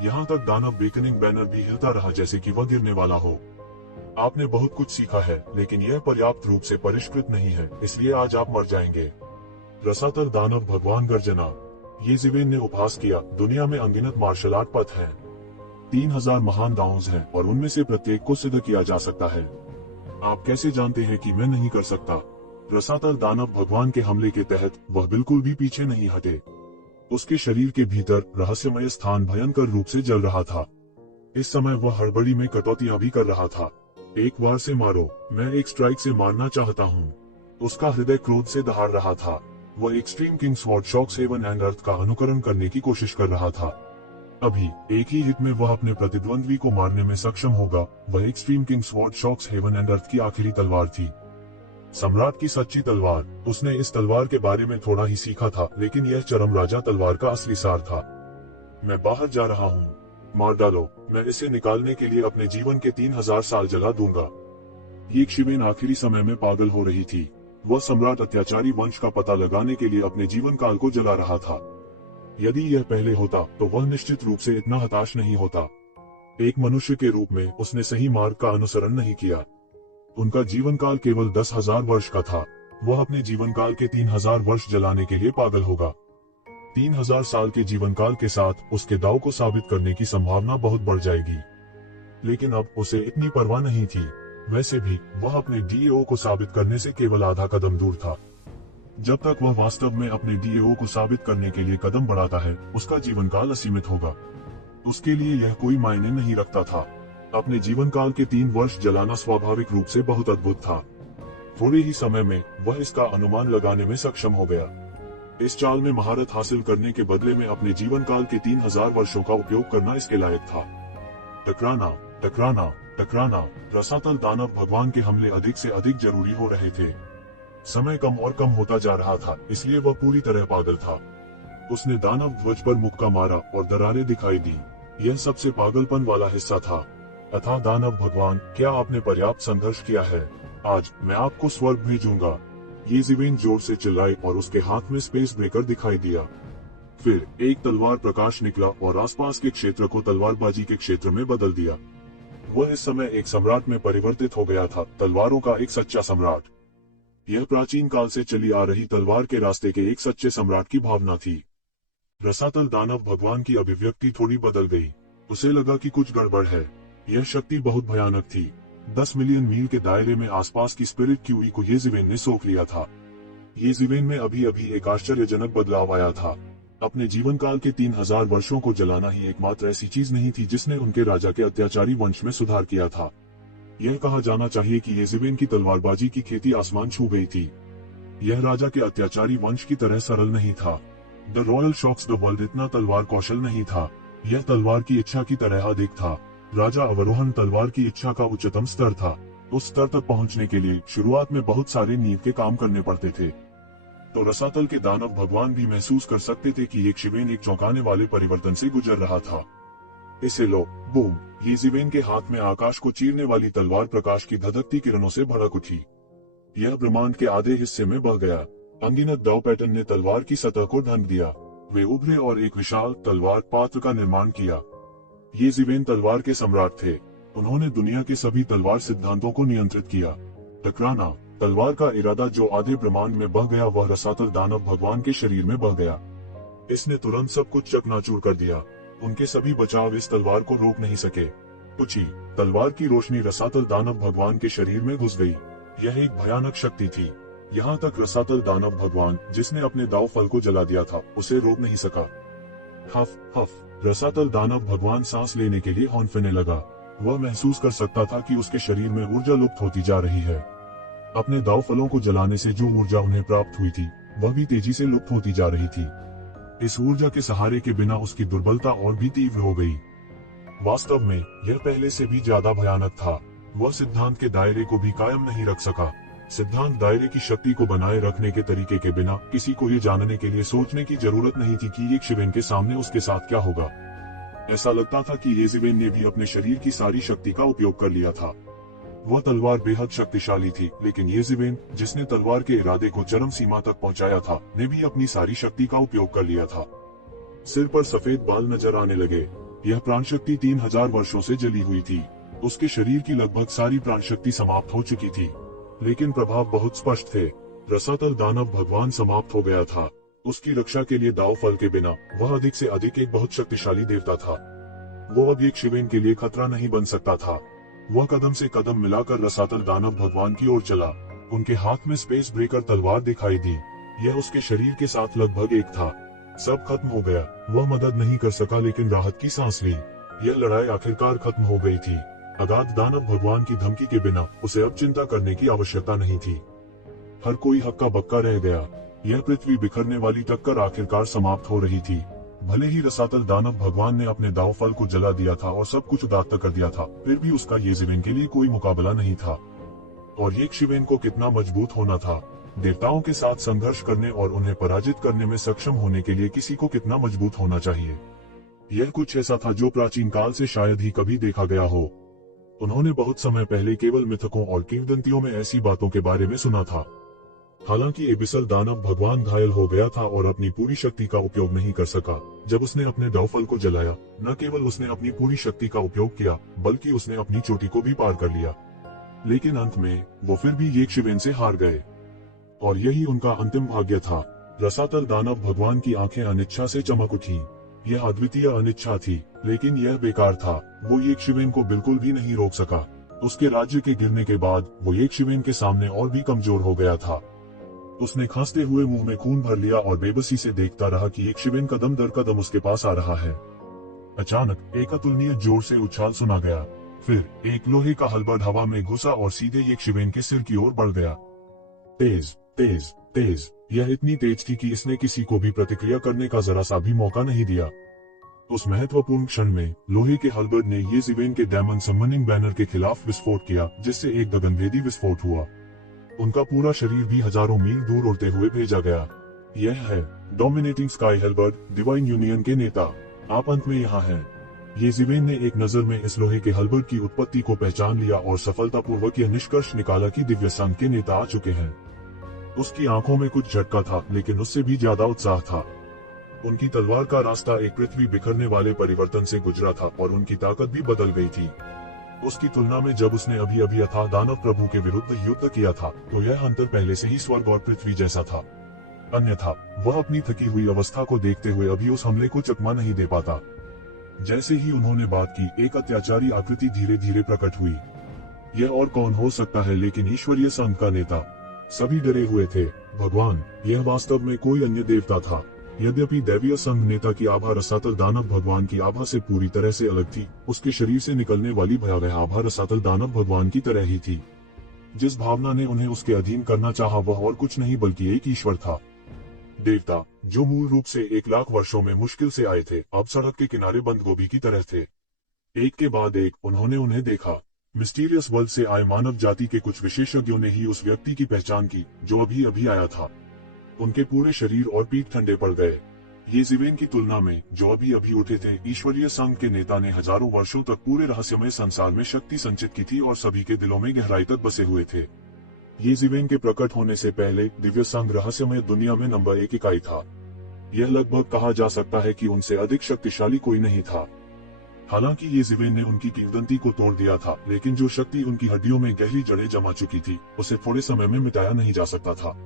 यहाँ तक दानव बेकनिंग बैनर भी हिलता रहा जैसे कि वह गिरने वाला हो। आपने बहुत कुछ सीखा है, लेकिन यह पर्याप्त रूप से परिष्कृत नहीं है, इसलिए आज आप मर जाएंगे। रसातल दानव भगवान गर्जना। येज़ेबेल ने उपहास किया, दुनिया में अनगिनत मार्शल आर्ट पथ हैं। 3000 महान दाउज हैं और उनमें से प्रत्येक को सिद्ध किया जा सकता है। आप कैसे जानते हैं कि मैं नहीं कर सकता? रसातल दानव भगवान के हमले के तहत वह बिल्कुल भी पीछे नहीं हटे। उसके शरीर के भीतर रहस्यमय स्थान भयंकर रूप से जल रहा था। इस समय वह हड़बड़ी में कटौतियां भी कर रहा था। एक बार से मारो, मैं एक स्ट्राइक से मारना चाहता हूँ। उसका हृदय क्रोध से दहाड़ रहा था। वह extreme king sword shocks heaven and earth का अनुकरण करने की कोशिश कर रहा था। अभी एक ही हिट में वह अपने प्रतिद्वंद्वी को मारने में सक्षम होगा। वह extreme king sword shocks heaven and earth की आखिरी तलवार थी, सम्राट की सच्ची तलवार। उसने इस तलवार के बारे में थोड़ा ही सीखा था, लेकिन यह चरम राजा तलवार का असली सार था। मैं बाहर जा रहा हूँ, मार डालो। मैं इसे निकालने के लिए अपने जीवन के 3000 साल जला दूंगा। येज़ेबेल आखिरी समय में पागल हो रही थी। वह सम्राट अत्याचारी वंश का पता लगाने के लिए अपने जीवन काल को जला रहा था। यदि यह पहले होता तो वह निश्चित रूप से इतना हताश नहीं होता। एक मनुष्य के रूप में उसने सही मार्ग का अनुसरण नहीं किया। उनका जीवन काल केवल 10,000 वर्ष का था। वह अपने जीवन काल के 3000 वर्ष जलाने के लिए पागल होगा। 3000 साल के जीवन काल के साथ उसके दाव को साबित करने की संभावना बहुत बढ़ जाएगी, लेकिन अब उसे इतनी परवाह नहीं थी। वैसे भी वह अपने डीएओ को साबित करने से केवल आधा कदम दूर था। जब तक वह वास्तव में अपने डीएओ को साबित करने के लिए कदम बढ़ाता है, उसका जीवन काल असीमित होगा। उसके लिए यह कोई मायने नहीं रखता था। अपने जीवन काल के 3 वर्ष जलाना स्वाभाविक रूप से बहुत अद्भुत था। थोड़े ही समय में वह इसका अनुमान लगाने में सक्षम हो गया। इस चाल में महारत हासिल करने के बदले में अपने जीवन काल के 3000 वर्षों का उपयोग करना इसके लायक था। टकराना, टकराना, टकराना। रसातल दानव भगवान के हमले अधिक से अधिक जरूरी हो रहे थे। समय कम और कम होता जा रहा था, इसलिए वह पूरी तरह पागल था। उसने दानव ध्वज पर मुक्का मारा और दरारें दिखाई दी। यह सबसे पागलपन वाला हिस्सा था। अथा दानव भगवान, क्या आपने पर्याप्त संघर्ष किया है? आज मैं आपको स्वर्ग भेजूंगा। येज़ेबेल जोर से चिल्लाई और उसके हाथ में स्पेस ब्रेकर दिखाई दिया। फिर एक तलवार प्रकाश निकला और आसपास के क्षेत्र को तलवारबाजी के क्षेत्र में बदल दिया। वह इस समय एक सम्राट में परिवर्तित हो गया था, तलवारों का एक सच्चा सम्राट। यह प्राचीन काल से चली आ रही तलवार के रास्ते के एक सच्चे सम्राट की भावना थी। रसातल दानव भगवान की अभिव्यक्ति थोड़ी बदल गई। उसे लगा कि कुछ गड़बड़ है। यह शक्ति बहुत भयानक थी। 10 मिलियन मील के दायरे में आसपास की स्पिरिट क्यूई को येज़ेबेल ने सोख लिया था। येज़ेबेल में अभी अभी एक आश्चर्यजनक बदलाव आया था। अपने जीवन काल के 3000 वर्षों को जलाना ही एकमात्र ऐसी चीज नहीं थी जिसने उनके राजा के अत्याचारी वंश में सुधार किया था। यह कहा जाना चाहिए कि येज़ेबेल की तलवारबाजी की खेती आसमान छू गई थी। यह राजा के अत्याचारी वंश की तरह सरल नहीं था। The royal shocks the world इतना तलवार कौशल नहीं था। यह तलवार की इच्छा की तरह अधिक था। राजा अवरोहन तलवार की इच्छा का उच्चतम स्तर था। उस स्तर तक पहुंचने के लिए शुरुआत में बहुत सारे नींव के काम करने पड़ते थे। तो रसातल के दानव भगवान भी महसूस कर सकते थे कि येज़ेबेल एक चौंकाने वाले परिवर्तन से गुजर रहा था। इसे लो, बूम। येज़ेबेल के हाथ में आकाश को चीरने वाली तलवार प्रकाश की धधकती किरणों से भड़क उठी। यह ब्रह्मांड के आधे हिस्से में बह गया। अनगिनत दाव पैटर्न ने तलवार की सतह को ढंक दिया। वे उभरे और एक विशाल तलवार पात्र का निर्माण किया। येज़ेबेल तलवार के सम्राट थे। उन्होंने दुनिया के सभी तलवार सिद्धांतों को नियंत्रित किया। टकराना, तलवार का इरादा जो आधे ब्रह्मांड में बह गया वह रसातल दानव भगवान के शरीर में बह गया। इसने तुरंत सब कुछ चकनाचूर कर दिया। उनके सभी बचाव इस तलवार को रोक नहीं सके। कुछ ही तलवार की रोशनी रसातल दानव भगवान के शरीर में घुस गई। यह एक भयानक शक्ति थी। यहाँ तक रसातल दानव भगवान, जिसने अपने दाव फल को जला दिया था, उसे रोक नहीं सका। हफ हफ। रसातल दानव भगवान सांस लेने के लिए हौंफने लगा। वह महसूस कर सकता था कि उसके शरीर में ऊर्जा लुप्त होती जा रही है। अपने दाव फलों को जलाने से जो ऊर्जा उन्हें प्राप्त हुई थी, वह भी तेजी से लुप्त होती जा रही थी। इस ऊर्जा के सहारे के बिना उसकी दुर्बलता और भी तीव्र हो गई। वास्तव में यह पहले से भी ज्यादा भयानक था। वह सिद्धांत के दायरे को भी कायम नहीं रख सका। सिद्धांत दायरे की शक्ति को बनाए रखने के तरीके के बिना किसी को ये जानने के लिए सोचने की जरूरत नहीं थी कि येज़ेबेल के सामने उसके साथ क्या होगा। ऐसा लगता था कि येज़ेबेल ने भी अपने शरीर की सारी शक्ति का उपयोग कर लिया था। वह तलवार बेहद शक्तिशाली थी, लेकिन येज़ेबेल, जिसने तलवार के इरादे को चरम सीमा तक पहुंचाया था, ने भी अपनी सारी शक्ति का उपयोग कर लिया था। सिर पर सफेद बाल नजर आने लगे। यह प्राण शक्ति 3000 वर्षों से जली हुई थी। उसके शरीर की लगभग सारी प्राण शक्ति समाप्त हो चुकी थी, लेकिन प्रभाव बहुत स्पष्ट थे। रसातल दानव भगवान समाप्त हो गया था। उसकी रक्षा के लिए दाव फल के बिना वह अधिक से अधिक एक बहुत शक्तिशाली देवता था। वो अब एक शिवेन के लिए खतरा नहीं बन सकता था। वह कदम से कदम मिलाकर रसातल दानव भगवान की ओर चला। उनके हाथ में स्पेस ब्रेकर तलवार दिखाई दी। यह उसके शरीर के साथ लगभग एक था। सब खत्म हो गया। वह मदद नहीं कर सका, लेकिन राहत की सांस ली। यह लड़ाई आखिरकार खत्म हो गई थी। अगाध दानव भगवान की धमकी के बिना उसे अब चिंता करने की आवश्यकता नहीं थी। हर कोई हक्का बक्का रह गया। यह पृथ्वी बिखरने वाली टक्कर आखिरकार समाप्त हो रही थी। भले ही रसातल दानव भगवान ने अपने दाव फल को जला दिया था और सब कुछ उदात्त कर दिया था, फिर भी उसका येज़ेबेल के लिए कोई मुकाबला नहीं था। और ये शिवेन को कितना मजबूत होना था। देवताओं के साथ संघर्ष करने और उन्हें पराजित करने में सक्षम होने के लिए किसी को कितना मजबूत होना चाहिए। यह कुछ ऐसा था जो प्राचीन काल से शायद ही कभी देखा गया हो। उन्होंने बहुत समय पहले केवल मिथकों और किंवदंतियों में ऐसी बातों के बारे में सुना था। हालांकि एबिसल दानव भगवान घायल हो गया था और अपनी पूरी शक्ति का उपयोग नहीं कर सका। जब उसने अपने दावफल को जलाया, न केवल उसने अपनी पूरी शक्ति का उपयोग किया, बल्कि उसने अपनी चोटी को भी पार कर लिया। लेकिन अंत में वो फिर भी येज़ेबेल से हार गए, और यही उनका अंतिम भाग्य था। रसातल दानव भगवान की आंखें अनिच्छा से चमक उठी। यह अद्वितीय अनिच्छा थी, लेकिन यह बेकार था। वो येज़ेबेल को बिल्कुल भी नहीं रोक सका। उसके राज्य के गिरने के बाद वो येज़ेबेल के सामने और भी कमजोर हो गया था। उसने खांसते हुए मुंह में खून भर लिया और बेबसी से देखता रहा कि येज़ेबेल कदम दर कदम उसके पास आ रहा है। अचानक एक अतुलनीय जोर से उछाल सुना गया। फिर एक लोहे का हलबर्ड हवा में घुसा और सीधे येज़ेबेल के सिर की ओर बढ़ गया। तेज तेज तेज। यह इतनी तेज थी कि इसने किसी को भी प्रतिक्रिया करने का जरा सा भी मौका नहीं दिया। उस महत्वपूर्ण क्षण में लोहे के हलबर्ड ने येज़ेबेल के डेमन समनिंग बैनर के खिलाफ विस्फोट किया, जिससे एक गगनभेदी विस्फोट हुआ। उनका पूरा शरीर भी हजारों मील दूर उड़ते हुए भेजा गया। यह है dominating sky halberd, divine union के नेता। आप अंत में यहाँ हैं। येज़ेबेल ने एक नजर में इस लोहे के हलबर्ड की उत्पत्ति को पहचान लिया और सफलतापूर्वक यह निष्कर्ष निकाला कि दिव्य संघ के नेता आ चुके हैं। उसकी आंखों में कुछ झटका था, लेकिन उससे भी ज्यादा उत्साह था। उनकी तलवार का रास्ता एक पृथ्वी बिखरने वाले परिवर्तन से गुजरा था और उनकी ताकत भी बदल गई थी। उसकी तुलना में जब उसने अभी अभी अथाह दानव प्रभु के विरुद्ध युद्ध किया था, तो यह अंतर पहले से ही स्वर्ग और पृथ्वी जैसा था। अन्यथा वह अपनी थकी हुई अवस्था को देखते हुए अभी उस हमले को चकमा नहीं दे पाता। जैसे ही उन्होंने बात की, एक अत्याचारी आकृति धीरे धीरे प्रकट हुई। यह और कौन हो सकता है लेकिन ईश्वरीय संघ का नेता। सभी डरे हुए थे। भगवान, यह वास्तव में कोई अन्य देवता था। यद्यपि दैवीय संघ नेता की आभा रसातल दानव भगवान की आभा से पूरी तरह से अलग थी, उसके शरीर से निकलने वाली भयावह आभा रसातल दानव भगवान की तरह ही थी। जिस भावना ने उन्हें उसके अधीन करना चाहा, वह और कुछ नहीं बल्कि एक ईश्वर था। देवता जो मूल रूप से 1 लाख वर्षों में मुश्किल से आए थे, अब सड़क के किनारे बंद गोभी की तरह थे। एक के बाद एक उन्होंने उन्हें देखा। मिस्टीरियस वर्ल्ड से आए मानव जाति के कुछ विशेषज्ञों ने ही उस व्यक्ति की पहचान की जो अभी अभी आया था। उनके पूरे शरीर और पीठ ठंडे पड़ गए। येज़ेबेल की तुलना में जो अभी अभी उठे थे, ईश्वरीय संघ के नेता ने हजारों वर्षों तक पूरे रहस्यमय संसार में शक्ति संचित की थी और सभी के दिलों में गहराई तक बसे हुए थे। येज़ेबेल के प्रकट होने से पहले दिव्य संघ रहस्यमय दुनिया में नंबर 1 इकाई था। यह लगभग कहा जा सकता है कि उनसे अधिक शक्तिशाली कोई नहीं था। हालांकि येज़ेबेल ने उनकी किंवदंती को तोड़ दिया था, लेकिन जो शक्ति उनकी हड्डियों में गहरी जड़ें जमा चुकी थी, उसे थोड़े समय में मिटाया नहीं जा सकता था।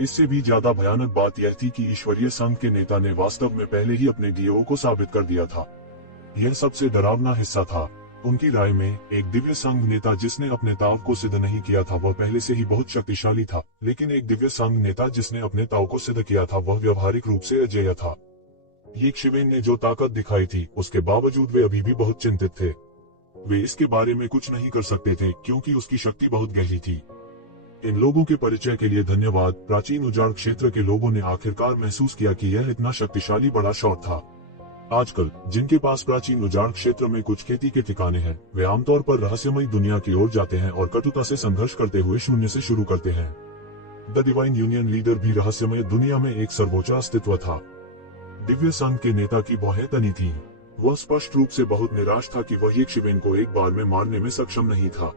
इससे भी ज्यादा भयानक बात यह थी कि ईश्वरीय संघ के नेता ने वास्तव में पहले ही अपने डीओ को साबित कर दिया था। यह सबसे डरावना हिस्सा था। उनकी राय में एक दिव्य संघ नेता जिसने अपने ताव को सिद्ध नहीं किया था, वह पहले से ही बहुत शक्तिशाली था, लेकिन एक दिव्य संघ नेता जिसने अपने ताव को सिद्ध किया था, वह व्यवहारिक रूप से अजेय था। येज़ेबेल ने जो ताकत दिखाई थी, उसके बावजूद वे अभी भी बहुत चिंतित थे। वे इसके बारे में कुछ नहीं कर सकते थे क्योंकि उसकी शक्ति बहुत गहरी थी। इन लोगों के परिचय के लिए धन्यवाद। प्राचीन उजाड़ क्षेत्र के लोगों ने आखिरकार महसूस किया कि यह इतना शक्तिशाली बड़ा शॉट था। आजकल जिनके पास प्राचीन उजाड़ क्षेत्र में कुछ खेती के ठिकाने हैं, वे आमतौर पर रहस्यमय दुनिया की ओर जाते हैं और कटुता से संघर्ष करते हुए शून्य से शुरू करते हैं। द डिवाइन यूनियन लीडर भी रहस्यमय दुनिया में एक सर्वोच्च अस्तित्व था। दिव्य संघ के नेता की भौहें तनी थी। वह स्पष्ट रूप से बहुत निराश था कि वह येज़ेबेल को एक बार में मारने में सक्षम नहीं था।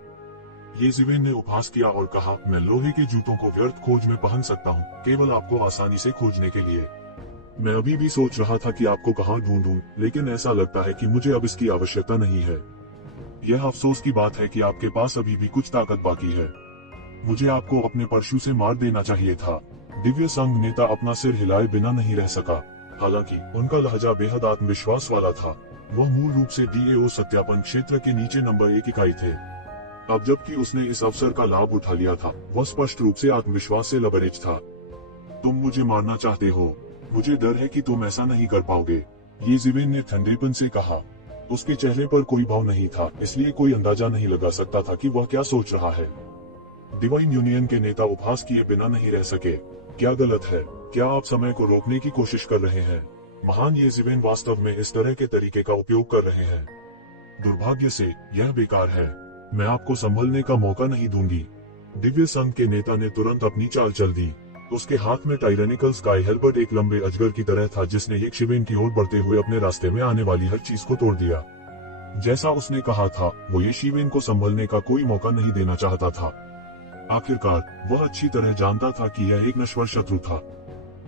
येज़ेबेल ने उपहास किया और कहा, मैं लोहे के जूतों को व्यर्थ खोज में पहन सकता हूँ, केवल आपको आसानी से खोजने के लिए। मैं अभी भी सोच रहा था कि आपको कहाँ ढूंढूं, लेकिन ऐसा लगता है कि मुझे अब इसकी आवश्यकता नहीं है। यह अफसोस की बात है कि आपके पास अभी भी कुछ ताकत बाकी है। मुझे आपको अपने परशु से मार देना चाहिए था। दिव्य संघ नेता अपना सिर हिलाए बिना नहीं रह सका। हालांकि उनका लहजा बेहद आत्मविश्वास वाला था। वह मूल रूप से डीएओ सत्यापन क्षेत्र के नीचे नंबर 1 इकाई थे। अब जबकि उसने इस अवसर का लाभ उठा लिया था, वह स्पष्ट रूप से आत्मविश्वास से लबरेज था। तुम मुझे मारना चाहते हो? मुझे डर है कि तुम ऐसा नहीं कर पाओगे, येज़ेबेल ने ठंडेपन से कहा। उसके चेहरे पर कोई भाव नहीं था, इसलिए कोई अंदाजा नहीं लगा सकता था कि वह क्या सोच रहा है। डिवाइन यूनियन के नेता उपहास किए बिना नहीं रह सके। क्या गलत है? क्या आप समय को रोकने की कोशिश कर रहे हैं? महान येज़ेबेल वास्तव में इस तरह के तरीके का उपयोग कर रहे हैं। दुर्भाग्य से यह बेकार है। मैं आपको संभलने का मौका नहीं दूंगी। दिव्य संघ के नेता ने तुरंत अपनी चाल चल दी। उसके हाथ में टाइरेनिकल स्काई हेल्बर्ट एक लंबे अजगर की तरह था, जिसने येज़ेबेल की ओर बढ़ते हुए अपने रास्ते में आने वाली हर चीज को तोड़ दिया। जैसा उसने कहा था, वो येज़ेबेल को संभलने का कोई मौका नहीं देना चाहता था। आखिरकार वह अच्छी तरह जानता था कि यह एक नश्वर शत्रु था।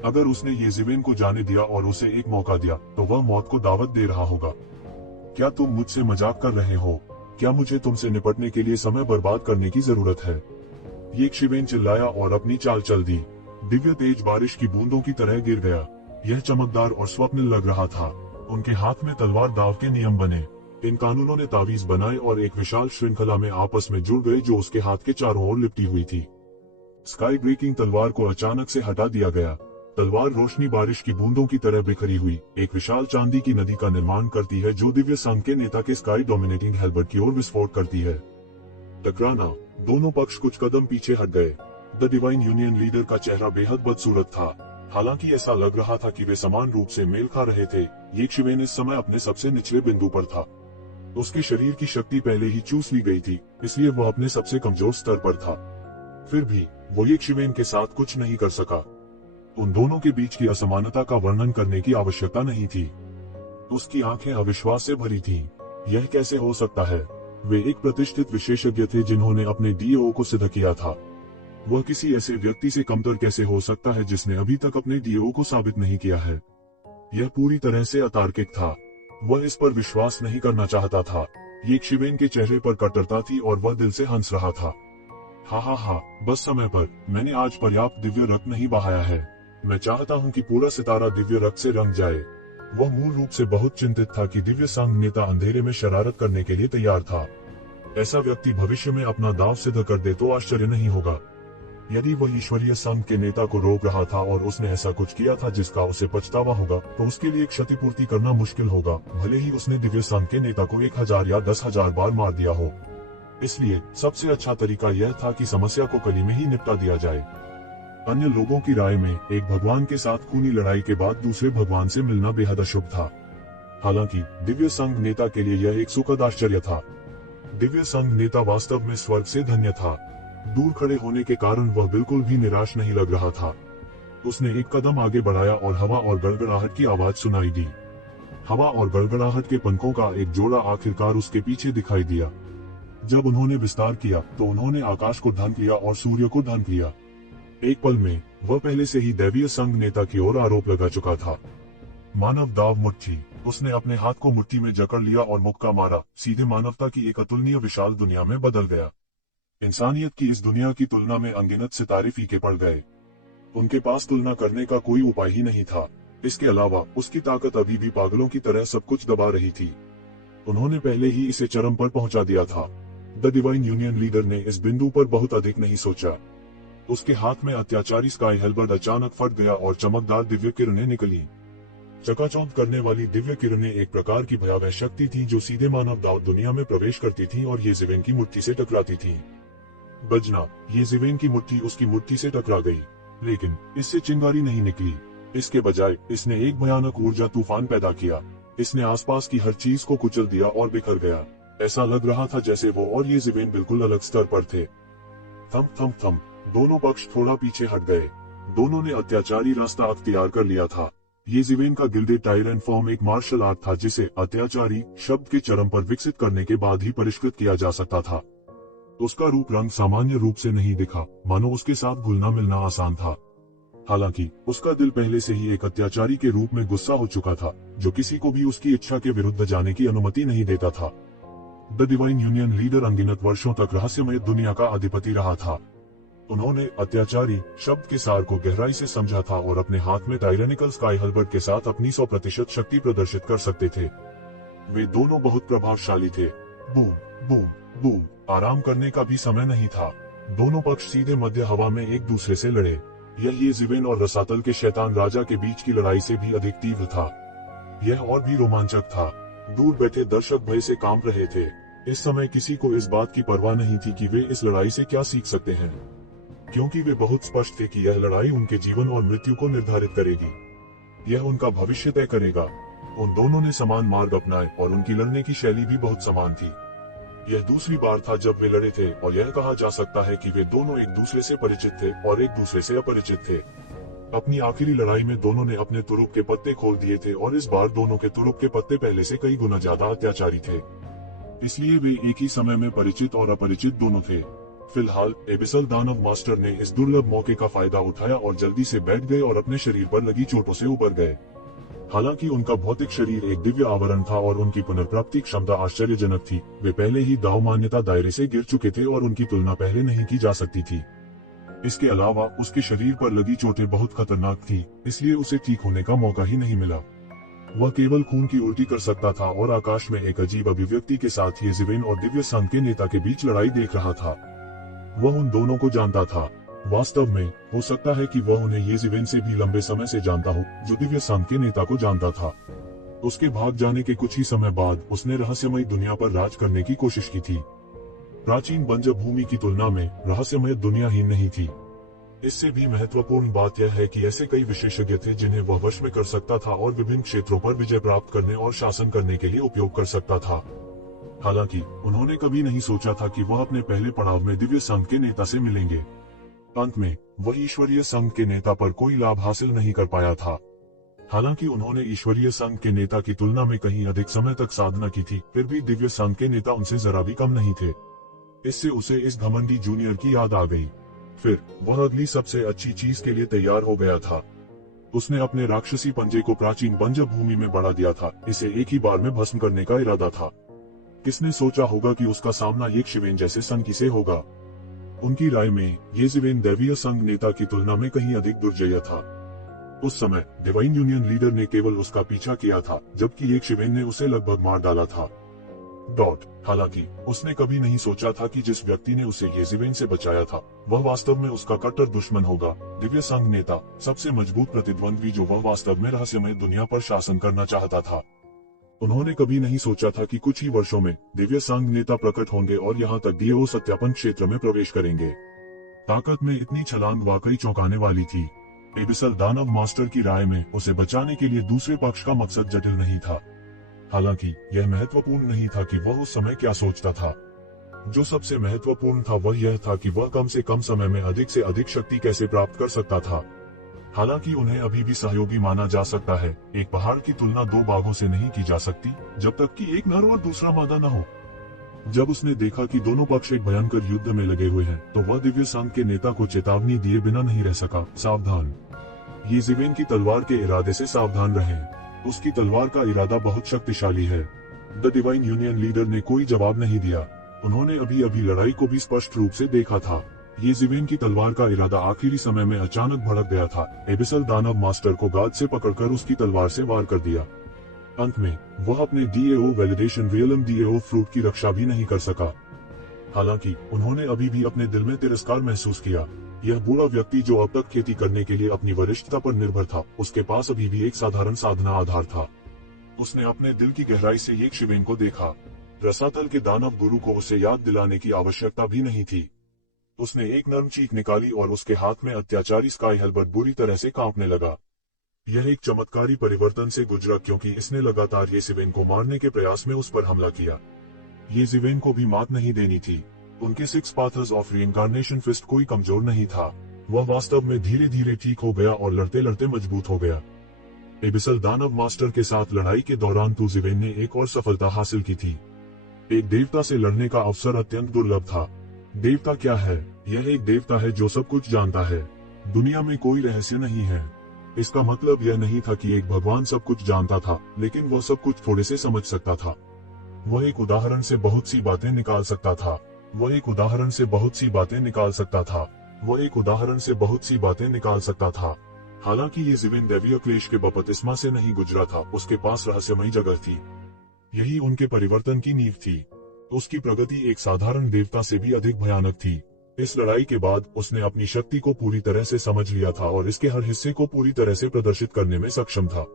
अगर उसने येज़ेबेल को जाने दिया और उसे एक मौका दिया, तो वह मौत को दावत दे रहा होगा। क्या तुम मुझसे मजाक कर रहे हो? क्या मुझे तुमसे निपटने के लिए समय बर्बाद करने की जरूरत है? येज़ेबेल चिल्लाया और अपनी चाल चल दी। दिव्य तेज बारिश की बूंदों की तरह गिर गया। यह चमकदार और स्वप्निल लग रहा था। उनके हाथ में तलवार दाव के नियम बने। इन कानूनों ने तावीज बनाए और एक विशाल श्रृंखला में आपस में जुड़ गए, जो उसके हाथ के चारों ओर लिपटी हुई थी। स्काई ब्रेकिंग तलवार को अचानक से हटा दिया गया। तलवार रोशनी बारिश की बूंदों की तरह बिखरी हुई एक विशाल चांदी की नदी का निर्माण करती है, जो दिव्य संघ के नेता के स्काई डोमिनेटिंग हेल्बर्ट की ओर विस्फोट करती है। टकराना। दोनों पक्ष कुछ कदम पीछे हट गए। द डिवाइन यूनियन लीडर का चेहरा बेहद बदसूरत था। हालांकि ऐसा लग रहा था कि वे समान रूप से मेल खा रहे थे। येज़ेबेल इस समय अपने सबसे निचले बिंदु पर था। उसके शरीर की शक्ति पहले ही चूस ली गई थी, इसलिए वह अपने सबसे कमजोर स्तर पर था। फिर भी वो येज़ेबेल के साथ कुछ नहीं कर सका। उन दोनों के बीच की असमानता का वर्णन करने की आवश्यकता नहीं थी। उसकी आंखें अविश्वास से भरी थीं। यह कैसे हो सकता है? वे एक प्रतिष्ठित विशेषज्ञ थे जिन्होंने अपने डीओ को सिद्ध किया था। वह किसी ऐसे व्यक्ति से कमतर कैसे हो सकता है जिसने अभी तक अपने डीओ को साबित नहीं किया है? यह पूरी तरह से अतार्किक था। वह इस पर विश्वास नहीं करना चाहता था। येज़ेबेल के चेहरे पर कट्टरता थी और वह दिल से हंस रहा था। हा, बस समय पर। मैंने आज पर्याप्त दिव्य रक्त नहीं बहाया है। मैं चाहता हूँ कि पूरा सितारा दिव्य रक्त से रंग जाए। वह मूल रूप से बहुत चिंतित था कि दिव्य संघ नेता अंधेरे में शरारत करने के लिए तैयार था। ऐसा व्यक्ति भविष्य में अपना दांव सिद्ध कर दे तो आश्चर्य नहीं होगा। यदि वह ईश्वरीय संघ के नेता को रोक रहा था और उसने ऐसा कुछ किया था जिसका उसे पछतावा होगा, तो उसके लिए क्षतिपूर्ति करना मुश्किल होगा, भले ही उसने दिव्य संघ के नेता को 1000 या 10,000 बार मार दिया हो। इसलिए सबसे अच्छा तरीका यह था कि समस्या को कली में ही निपटा दिया जाए। अन्य लोगों की राय में एक भगवान के साथ खूनी लड़ाई के बाद दूसरे भगवान से मिलना बेहद अशुभ था। हालांकि दिव्य संघ नेता के लिए यह एक सुखद आश्चर्य था। दिव्य संघ नेता वास्तव में स्वर्ग से धन्य था। दूर खड़े होने के कारण वह बिल्कुल भी निराश नहीं लग रहा था। उसने एक कदम आगे बढ़ाया और हवा और गड़गड़ाहट की आवाज सुनाई दी। हवा और गड़गड़ाहट के पंखों का एक जोड़ा आखिरकार उसके पीछे दिखाई दिया। जब उन्होंने विस्तार किया तो उन्होंने आकाश को ढक लिया और सूर्य को ढक लिया। एक पल में वह पहले से ही दैवीय संघ नेता की ओर आरोप लगा चुका था। मानव दाव मुट्ठी। उसने अपने हाथ को मुट्ठी में जकड़ लिया और मुक्का मारा, सीधे मानवता की एक अतुलनीय विशाल दुनिया में बदल गया। इंसानियत की इस दुनिया की तुलना में अनगिनत सितारे फीके पड़ गए। उनके पास तुलना करने का कोई उपाय ही नहीं था। इसके अलावा उसकी ताकत अभी भी पागलों की तरह सब कुछ दबा रही थी। उन्होंने पहले ही इसे चरम पर पहुंचा दिया था। द डिवाइन यूनियन लीडर ने इस बिंदु पर बहुत अधिक नहीं सोचा। उसके हाथ में अत्याचारी स्काई हेल्बर्ट अचानक फट गया और चमकदार दिव्य किरणें निकली। चकाचौंध करने वाली दिव्य किरणें एक प्रकार की भयावह शक्ति थी जो सीधे मानव दाव दुनिया में प्रवेश करती थी और येज़ेबेल की मुट्ठी से टकराती थी। बजना। येज़ेबेल की मुट्ठी उसकी मुट्ठी से टकरा गई, लेकिन इससे चिंगारी नहीं निकली। इसके बजाय इसने एक भयानक ऊर्जा तूफान पैदा किया। इसने आसपास की हर चीज को कुचल दिया और बिखर गया। ऐसा लग रहा था जैसे वो और येज़ेबेल बिल्कुल अलग स्तर पर थे। थम थम थम। दोनों पक्ष थोड़ा पीछे हट गए। दोनों ने अत्याचारी रास्ता अख्तियार कर लिया था। येज़ेबेल का गिल्डेड टायरन फॉर्म एक मार्शल आर्ट था जिसे अत्याचारी शब्द के चरम पर विकसित करने के बाद ही परिष्कृत किया जा सकता था। उसका रूप रंग सामान्य रूप से नहीं दिखा, मानो उसके साथ घुलना मिलना आसान था। हालांकि उसका दिल पहले से ही एक अत्याचारी के रूप में गुस्सा हो चुका था, जो किसी को भी उसकी इच्छा के विरुद्ध जाने की अनुमति नहीं देता था। द डिवाइन यूनियन लीडर अनगिनत वर्षों तक रहस्यमय दुनिया का अधिपति रहा था। उन्होंने अत्याचारी शब्द के सार को गहराई से समझा था और अपने हाथ में टायरेनिकल स्काई हल्बर्ट के साथ अपनी 100% शक्ति प्रदर्शित कर सकते थे। वे दोनों बहुत प्रभावशाली थे। Boom boom boom. आराम करने का भी समय नहीं था। दोनों पक्ष सीधे मध्य हवा में एक दूसरे से लड़े। यह येज़ेबेल और रसातल के शैतान राजा के बीच की लड़ाई से भी अधिक तीव्र था। यह और भी रोमांचक था। दूर बैठे दर्शक भय से कांप रहे थे। इस समय किसी को इस बात की परवाह नहीं थी कि वे इस लड़ाई से क्या सीख सकते हैं, क्योंकि वे बहुत स्पष्ट थे कि यह लड़ाई उनके जीवन और मृत्यु को निर्धारित करेगी। यह उनका भविष्य तय करेगा। उन दोनों ने समान मार्ग अपनाए और उनकी लड़ने की शैली भी बहुत समान थी। यह दूसरी बार था जब वे लड़े थे और यह कहा जा सकता है कि वे दोनों एक दूसरे से परिचित थे और एक दूसरे से अपरिचित थे। अपनी आखिरी लड़ाई में दोनों ने अपने तुरुप के पत्ते खोल दिए थे और इस बार दोनों के तुरुप के पत्ते पहले से कई गुना ज्यादा अत्याचारी थे। इसलिए वे एक ही समय में परिचित और अपरिचित दोनों थे। फिलहाल एबिसल दानव मास्टर ने इस दुर्लभ मौके का फायदा उठाया और जल्दी से बैठ गए और अपने शरीर पर लगी चोटों से उबर गए। हालांकि उनका भौतिक शरीर एक दिव्य आवरण था और उनकी पुनर्प्राप्ति क्षमता आश्चर्यजनक थी। वे पहले ही दाव मान्यता दायरे से गिर चुके थे और उनकी तुलना पहले नहीं की जा सकती थी। इसके अलावा उसके शरीर पर लगी चोटें बहुत खतरनाक थी, इसलिए उसे ठीक होने का मौका ही नहीं मिला। वह केवल खून की उल्टी कर सकता था और आकाश में एक अजीब अभिव्यक्ति के साथ येज़ेबेल और दिव्य संत के नेता के बीच लड़ाई देख रहा था। वह उन दोनों को जानता था। वास्तव में हो सकता है कि वह उन्हें येज़ेबेल से भी लंबे समय से जानता हो, जो दिव्य संत के नेता को जानता था। उसके भाग जाने के कुछ ही समय बाद उसने रहस्यमय दुनिया पर राज करने की कोशिश की थी। प्राचीन बंजर भूमि की तुलना में रहस्यमय दुनिया ही नहीं थी। इससे भी महत्वपूर्ण बात यह है कि ऐसे कई विशेषज्ञ थे जिन्हें वह वश में कर सकता था और विभिन्न क्षेत्रों पर विजय प्राप्त करने और शासन करने के लिए उपयोग कर सकता था। हालांकि उन्होंने कभी नहीं सोचा था कि वह अपने पहले पड़ाव में दिव्य संघ के नेता से मिलेंगे। अंत में वह ईश्वरीय संघ के नेता पर कोई लाभ हासिल नहीं कर पाया था। हालांकि उन्होंने ईश्वरीय संघ के नेता की तुलना में कहीं अधिक समय तक साधना की थी, फिर भी दिव्य संघ के नेता उनसे जरा भी कम नहीं थे। इससे उसे इस घमंडी जूनियर की याद आ गई। फिर वह अगली सबसे अच्छी चीज के लिए तैयार हो गया था। उसने अपने राक्षसी पंजे को प्राचीन बंजर भूमि में बढ़ा दिया था। इसे एक ही बार में भस्म करने का इरादा था। किसने सोचा होगा कि उसका सामना येज़ेबेल जैसे संघ से होगा। उनकी राय में येज़ेबेल दैवीय संघ नेता की तुलना में कहीं अधिक दुर्जय था। उस समय डिवाइन यूनियन लीडर ने केवल उसका पीछा किया था, जबकि येज़ेबेल ने उसे लगभग मार डाला था। हालांकि उसने कभी नहीं सोचा था कि जिस व्यक्ति ने उसे येज़ेबेल से बचाया था, वह वास्तव में उसका कट्टर दुश्मन होगा। दिव्य संघ नेता, सबसे मजबूत प्रतिद्वंद्वी जो वह वास्तव में रहस्यमय दुनिया पर शासन करना चाहता था। उन्होंने कभी नहीं सोचा था कि कुछ ही वर्षों में दिव्य संघ नेता प्रकट होंगे और यहाँ तक डीएओ सत्यापन क्षेत्र में प्रवेश करेंगे। ताकत में इतनी छलांग वाकई चौंकाने वाली थी। एबिसल दानव मास्टर की राय में उसे बचाने के लिए दूसरे पक्ष का मकसद जटिल नहीं था। हालांकि यह महत्वपूर्ण नहीं था कि वह उस समय क्या सोचता था। जो सबसे महत्वपूर्ण था वह यह था कि वह कम से कम समय में अधिक से अधिक शक्ति कैसे प्राप्त कर सकता था। हालांकि उन्हें अभी भी सहयोगी माना जा सकता है। एक पहाड़ की तुलना दो बाघों से नहीं की जा सकती, जब तक कि एक नर और दूसरा मादा न हो। जब उसने देखा कि दोनों पक्ष एक भयंकर युद्ध में लगे हुए हैं, तो वह दिव्य संघ के नेता को चेतावनी दिए बिना नहीं रह सका। सावधान, येज़ेबेल की तलवार के इरादे से सावधान रहें। उसकी तलवार का इरादा बहुत शक्तिशाली है। द डिवाइन यूनियन लीडर ने कोई जवाब नहीं दिया। उन्होंने अभी अभी लड़ाई को भी स्पष्ट रूप से देखा था। येज़ेबेल की तलवार का इरादा आखिरी समय में अचानक भड़क गया था। एबिसल दानव मास्टर को गाद से पकड़कर उसकी तलवार से वार कर दिया। अंत में वह अपने DAO validation realm DAO fruit की रक्षा भी नहीं कर सका। हालांकि उन्होंने अभी भी अपने दिल में तिरस्कार महसूस किया। यह बूढ़ा व्यक्ति जो अब तक खेती करने के लिए अपनी वरिष्ठता पर निर्भर था, उसके पास अभी भी एक साधारण साधना आधार था। उसने अपने दिल की गहराई से येज़ेबेल को देखा। रसातल के दानव गुरु को उसे याद दिलाने की आवश्यकता भी नहीं थी। उसने एक नर्म चीख निकाली और उसके हाथ में अत्याचारी स्काई हल्बर्ट बुरी तरह से कांपने लगा। यह एक चमत्कारी परिवर्तन से गुजरा क्योंकि इसने लगातार येज़ेबेल को मारने के प्रयास में उस पर हमला किया। येज़ेबेल को भी मात नहीं देनी थी। उनके 6 पाथर्स ऑफ रीइंकार्नेशन फिस्ट कोई कमजोर नहीं था। वह वास्तव में धीरे धीरे ठीक हो गया और लड़ते लड़ते मजबूत हो गया। एबिसल दानव मास्टर के साथ लड़ाई के दौरान येज़ेबेल ने एक और सफलता हासिल की थी। एक देवता से लड़ने का अवसर अत्यंत दुर्लभ था। देवता क्या है? यह एक देवता है जो सब कुछ जानता है। दुनिया में कोई रहस्य नहीं है। इसका मतलब यह नहीं था कि एक भगवान सब कुछ जानता था, लेकिन वह सब कुछ थोड़े से समझ सकता था। वह एक उदाहरण से बहुत सी बातें निकाल सकता था। वह एक उदाहरण से बहुत सी बातें निकाल सकता था। वह एक उदाहरण से बहुत सी बातें निकाल सकता था। हालांकि ये जीवन दैवीय क्लेश के बपतिस्मा से नहीं गुजरा था, उसके पास रहस्यमयी जगह थी। यही उनके परिवर्तन की नींव थी। उसकी प्रगति एक साधारण देवता से भी अधिक भयानक थी। इस लड़ाई के बाद उसने अपनी शक्ति को पूरी तरह से समझ लिया था और इसके हर हिस्से को पूरी तरह से प्रदर्शित करने में सक्षम था।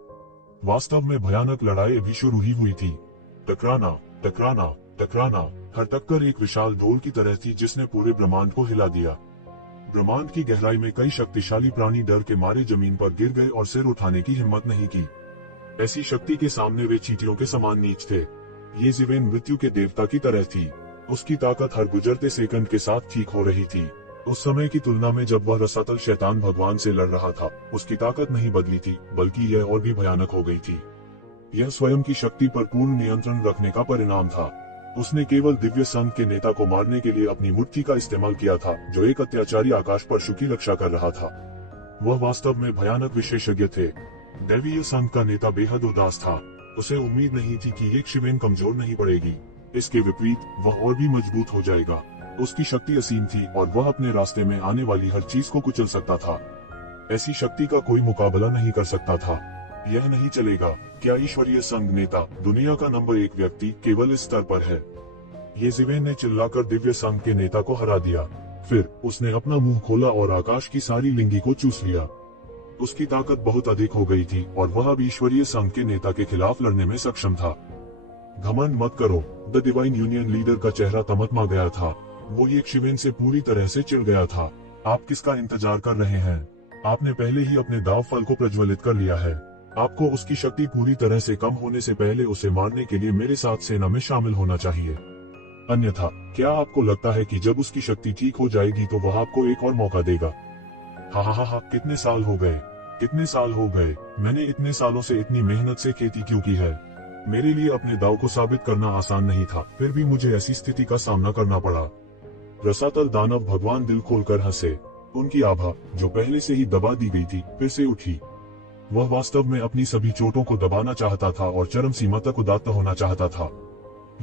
वास्तव में भयानक लड़ाई अभी शुरू ही हुई थी। टकराना, टकराना, टकराना। हर टक्कर एक विशाल ढोल की तरह थी जिसने पूरे ब्रह्मांड को हिला दिया। ब्रह्मांड की गहराई में कई शक्तिशाली प्राणी डर के मारे जमीन पर गिर गए और सिर उठाने की हिम्मत नहीं की। ऐसी शक्ति के सामने वे चींटियों के समान नीच थे। ये जीवन मृत्यु के देवता की तरह थी। उसकी ताकत हर गुजरते सेकंड के साथ ठीक हो रही थी। उस समय की तुलना में जब वह रसातल शैतान भगवान से लड़ रहा था, उसकी ताकत नहीं बदली थी, बल्कि यह और भी भयानक हो गई थी। यह स्वयं की शक्ति पर पूर्ण नियंत्रण रखने का परिणाम था। उसने केवल दिव्य संघ के नेता को मारने के लिए अपनी मुट्ठी का इस्तेमाल किया था, जो एक अत्याचारी आकाश परशु की रक्षा कर रहा था। वह वास्तव में भयानक विशेषज्ञ थे। दैवीय संघ का नेता बेहद उदास था। उसे उम्मीद नहीं थी कि ये शिवेन कमजोर नहीं पड़ेगी। इसके विपरीत वह और भी मजबूत हो जाएगा। उसकी शक्ति असीम थी और वह अपने रास्ते में आने वाली हर चीज को कुचल सकता था। ऐसी शक्ति का कोई मुकाबला नहीं कर सकता था। यह नहीं चलेगा। क्या ईश्वरीय संघ नेता, दुनिया का नंबर 1 व्यक्ति, केवल इस स्तर पर है? ये जीवेन ने चिल्लाकर दिव्य संघ के नेता को हरा दिया। फिर उसने अपना मुंह खोला और आकाश की सारी लिंगी को चूस लिया। उसकी ताकत बहुत अधिक हो गई थी और वह अब ईश्वरीय संघ के नेता के खिलाफ लड़ने में सक्षम था। घमंड मत करो। द डिवाइन यूनियन लीडर का चेहरा तमतमा गया था। वो ये शिवेन से पूरी तरह से चिढ़ गया था। आप किसका इंतजार कर रहे हैं? आपने पहले ही अपने दाव फल को प्रज्वलित कर लिया है। आपको उसकी शक्ति पूरी तरह से कम होने से पहले उसे मारने के लिए मेरे साथ सेना में शामिल होना चाहिए। अन्यथा क्या आपको लगता है कि जब उसकी शक्ति ठीक हो जाएगी तो वह आपको एक और मौका देगा? हा हा हा, कितने साल हो गए, कितने साल हो गए। मैंने इतने सालों से इतनी मेहनत से खेती क्यों की है। मेरे लिए अपने दाव को साबित करना आसान नहीं था, फिर भी मुझे ऐसी स्थिति का सामना करना पड़ा। रसातल दानव भगवान दिल खोलकर हंसे। उनकी आभा, जो पहले से ही दबा दी गई थी, फिर से उठी। वह वास्तव में अपनी सभी चोटों को दबाना चाहता था और चरम सीमा तक उदात्त होना चाहता था।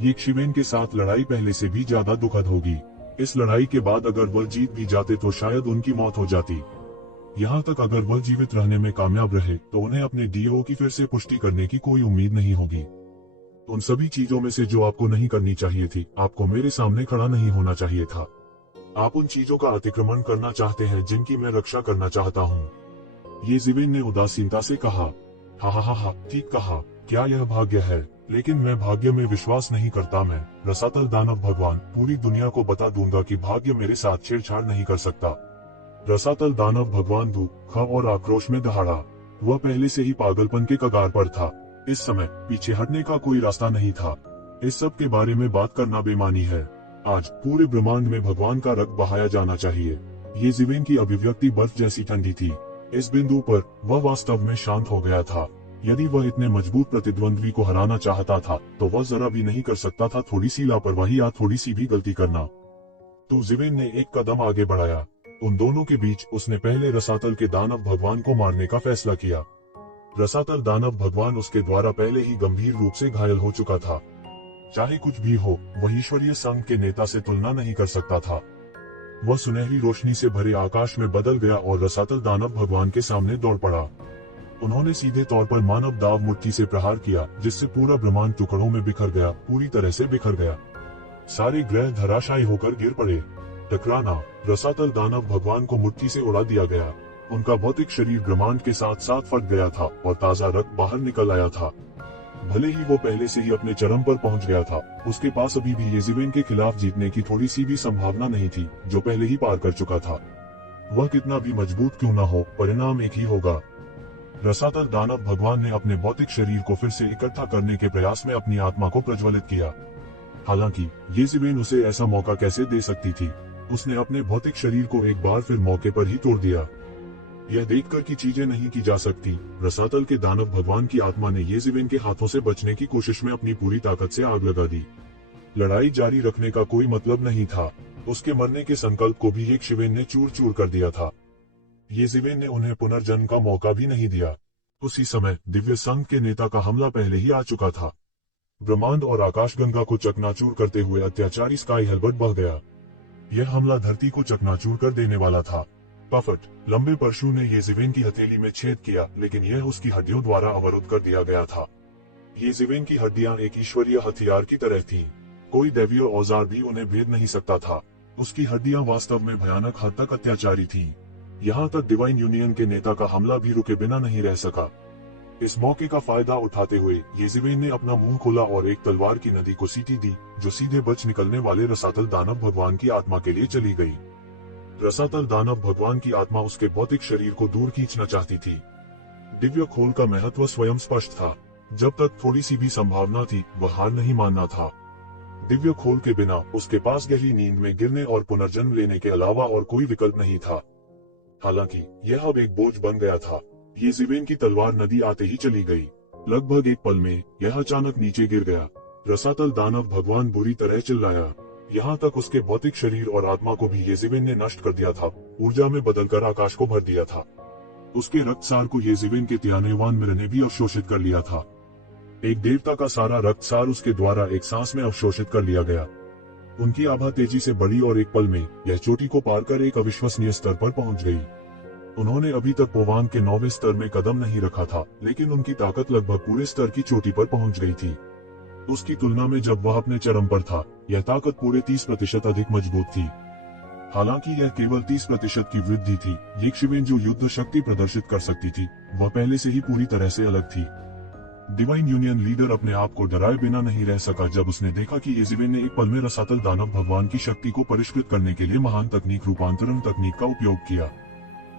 ये शिवेन के साथ लड़ाई पहले से भी ज्यादा दुखद होगी। इस लड़ाई के बाद अगर वह जीत भी जाते तो शायद उनकी मौत हो जाती। यहाँ तक अगर वह जीवित रहने में कामयाब रहे तो उन्हें अपने डीओ की फिर से पुष्टि करने की कोई उम्मीद नहीं होगी। उन सभी चीजों में से जो आपको नहीं करनी चाहिए थी, आपको मेरे सामने खड़ा नहीं होना चाहिए था। आप उन चीजों का अतिक्रमण करना चाहते हैं जिनकी मैं रक्षा करना चाहता हूँ। ये जीवेन ने उदासीनता से कहा। हा हा हा हा, ठीक कहा। क्या यह भाग्य है? लेकिन मैं भाग्य में विश्वास नहीं करता। मैं रसातल दानव भगवान पूरी दुनिया को बता दूंगा कि भाग्य मेरे साथ छेड़छाड़ नहीं कर सकता। रसातल दानव भगवान दुख और आक्रोश में दहाड़ा। वह पहले से ही पागलपन के कगार पर था। इस समय पीछे हटने का कोई रास्ता नहीं था। इस सब के बारे में बात करना बेमानी है। आज पूरे ब्रह्मांड में भगवान का रक्त बहाया जाना चाहिए। ये जीवेन की अभिव्यक्ति बर्फ जैसी ठंडी थी। इस बिंदु पर वह वास्तव में शांत हो गया था। यदि वह इतने मजबूत प्रतिद्वंद्वी को हराना चाहता था तो वह जरा भी नहीं कर सकता था थोड़ी सी लापरवाही या थोड़ी सी भी गलती करना। तो जीवेन ने एक कदम आगे बढ़ाया। उन दोनों के बीच उसने पहले रसातल के दानव भगवान को मारने का फैसला किया। रसातल दानव भगवान उसके द्वारा पहले ही गंभीर रूप से घायल हो चुका था। चाहे कुछ भी हो, वह ईश्वरीय संघ के नेता से तुलना नहीं कर सकता था। वह सुनहरी रोशनी से भरे आकाश में बदल गया और रसातल दानव भगवान के सामने दौड़ पड़ा। उन्होंने सीधे तौर पर मानव दाव मुट्ठी से प्रहार किया, जिससे पूरा ब्रह्मांड टुकड़ों में बिखर गया, पूरी तरह से बिखर गया। सारे ग्रह धराशायी होकर गिर पड़े। टकराना, रसातल दानव भगवान को मुट्ठी से उड़ा दिया गया। उनका भौतिक शरीर ब्रह्मांड के साथ साथ फट गया था और ताजा रक्त बाहर निकल आया था। भले ही वो पहले से ही अपने चरम पर पहुंच गया था, उसके पास अभी भी येज़ेबेल के खिलाफ जीतने की थोड़ी सी भी संभावना नहीं थी, जो पहले ही पार कर चुका था। वह कितना भी मजबूत क्यों न हो, परिणाम एक ही होगा। रसातल दानव भगवान ने अपने भौतिक शरीर को फिर से इकट्ठा करने के प्रयास में अपनी आत्मा को प्रज्वलित किया। हालांकि येज़ेबेल उसे ऐसा मौका कैसे दे सकती थी। उसने अपने भौतिक शरीर को एक बार फिर मौके पर ही तोड़ दिया। यह देखकर कि चीजें नहीं की जा सकती, रसातल के दानव भगवान की आत्मा ने येज़ेबेल के हाथों से बचने की कोशिश में अपनी पूरी ताकत से आग लगा दी। लड़ाई जारी रखने का कोई मतलब नहीं था। उसके मरने के संकल्प को भी यक्षवेन ने चूर चूर कर दिया था। येज़िवेन ने उन्हें पुनर्जन्म का मौका भी नहीं दिया। उसी समय दिव्य संघ के नेता का हमला पहले ही आ चुका था। ब्रह्मांड और आकाशगंगा को चकनाचूर करते हुए अत्याचारी स्काई हेल्बर्ट बह गया। यह हमला धरती को चकनाचूर कर देने वाला था। पफट, लंबे परशु ने येज़िवेन की हथेली में छेद किया, लेकिन यह उसकी हड्डियों द्वारा अवरुद्ध कर दिया गया था। येज़िवेन की हड्डियां एक ईश्वरीय हथियार की तरह थीं। कोई दैवीय औजार भी उन्हें भेद नहीं सकता था। उसकी हड्डियां वास्तव में भयानक हद तक अत्याचारी थीं। यहाँ तक डिवाइन यूनियन के नेता का हमला भी रुके बिना नहीं रह सका। इस मौके का फायदा उठाते हुए येज़िवेन ने अपना मुंह खोला और एक तलवार की नदी को सीटी दी, जो सीधे बच निकलने वाले रसातल दानव भगवान की आत्मा के लिए चली गई। रसातल दानव भगवान की आत्मा उसके भौतिक शरीर को दूर खींचना चाहती थी। दिव्य खोल का महत्व स्वयं स्पष्ट था। जब तक थोड़ी सी भी संभावना थी, वह हार नहीं मानना था। दिव्य खोल के बिना उसके पास गहरी नींद में गिरने और पुनर्जन्म लेने के अलावा और कोई विकल्प नहीं था। हालांकि यह अब एक बोझ बन गया था। येज़िवेन की तलवार नदी आते ही चली गई। लगभग एक पल में यह अचानक नीचे गिर गया। रसातल दानव भगवान बुरी तरह चिल्लाया। यहाँ तक उसके भौतिक शरीर और आत्मा को भी येज़िवेन ने नष्ट कर दिया था, ऊर्जा में बदलकर आकाश को भर दिया था। उसके रक्तसार को येज़िवेन के त्यानेवान मिर ने भी अवशोषित कर लिया था। एक देवता का सारा रक्तसार उसके द्वारा एक सांस में अवशोषित कर लिया गया। उनकी आभा तेजी से बढ़ी और एक पल में यह चोटी को पार कर एक अविश्वसनीय स्तर पर पहुंच गई। उन्होंने अभी तक पोवांग के 9वें स्तर में कदम नहीं रखा था, लेकिन उनकी ताकत लगभग पूरे स्तर की चोटी पर पहुंच गई थी। उसकी तुलना में जब वह अपने चरम पर था, यह ताकत पूरे 30% अधिक मजबूत थी। हालांकि यह केवल 30% की वृद्धि थी। यक्षवेन जो युद्ध शक्ति प्रदर्शित कर सकती थी, वह पहले से ही पूरी तरह से अलग थी। डिवाइन यूनियन लीडर अपने आप को डराए बिना नहीं रह सका जब उसने देखा कि येज़िवेन ने एक पल में रसातल दानव भगवान की शक्ति को परिष्कृत करने के लिए महान तकनीक रूपांतरण तकनीक का उपयोग किया।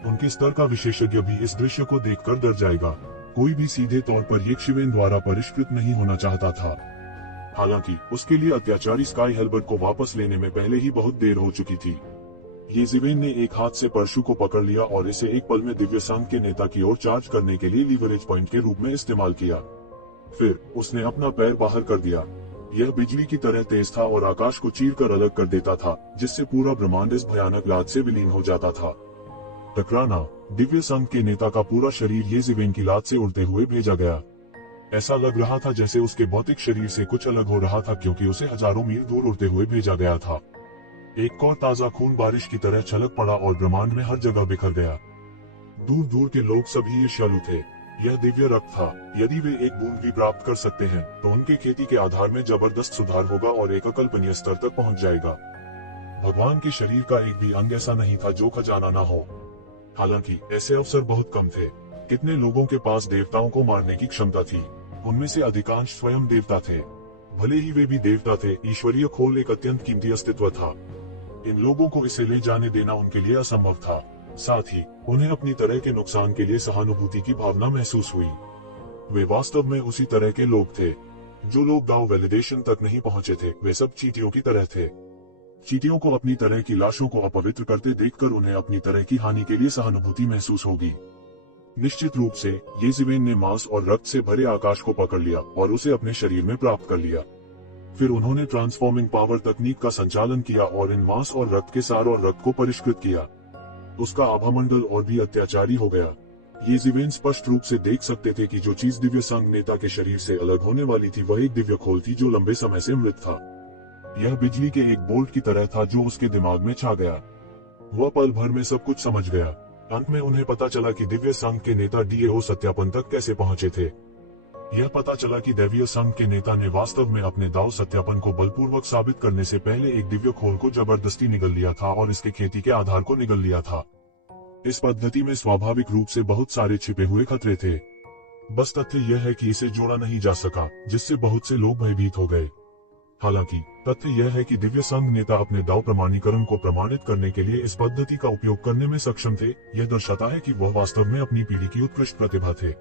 उनके स्तर का विशेषज्ञ भी इस दृश्य को देखकर डर जाएगा। कोई भी सीधे तौर पर यक्षवेन द्वारा परिष्कृत नहीं होना चाहता था। हालांकि उसके लिए अत्याचारी स्काई हेल्बर्ट को वापस लेने में पहले ही बहुत देर हो चुकी थी। येज़िवेन ने एक हाथ से परशु को पकड़ लिया और इसे एक पल में दिव्य संघ के नेता की ओर चार्ज करने के लिए लीवरेज पॉइंट के रूप में इस्तेमाल किया। फिर उसने अपना पैर बाहर कर दिया। यह बिजली की तरह तेज था और आकाश को चीरकर अलग कर देता था, जिससे पूरा ब्रह्मांड इस भयानक लाद से विलीन हो जाता था। टकराना, दिव्य संघ के नेता का पूरा शरीर येज़िवेन की लात से उड़ते हुए भेजा गया। ऐसा लग रहा था जैसे उसके भौतिक शरीर से कुछ अलग हो रहा था, क्योंकि उसे हजारों मील दूर उड़ते हुए भेजा गया था। एक और ताजा खून बारिश की तरह छलक पड़ा और ब्रह्मांड में हर जगह बिखर गया। दूर दूर के लोग सभी ईर्ष्यालु थे। यह दिव्य रक्त था। यदि वे एक बूंद भी प्राप्त कर सकते हैं, तो उनके खेती के आधार में जबरदस्त सुधार होगा और एक अकल्पनीय स्तर तक पहुंच जाएगा। भगवान के शरीर का एक भी अंग ऐसा नहीं था जो खजाना न हो। हालांकि ऐसे अवसर बहुत कम थे। कितने लोगों के पास देवताओं को मारने की क्षमता थी? उनमें से अधिकांश स्वयं देवता थे। भले ही वे भी देवता थे, ईश्वरीय खोल एक अत्यंत कीमती अस्तित्व था। इन लोगों को इसे ले जाने देना उनके लिए असंभव था। साथ ही उन्हें अपनी तरह के नुकसान के लिए सहानुभूति की भावना महसूस हुई। वे वास्तव में उसी तरह के लोग थे। जो लोग दाव वैलिडेशन तक नहीं पहुंचे थे, वे सब चींटियों की तरह थे। चींटियों को अपनी तरह की लाशों को अपवित्र करते देखकर उन्हें अपनी तरह की हानि के लिए सहानुभूति महसूस होगी। निश्चित रूप से येज़िवेन ने मांस और रक्त से भरे आकाश को पकड़ लिया और उसे अपने शरीर में प्राप्त कर लिया। फिर उन्होंने ट्रांसफॉर्मिंग पावर तकनीक का संचालन किया और इन मांस और रक्त के सार और रक्त को परिष्कृत किया। उसका आभामंडल और भी अत्याचारी हो गया। येज़िवेन स्पष्ट रूप से देख सकते थे कि जो चीज दिव्य संघ नेता के शरीर से अलग होने वाली थी, वह एक दिव्य खोल थी जो लंबे समय से मृत था। यह बिजली के एक बोल्ट की तरह था जो उसके दिमाग में छा गया। वह पल भर में सब कुछ समझ गया। अंत में उन्हें पता चला कि दिव्य संघ के नेता डीएओ सत्यापन तक कैसे पहुंचे थे। यह पता चला कि दैवीय संघ के नेता ने वास्तव में अपने दाव सत्यापन को बलपूर्वक साबित करने से पहले एक दिव्य खोल को जबरदस्ती निगल लिया था और इसके खेती के आधार को निगल लिया था। इस पद्धति में स्वाभाविक रूप से बहुत सारे छिपे हुए खतरे थे। बस तथ्य यह है कि इसे जोड़ा नहीं जा सका, जिससे बहुत से लोग भयभीत हो गए। हालांकि तथ्य यह है कि दिव्य संघ नेता अपने दाव प्रमाणीकरण को प्रमाणित करने के लिए इस पद्धति का उपयोग करने में सक्षम थे। यह दर्शाता है कि वह वास्तव में अपनी पीढ़ी की उत्कृष्ट प्रतिभा थे।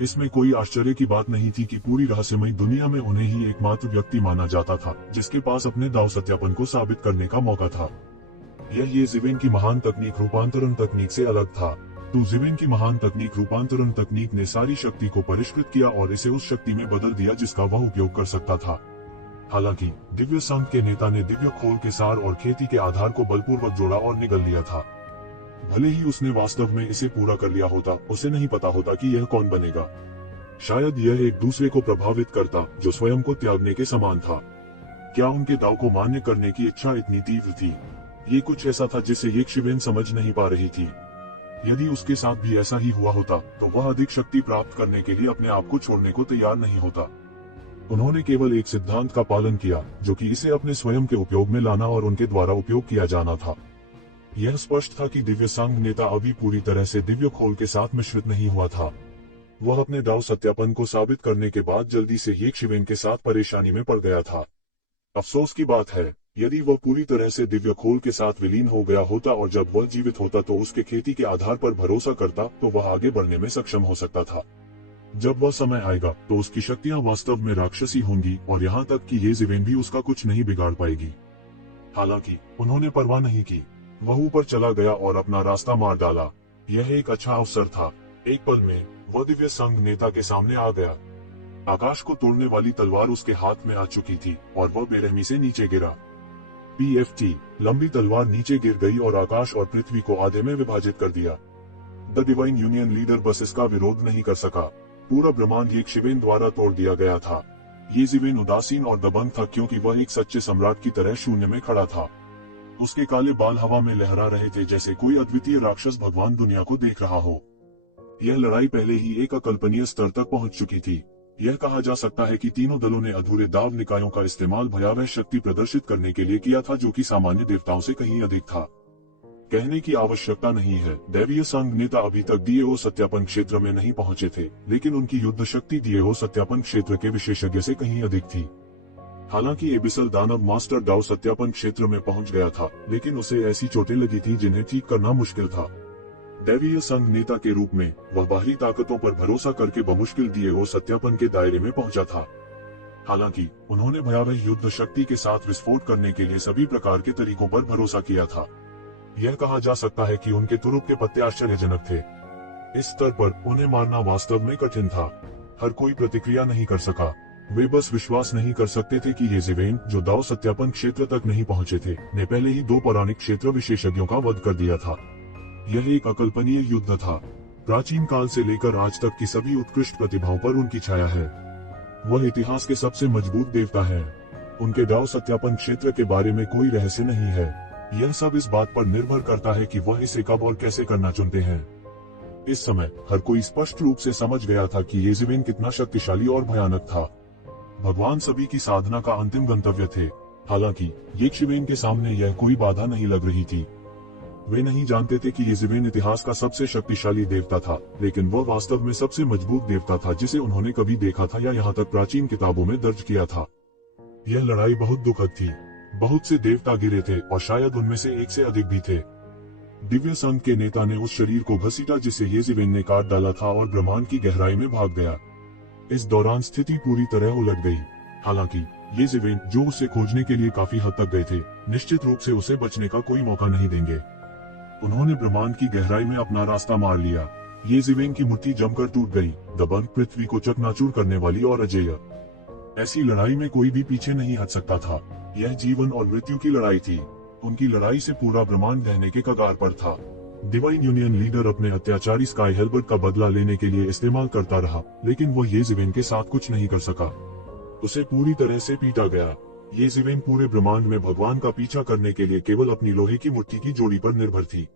इसमें कोई आश्चर्य की बात नहीं थी कि पूरी रहस्यमयी दुनिया में उन्हें ही एकमात्र व्यक्ति माना जाता था जिसके पास अपने दाव सत्यापन को साबित करने का मौका था। यह येज़िवेन की महान तकनीक रूपांतरण तकनीक से अलग था। येज़िवेन की महान तकनीक रूपांतरण तकनीक ने सारी शक्ति को परिष्कृत किया और इसे उस शक्ति में बदल दिया जिसका वह उपयोग कर सकता था। हालांकि दिव्य संघ के नेता ने दिव्य खोल के सार और खेती के आधार को बलपूर्वक जोड़ा और निगल लिया था। भले ही उसने वास्तव में इसे पूरा कर लिया होता, उसे नहीं पता होता कि यह कौन बनेगा। शायद यह एक दूसरे को प्रभावित करता जो स्वयं को त्यागने के समान था। क्या उनके दाव को मान्य करने की इच्छा इतनी तीव्र थी? ये कुछ ऐसा था जिसे ये शिवेन समझ नहीं पा रही थी। यदि उसके साथ भी ऐसा ही हुआ होता तो वह अधिक शक्ति प्राप्त करने के लिए अपने आप को छोड़ने को तैयार नहीं होता। उन्होंने केवल एक सिद्धांत का पालन किया, जो कि इसे अपने स्वयं के उपयोग में लाना और उनके द्वारा उपयोग किया जाना था। यह स्पष्ट था कि दिव्य संघ नेता अभी पूरी तरह से दिव्य खोल के साथ मिश्रित नहीं हुआ था। वह अपने दाव सत्यापन को साबित करने के बाद जल्दी से ये शिवेन के साथ परेशानी में पड़ गया था। अफसोस की बात है, यदि वह पूरी तरह से दिव्य खोल के साथ विलीन हो गया होता और जब वह जीवित होता तो उसके खेती के आधार पर भरोसा करता तो वह आगे बढ़ने में सक्षम हो सकता था। जब वह समय आएगा तो उसकी शक्तियां वास्तव में राक्षसी होंगी और यहाँ तक कि ये शिवेन भी उसका कुछ नहीं बिगाड़ पाएगी। हालांकि उन्होंने परवाह नहीं की। वह ऊपर चला गया और अपना रास्ता मार डाला। यह एक अच्छा अवसर था। एक पल में वह दिव्य संघ नेता के सामने आ गया। आकाश को तोड़ने वाली तलवार उसके हाथ में आ चुकी थी और वह बेरहमी से नीचे गिरा। PFT, लंबी तलवार नीचे गिर गई और आकाश और पृथ्वी को आधे में विभाजित कर दिया। द डिवाइन यूनियन लीडर बस इसका विरोध नहीं कर सका। पूरा ब्रह्मांड एक शिवेन द्वारा तोड़ दिया गया था। ये शिवेन उदासीन और दबंग था क्योंकि वह एक सच्चे सम्राट की तरह शून्य में खड़ा था। उसके काले बाल हवा में लहरा रहे थे जैसे कोई अद्वितीय राक्षस भगवान दुनिया को देख रहा हो। यह लड़ाई पहले ही एक अकल्पनीय स्तर तक पहुंच चुकी थी। यह कहा जा सकता है कि तीनों दलों ने अधूरे दाव निकायों का इस्तेमाल भयावह शक्ति प्रदर्शित करने के लिए किया था, जो कि सामान्य देवताओं से कहीं अधिक था। कहने की आवश्यकता नहीं है, दैवीय संघ नेता अभी तक डीएओ सत्यापन क्षेत्र में नहीं पहुंचे थे, लेकिन उनकी युद्ध शक्ति डीएओ सत्यापन क्षेत्र के विशेषज्ञ से कहीं अधिक थी। हालांकि एबिसल दानव मास्टर दाव सत्यापन क्षेत्र में पहुंच गया था, लेकिन उसे ऐसी चोटें लगी थी जिन्हें ठीक करना मुश्किल था। दैवीय संघ नेता के रूप में वह बाहरी ताकतों पर भरोसा करके बमुश्किल डीएओ सत्यापन के दायरे में पहुंचा था। हालांकि उन्होंने भयावह युद्ध शक्ति के साथ विस्फोट करने के लिए सभी प्रकार के तरीकों पर भरोसा किया था। यह कहा जा सकता है कि उनके तुरुप के पत्ते आश्चर्यजनक थे। इस स्तर पर उन्हें मारना वास्तव में कठिन था। हर कोई प्रतिक्रिया नहीं कर सका। वे बस विश्वास नहीं कर सकते थे कि ये शिवेन, जो दाव सत्यापन क्षेत्र तक नहीं पहुंचे थे, ने पहले ही 2 पौराणिक क्षेत्र विशेषज्ञों का वध कर दिया था। यह एक अकल्पनीय युद्ध था। प्राचीन काल से लेकर आज तक की सभी उत्कृष्ट प्रतिभाओं पर उनकी छाया है। वह इतिहास के सबसे मजबूत देवता हैं। उनके दाव सत्यापन क्षेत्र के बारे में कोई रहस्य नहीं है। यह सब इस बात पर निर्भर करता है कि वह इसे कब और कैसे करना चुनते हैं। इस समय हर कोई स्पष्ट रूप से समझ गया था कि ये शिवेन कितना शक्तिशाली और भयानक था। भगवान सभी की साधना का अंतिम गंतव्य थे। हालांकि ये शिवेन के सामने यह कोई बाधा नहीं लग रही थी। वे नहीं जानते थे कि ये शिवेन इतिहास का सबसे शक्तिशाली देवता था, लेकिन वह वास्तव में सबसे मजबूत देवता था जिसे उन्होंने कभी देखा था या यहाँ तक प्राचीन किताबों में दर्ज किया था। यह लड़ाई बहुत दुखद थी। बहुत से देवता गिरे थे और शायद उनमें से एक से अधिक भी थे। दिव्य संघ के नेता ने उस शरीर को घसीटा जिसे ये शिवेन ने काट डाला था और ब्रह्मांड की गहराई में भाग गया। इस दौरान स्थिति पूरी तरह उलट गई। हालांकि ये शिवेन, जो उसे खोजने के लिए काफी हद तक गए थे, निश्चित रूप से उसे बचने का कोई मौका नहीं देंगे। उन्होंने ब्रह्मांड की गहराई में अपना रास्ता मार लिया। ये शिवेन की मूर्ति जमकर टूट गई, दबंग, पृथ्वी को चकनाचूर करने वाली और अजेय। ऐसी लड़ाई में कोई भी पीछे नहीं हट सकता था। यह जीवन और मृत्यु की लड़ाई थी। उनकी लड़ाई से पूरा ब्रह्मांड रहने के कगार पर था। डिवाइन यूनियन लीडर अपने अत्याचारी स्काई हेल्बर्ट का बदला लेने के लिए इस्तेमाल करता रहा, लेकिन वो ये शिवेन के साथ कुछ नहीं कर सका। उसे पूरी तरह से पीटा गया। ये शिवेन पूरे ब्रह्मांड में भगवान का पीछा करने के लिए केवल अपनी लोहे की मूर्ति की जोड़ी पर निर्भर थी।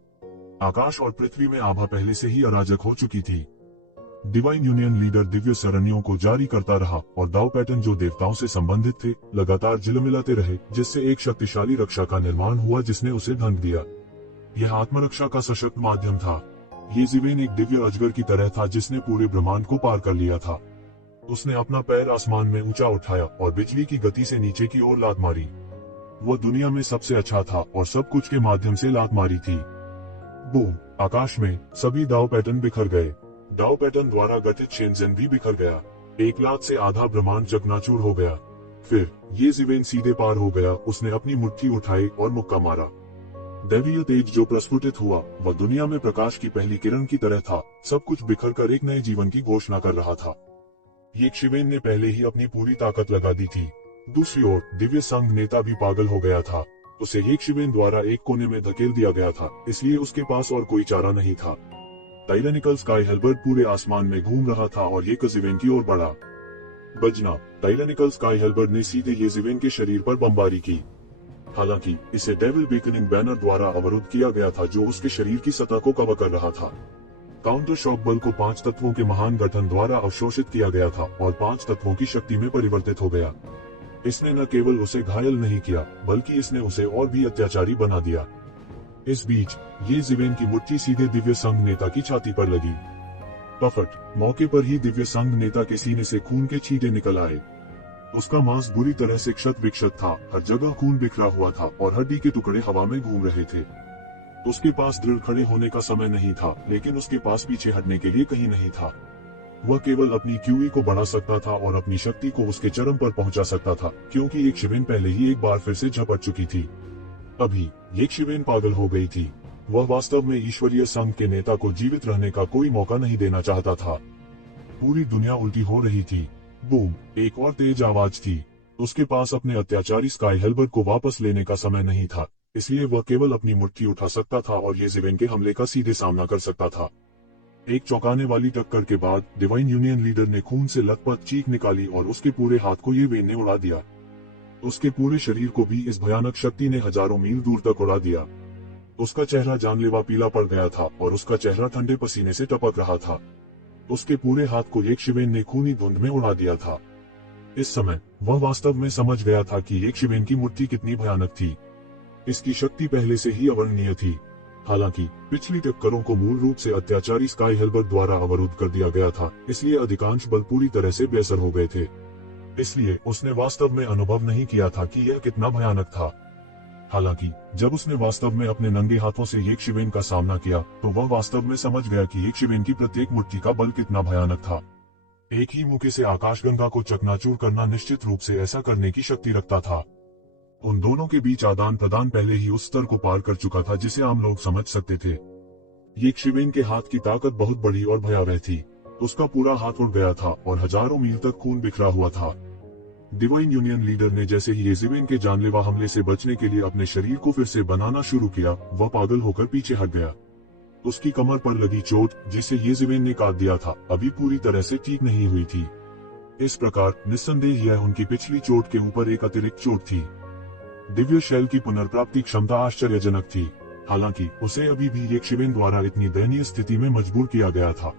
आकाश और पृथ्वी में आभा पहले से ही अराजक हो चुकी थी। डिवाइन यूनियन लीडर दिव्य सरनियों को जारी करता रहा और दाव पैटर्न, जो देवताओं से संबंधित थे, लगातार झिलमिलाते रहे, जिससे एक शक्तिशाली रक्षा का निर्माण हुआ जिसने उसे ढंग दिया। यह आत्मरक्षा का सशक्त माध्यम था। ये शिवेन एक दिव्य अजगर की तरह था जिसने पूरे ब्रह्मांड को पार कर लिया था। उसने अपना पैर आसमान में ऊंचा उठाया और बिजली की गति से नीचे की ओर लात मारी। वह दुनिया में सबसे अच्छा था और सब कुछ के माध्यम से लात मारी थी। बूम! आकाश में सभी दाव पैटर्न बिखर गए। दाव पैटर्न द्वारा गठित शेनजेन भी बिखर गया। एक लात से आधा ब्रह्मांड चकनाचूर हो गया। फिर ये शिवेन सीधे पार हो गया। उसने अपनी मुट्ठी उठाई और मुक्का मारा। दैवीय तेज जो प्रस्फुटित हुआ वह दुनिया में प्रकाश की पहली किरण की तरह था। सब कुछ बिखर कर एक नए जीवन की घोषणा कर रहा था। ये शिवेन ने पहले ही अपनी पूरी ताकत लगा दी थी। दूसरी ओर दिव्य संघ नेता भी पागल हो गया था। उसे येशिवेन द्वारा एक कोने में धकेल दिया गया था, इसलिए उसके पास और कोई चारा नहीं था। टाइरेनिकल स्काई हेल्बर्ट पूरे आसमान में घूम रहा था और येशिवेन की ओर बढ़ा। बजना, टाइरेनिकल स्काई हेल्बर्ट ने सीधे येशिवेन के शरीर पर बमबारी की। हालांकि इसे डेविल बेकनिंग बैनर द्वारा अवरुद्ध किया गया था, जो उसके शरीर की सतह को कवर कर रहा था। काउंटर शॉक बल को 5 तत्वों के महान गठन द्वारा अवशोषित किया गया था और 5 तत्वों की शक्ति में परिवर्तित हो गया। इसने न केवल उसे घायल नहीं किया, बल्कि इसने उसे और भी अत्याचारी बना दिया। इस बीच येशिवेन की मुट्ठी सीधे दिव्य संघ नेता की छाती पर लगी। पफट, मौके पर ही दिव्य संघ नेता के सीने से खून के छींटे निकल आए। उसका मांस बुरी तरह से क्षत विक्षत था, हर जगह खून बिखरा हुआ था और हड्डी के टुकड़े हवा में घूम रहे थे। उसके पास दृढ़ खड़े होने का समय नहीं था, लेकिन उसके पास पीछे हटने के लिए कहीं नहीं था। वह केवल अपनी क्यूई को बढ़ा सकता था और अपनी शक्ति को उसके चरम पर पहुंचा सकता था, क्योंकि येशिवेन पहले ही एक बार फिर से झपट चुकी थी। अभी येशिवेन पागल हो गई थी। वह वास्तव में ईश्वरीय संघ के नेता को जीवित रहने का कोई मौका नहीं देना चाहता था। पूरी दुनिया उल्टी हो रही थी। बूम, एक और तेज आवाज थी। उसके पास अपने अत्याचारी स्काई हेल्बर्ट को वापस लेने का समय नहीं था, इसलिए वह केवल अपनी मुट्ठी उठा सकता था और येशिवेन के हमले का सीधे सामना कर सकता था। एक चौंकाने वाली टक्कर के बाद डिवाइन यूनियन लीडर ने खून से लथपथ चीख निकाली और उसके पूरे हाथ को येशिवेन ने उड़ा दिया। उसके पूरे शरीर को भी इस भयानक शक्ति ने हजारों मील दूर तक उड़ा दिया। उसका चेहरा जानलेवा पीला पड़ गया था और उसका चेहरा ठंडे पसीने से टपक रहा था। उसके पूरे हाथ को येशिवेन ने खूनी धुंध में उड़ा दिया था। इस समय वह वास्तव में समझ गया था कि येशिवेन की मुट्ठी कितनी भयानक थी। इसकी शक्ति पहले से ही अवर्णनीय थी। हालांकि पिछली टक्करों को मूल रूप से अत्याचारी स्काई हेल्बर्ट द्वारा अवरुद्ध कर दिया गया था, इसलिए अधिकांश बल पूरी तरह से बेअसर हो गए थे। इसलिए उसने वास्तव में अनुभव नहीं किया था कि यह कितना भयानक था। हालांकि जब उसने वास्तव में अपने नंगे हाथों से येशिवेन का सामना किया, तो वह वास्तव में समझ गया कि येशिवेन की प्रत्येक मुट्ठी का बल कितना भयानक था। एक ही मुक्के से आकाशगंगा को चकनाचूर करना निश्चित रूप से ऐसा करने की शक्ति रखता था। उन दोनों के बीच आदान प्रदान पहले ही उस स्तर को पार कर चुका था जिसे आम लोग समझ सकते थे। येशिवेन के हाथ की ताकत बहुत बड़ी और भयावह थी। उसका पूरा हाथ उड़ गया था और हजारों मील तक खून बिखरा हुआ था। डिवाइन यूनियन लीडर ने जैसे ही येशिवेन के जानलेवा हमले से बचने के लिए अपने शरीर को फिर से बनाना शुरू किया, वह पागल होकर पीछे हट गया। उसकी कमर पर लगी चोट, जिसे येशिवेन ने काट दिया था, अभी पूरी तरह से ठीक नहीं हुई थी। इस प्रकार निस्संदेह यह उनकी पिछली चोट के ऊपर एक अतिरिक्त चोट थी। दिव्य शैल की पुनर्प्राप्ति क्षमता आश्चर्यजनक थी। हालांकि उसे अभी भी येशिवेन द्वारा इतनी दयनीय स्थिति में मजबूर किया गया था।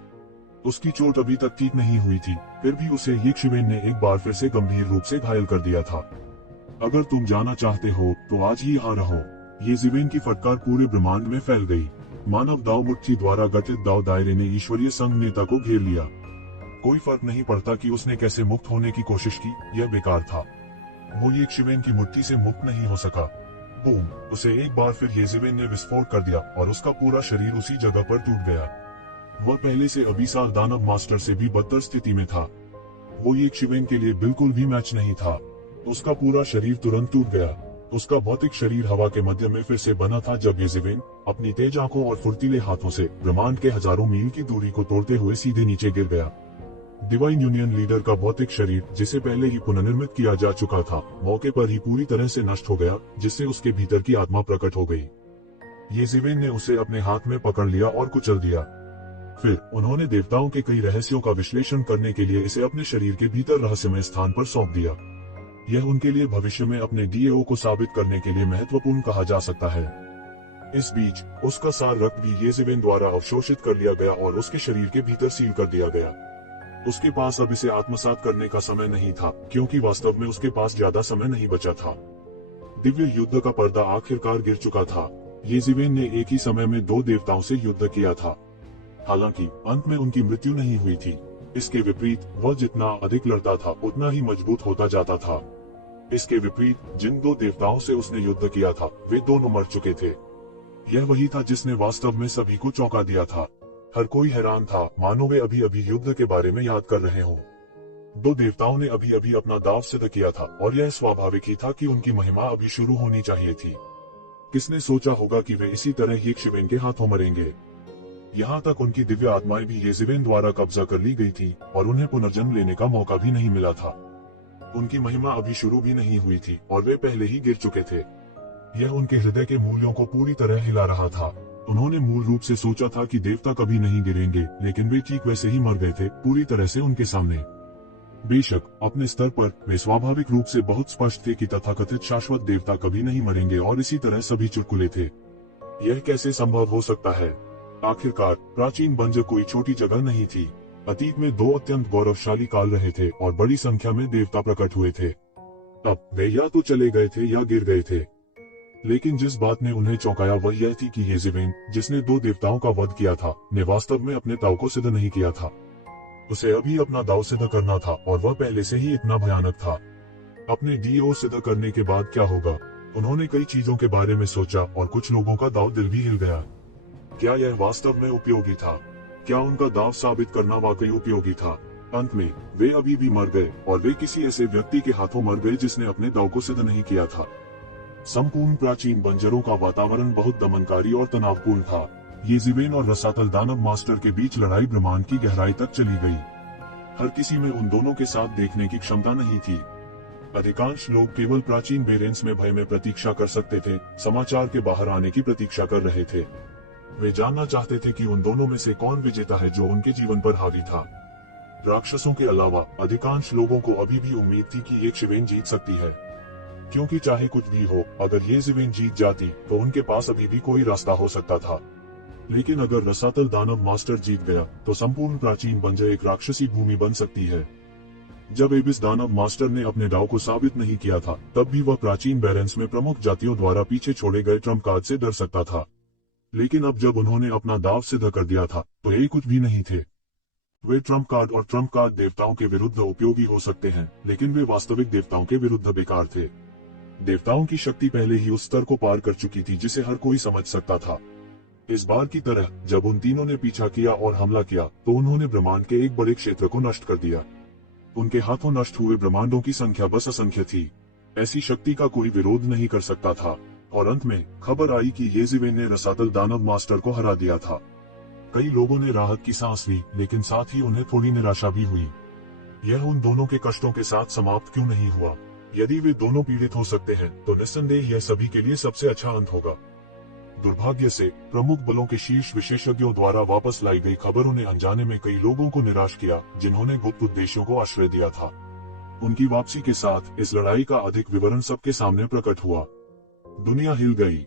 उसकी चोट अभी तक ठीक नहीं हुई थी, फिर भी उसे येशिवेन ने एक बार फिर से गंभीर रूप से घायल कर दिया था। अगर तुम जाना चाहते हो तो आज ही यहाँ रहो। येशिवेन की फटकार पूरे ब्रह्मांड में फैल गई। मानव दाव मुट्ठी द्वारा गठित दाव दायरे ने ईश्वरीय संघ नेता को घेर लिया। कोई फर्क नहीं पड़ता कि उसने कैसे मुक्त होने की कोशिश की, यह बेकार था। वो येशिवेन की मुट्ठी से मुक्त नहीं हो सका। बूम, उसे एक बार फिर येशिवेन ने विस्फोट कर दिया और उसका पूरा शरीर उसी जगह पर टूट गया। वह पहले से अभिसार दानव मास्टर से भी बदतर स्थिति में था। वो येशिवेन के लिए बिल्कुल भी मैच नहीं था। उसका पूरा शरीर तुरंत टूट गया। उसका भौतिक शरीर हवा के मध्य में फिर से बना था जब येशिवेन अपनी तेज आंखों और फुर्तीले हाथों से ब्रह्मांड के हजारों मील की दूरी को तोड़ते हुए सीधे नीचे गिर गया। डिवाइन यूनियन लीडर का भौतिक शरीर, जिसे पहले ही पुनर्निर्मित किया जा चुका था, मौके पर ही पूरी तरह से नष्ट हो गया, जिससे उसके भीतर की आत्मा प्रकट हो गई। येशिवेन ने उसे अपने हाथ में पकड़ लिया और कुचल दिया। फिर उन्होंने देवताओं के कई रहस्यों का विश्लेषण करने के लिए इसे अपने शरीर के भीतर रहस्यमय स्थान पर सौंप दिया। यह उनके लिए भविष्य में अपने डीएओ को साबित करने के लिए महत्वपूर्ण कहा जा सकता है। इस बीच उसका सार रक्त भी येशिवेन द्वारा अवशोषित कर लिया गया और उसके शरीर के भीतर सील कर दिया गया। उसके पास अब इसे आत्मसात करने का समय नहीं था, क्योंकि वास्तव में उसके पास ज्यादा समय नहीं बचा था। दिव्य युद्ध का पर्दा आखिरकार गिर चुका था। येशिवेन ने एक ही समय में 2 देवताओं से युद्ध किया था। हालांकि अंत में उनकी मृत्यु नहीं हुई थी। इसके विपरीत वह जितना अधिक लड़ता था उतना ही मजबूत होता जाता था। इसके विपरीत जिन 2 देवताओं से उसने युद्ध किया था वे दोनों मर चुके थे। यह वही था जिसने वास्तव में सभी को चौंका दिया था। हर कोई हैरान था, मानो वे अभी अभी युद्ध के बारे में याद कर रहे हों। 2 देवताओं ने अभी अभी अपना दाव सिद्ध किया था और यह स्वाभाविक ही था कि उनकी महिमा अभी शुरू होनी चाहिए थी। किसने सोचा होगा कि वे इसी तरह येशिवेन के हाथों मरेंगे। यहाँ तक उनकी दिव्य आत्माएं भी येशिवेन द्वारा कब्जा कर ली गई थी और उन्हें पुनर्जन्म लेने का मौका भी नहीं मिला था। उनकी महिमा अभी शुरू भी नहीं हुई थी और वे पहले ही गिर चुके थे। यह उनके हृदय के मूल्यों को पूरी तरह हिला रहा था। उन्होंने मूल रूप से सोचा था कि देवता कभी नहीं गिरेंगे, लेकिन वे ठीक वैसे ही मर गए थे, पूरी तरह से उनके सामने। बेशक अपने स्तर पर वे स्वाभाविक रूप से बहुत स्पष्ट थे कि तथाकथित शाश्वत देवता कभी नहीं मरेंगे, और इसी तरह सभी चुटकुले थे। यह कैसे संभव हो सकता है? आखिरकार प्राचीन बंजर कोई छोटी जगह नहीं थी। अतीत में दो अत्यंत गौरवशाली काल रहे थे और बड़ी संख्या में देवता प्रकट हुए थे। अब वे या तो चले गए थे या गिर गए थे। लेकिन जिस बात ने उन्हें चौंकाया वह यह थी कि येजेबेल, जिसने दो देवताओं का वध किया था, ने वास्तव में अपने दाव को सिद्ध नहीं किया था। उसे अभी अपना दाव सिद्ध करना था, और वह पहले से ही इतना भयानक था। अपने डीओ सिद्ध करने के बाद क्या होगा? उन्होंने कई चीजों के बारे में सोचा और कुछ लोगों का दाव दिल भी हिल गया। क्या यह वास्तव में उपयोगी था? क्या उनका दाव साबित करना वाकई उपयोगी था? अंत में वे अभी भी मर गए, और वे किसी ऐसे व्यक्ति के हाथों मर गए जिसने अपने दाव को सिद्ध नहीं किया था। संपूर्ण प्राचीन बंजरों का वातावरण बहुत दमनकारी और तनावपूर्ण था। येजेबेल और रसातल दानव मास्टर के बीच लड़ाई ब्रह्मांड की गहराई तक चली गई। हर किसी में उन दोनों के साथ देखने की क्षमता नहीं थी। अधिकांश लोग केवल प्राचीन बेरेंस में भय में प्रतीक्षा कर सकते थे, समाचार के बाहर आने की प्रतीक्षा कर रहे थे। वे जानना चाहते थे कि उन दोनों में से कौन विजेता है जो उनके जीवन पर हावी था। राक्षसों के अलावा अधिकांश लोगों को अभी भी उम्मीद थी कि येजेबेल जीत सकती है, क्योंकि चाहे कुछ भी हो, अगर येजेबेल जीत जाती तो उनके पास अभी भी कोई रास्ता हो सकता था। लेकिन अगर रसातल दानव मास्टर जीत गया तो संपूर्ण प्राचीन बंजर एक राक्षसी भूमि बन सकती है। जब एबिस दानव मास्टर ने अपने दाव को साबित नहीं किया था, तब भी वह प्राचीन बेरेंस में प्रमुख जातियों द्वारा पीछे छोड़े गए ट्रम्प कार्ड से डर सकता था। लेकिन अब जब उन्होंने अपना दाव सिद्ध कर दिया था तो ये कुछ भी नहीं थे। वे ट्रम्प कार्ड और ट्रम्प कार्ड देवताओं के विरुद्ध उपयोगी हो सकते हैं, लेकिन वे वास्तविक देवताओं के विरुद्ध बेकार थे। देवताओं की शक्ति पहले ही उस स्तर को पार कर चुकी थी जिसे हर कोई समझ सकता था। इस बार की तरह जब उन तीनों ने पीछा किया और हमला किया तो उन्होंने ब्रह्मांड के एक बड़े क्षेत्र को नष्ट कर दिया। उनके हाथों नष्ट हुए ब्रह्मांडों की संख्या बस असंख्य थी। ऐसी शक्ति का कोई विरोध नहीं कर सकता था, और अंत में खबर आई कि येजेबेल ने रसातल दानव मास्टर को हरा दिया था। कई लोगों ने राहत की सांस ली, लेकिन साथ ही उन्हें थोड़ी निराशा भी हुई। यह उन दोनों के कष्टों के साथ समाप्त क्यों नहीं हुआ? यदि वे दोनों पीड़ित हो सकते हैं तो निस्संदेह यह सभी के लिए सबसे अच्छा अंत होगा। दुर्भाग्य से प्रमुख बलों के शीर्ष विशेषज्ञों द्वारा वापस लाई गई खबरों ने अनजाने में कई लोगों को निराश किया जिन्होंने गुप्त उद्देश्यों को आश्रय दिया था। उनकी वापसी के साथ इस लड़ाई का अधिक विवरण सबके सामने प्रकट हुआ। दुनिया हिल गई।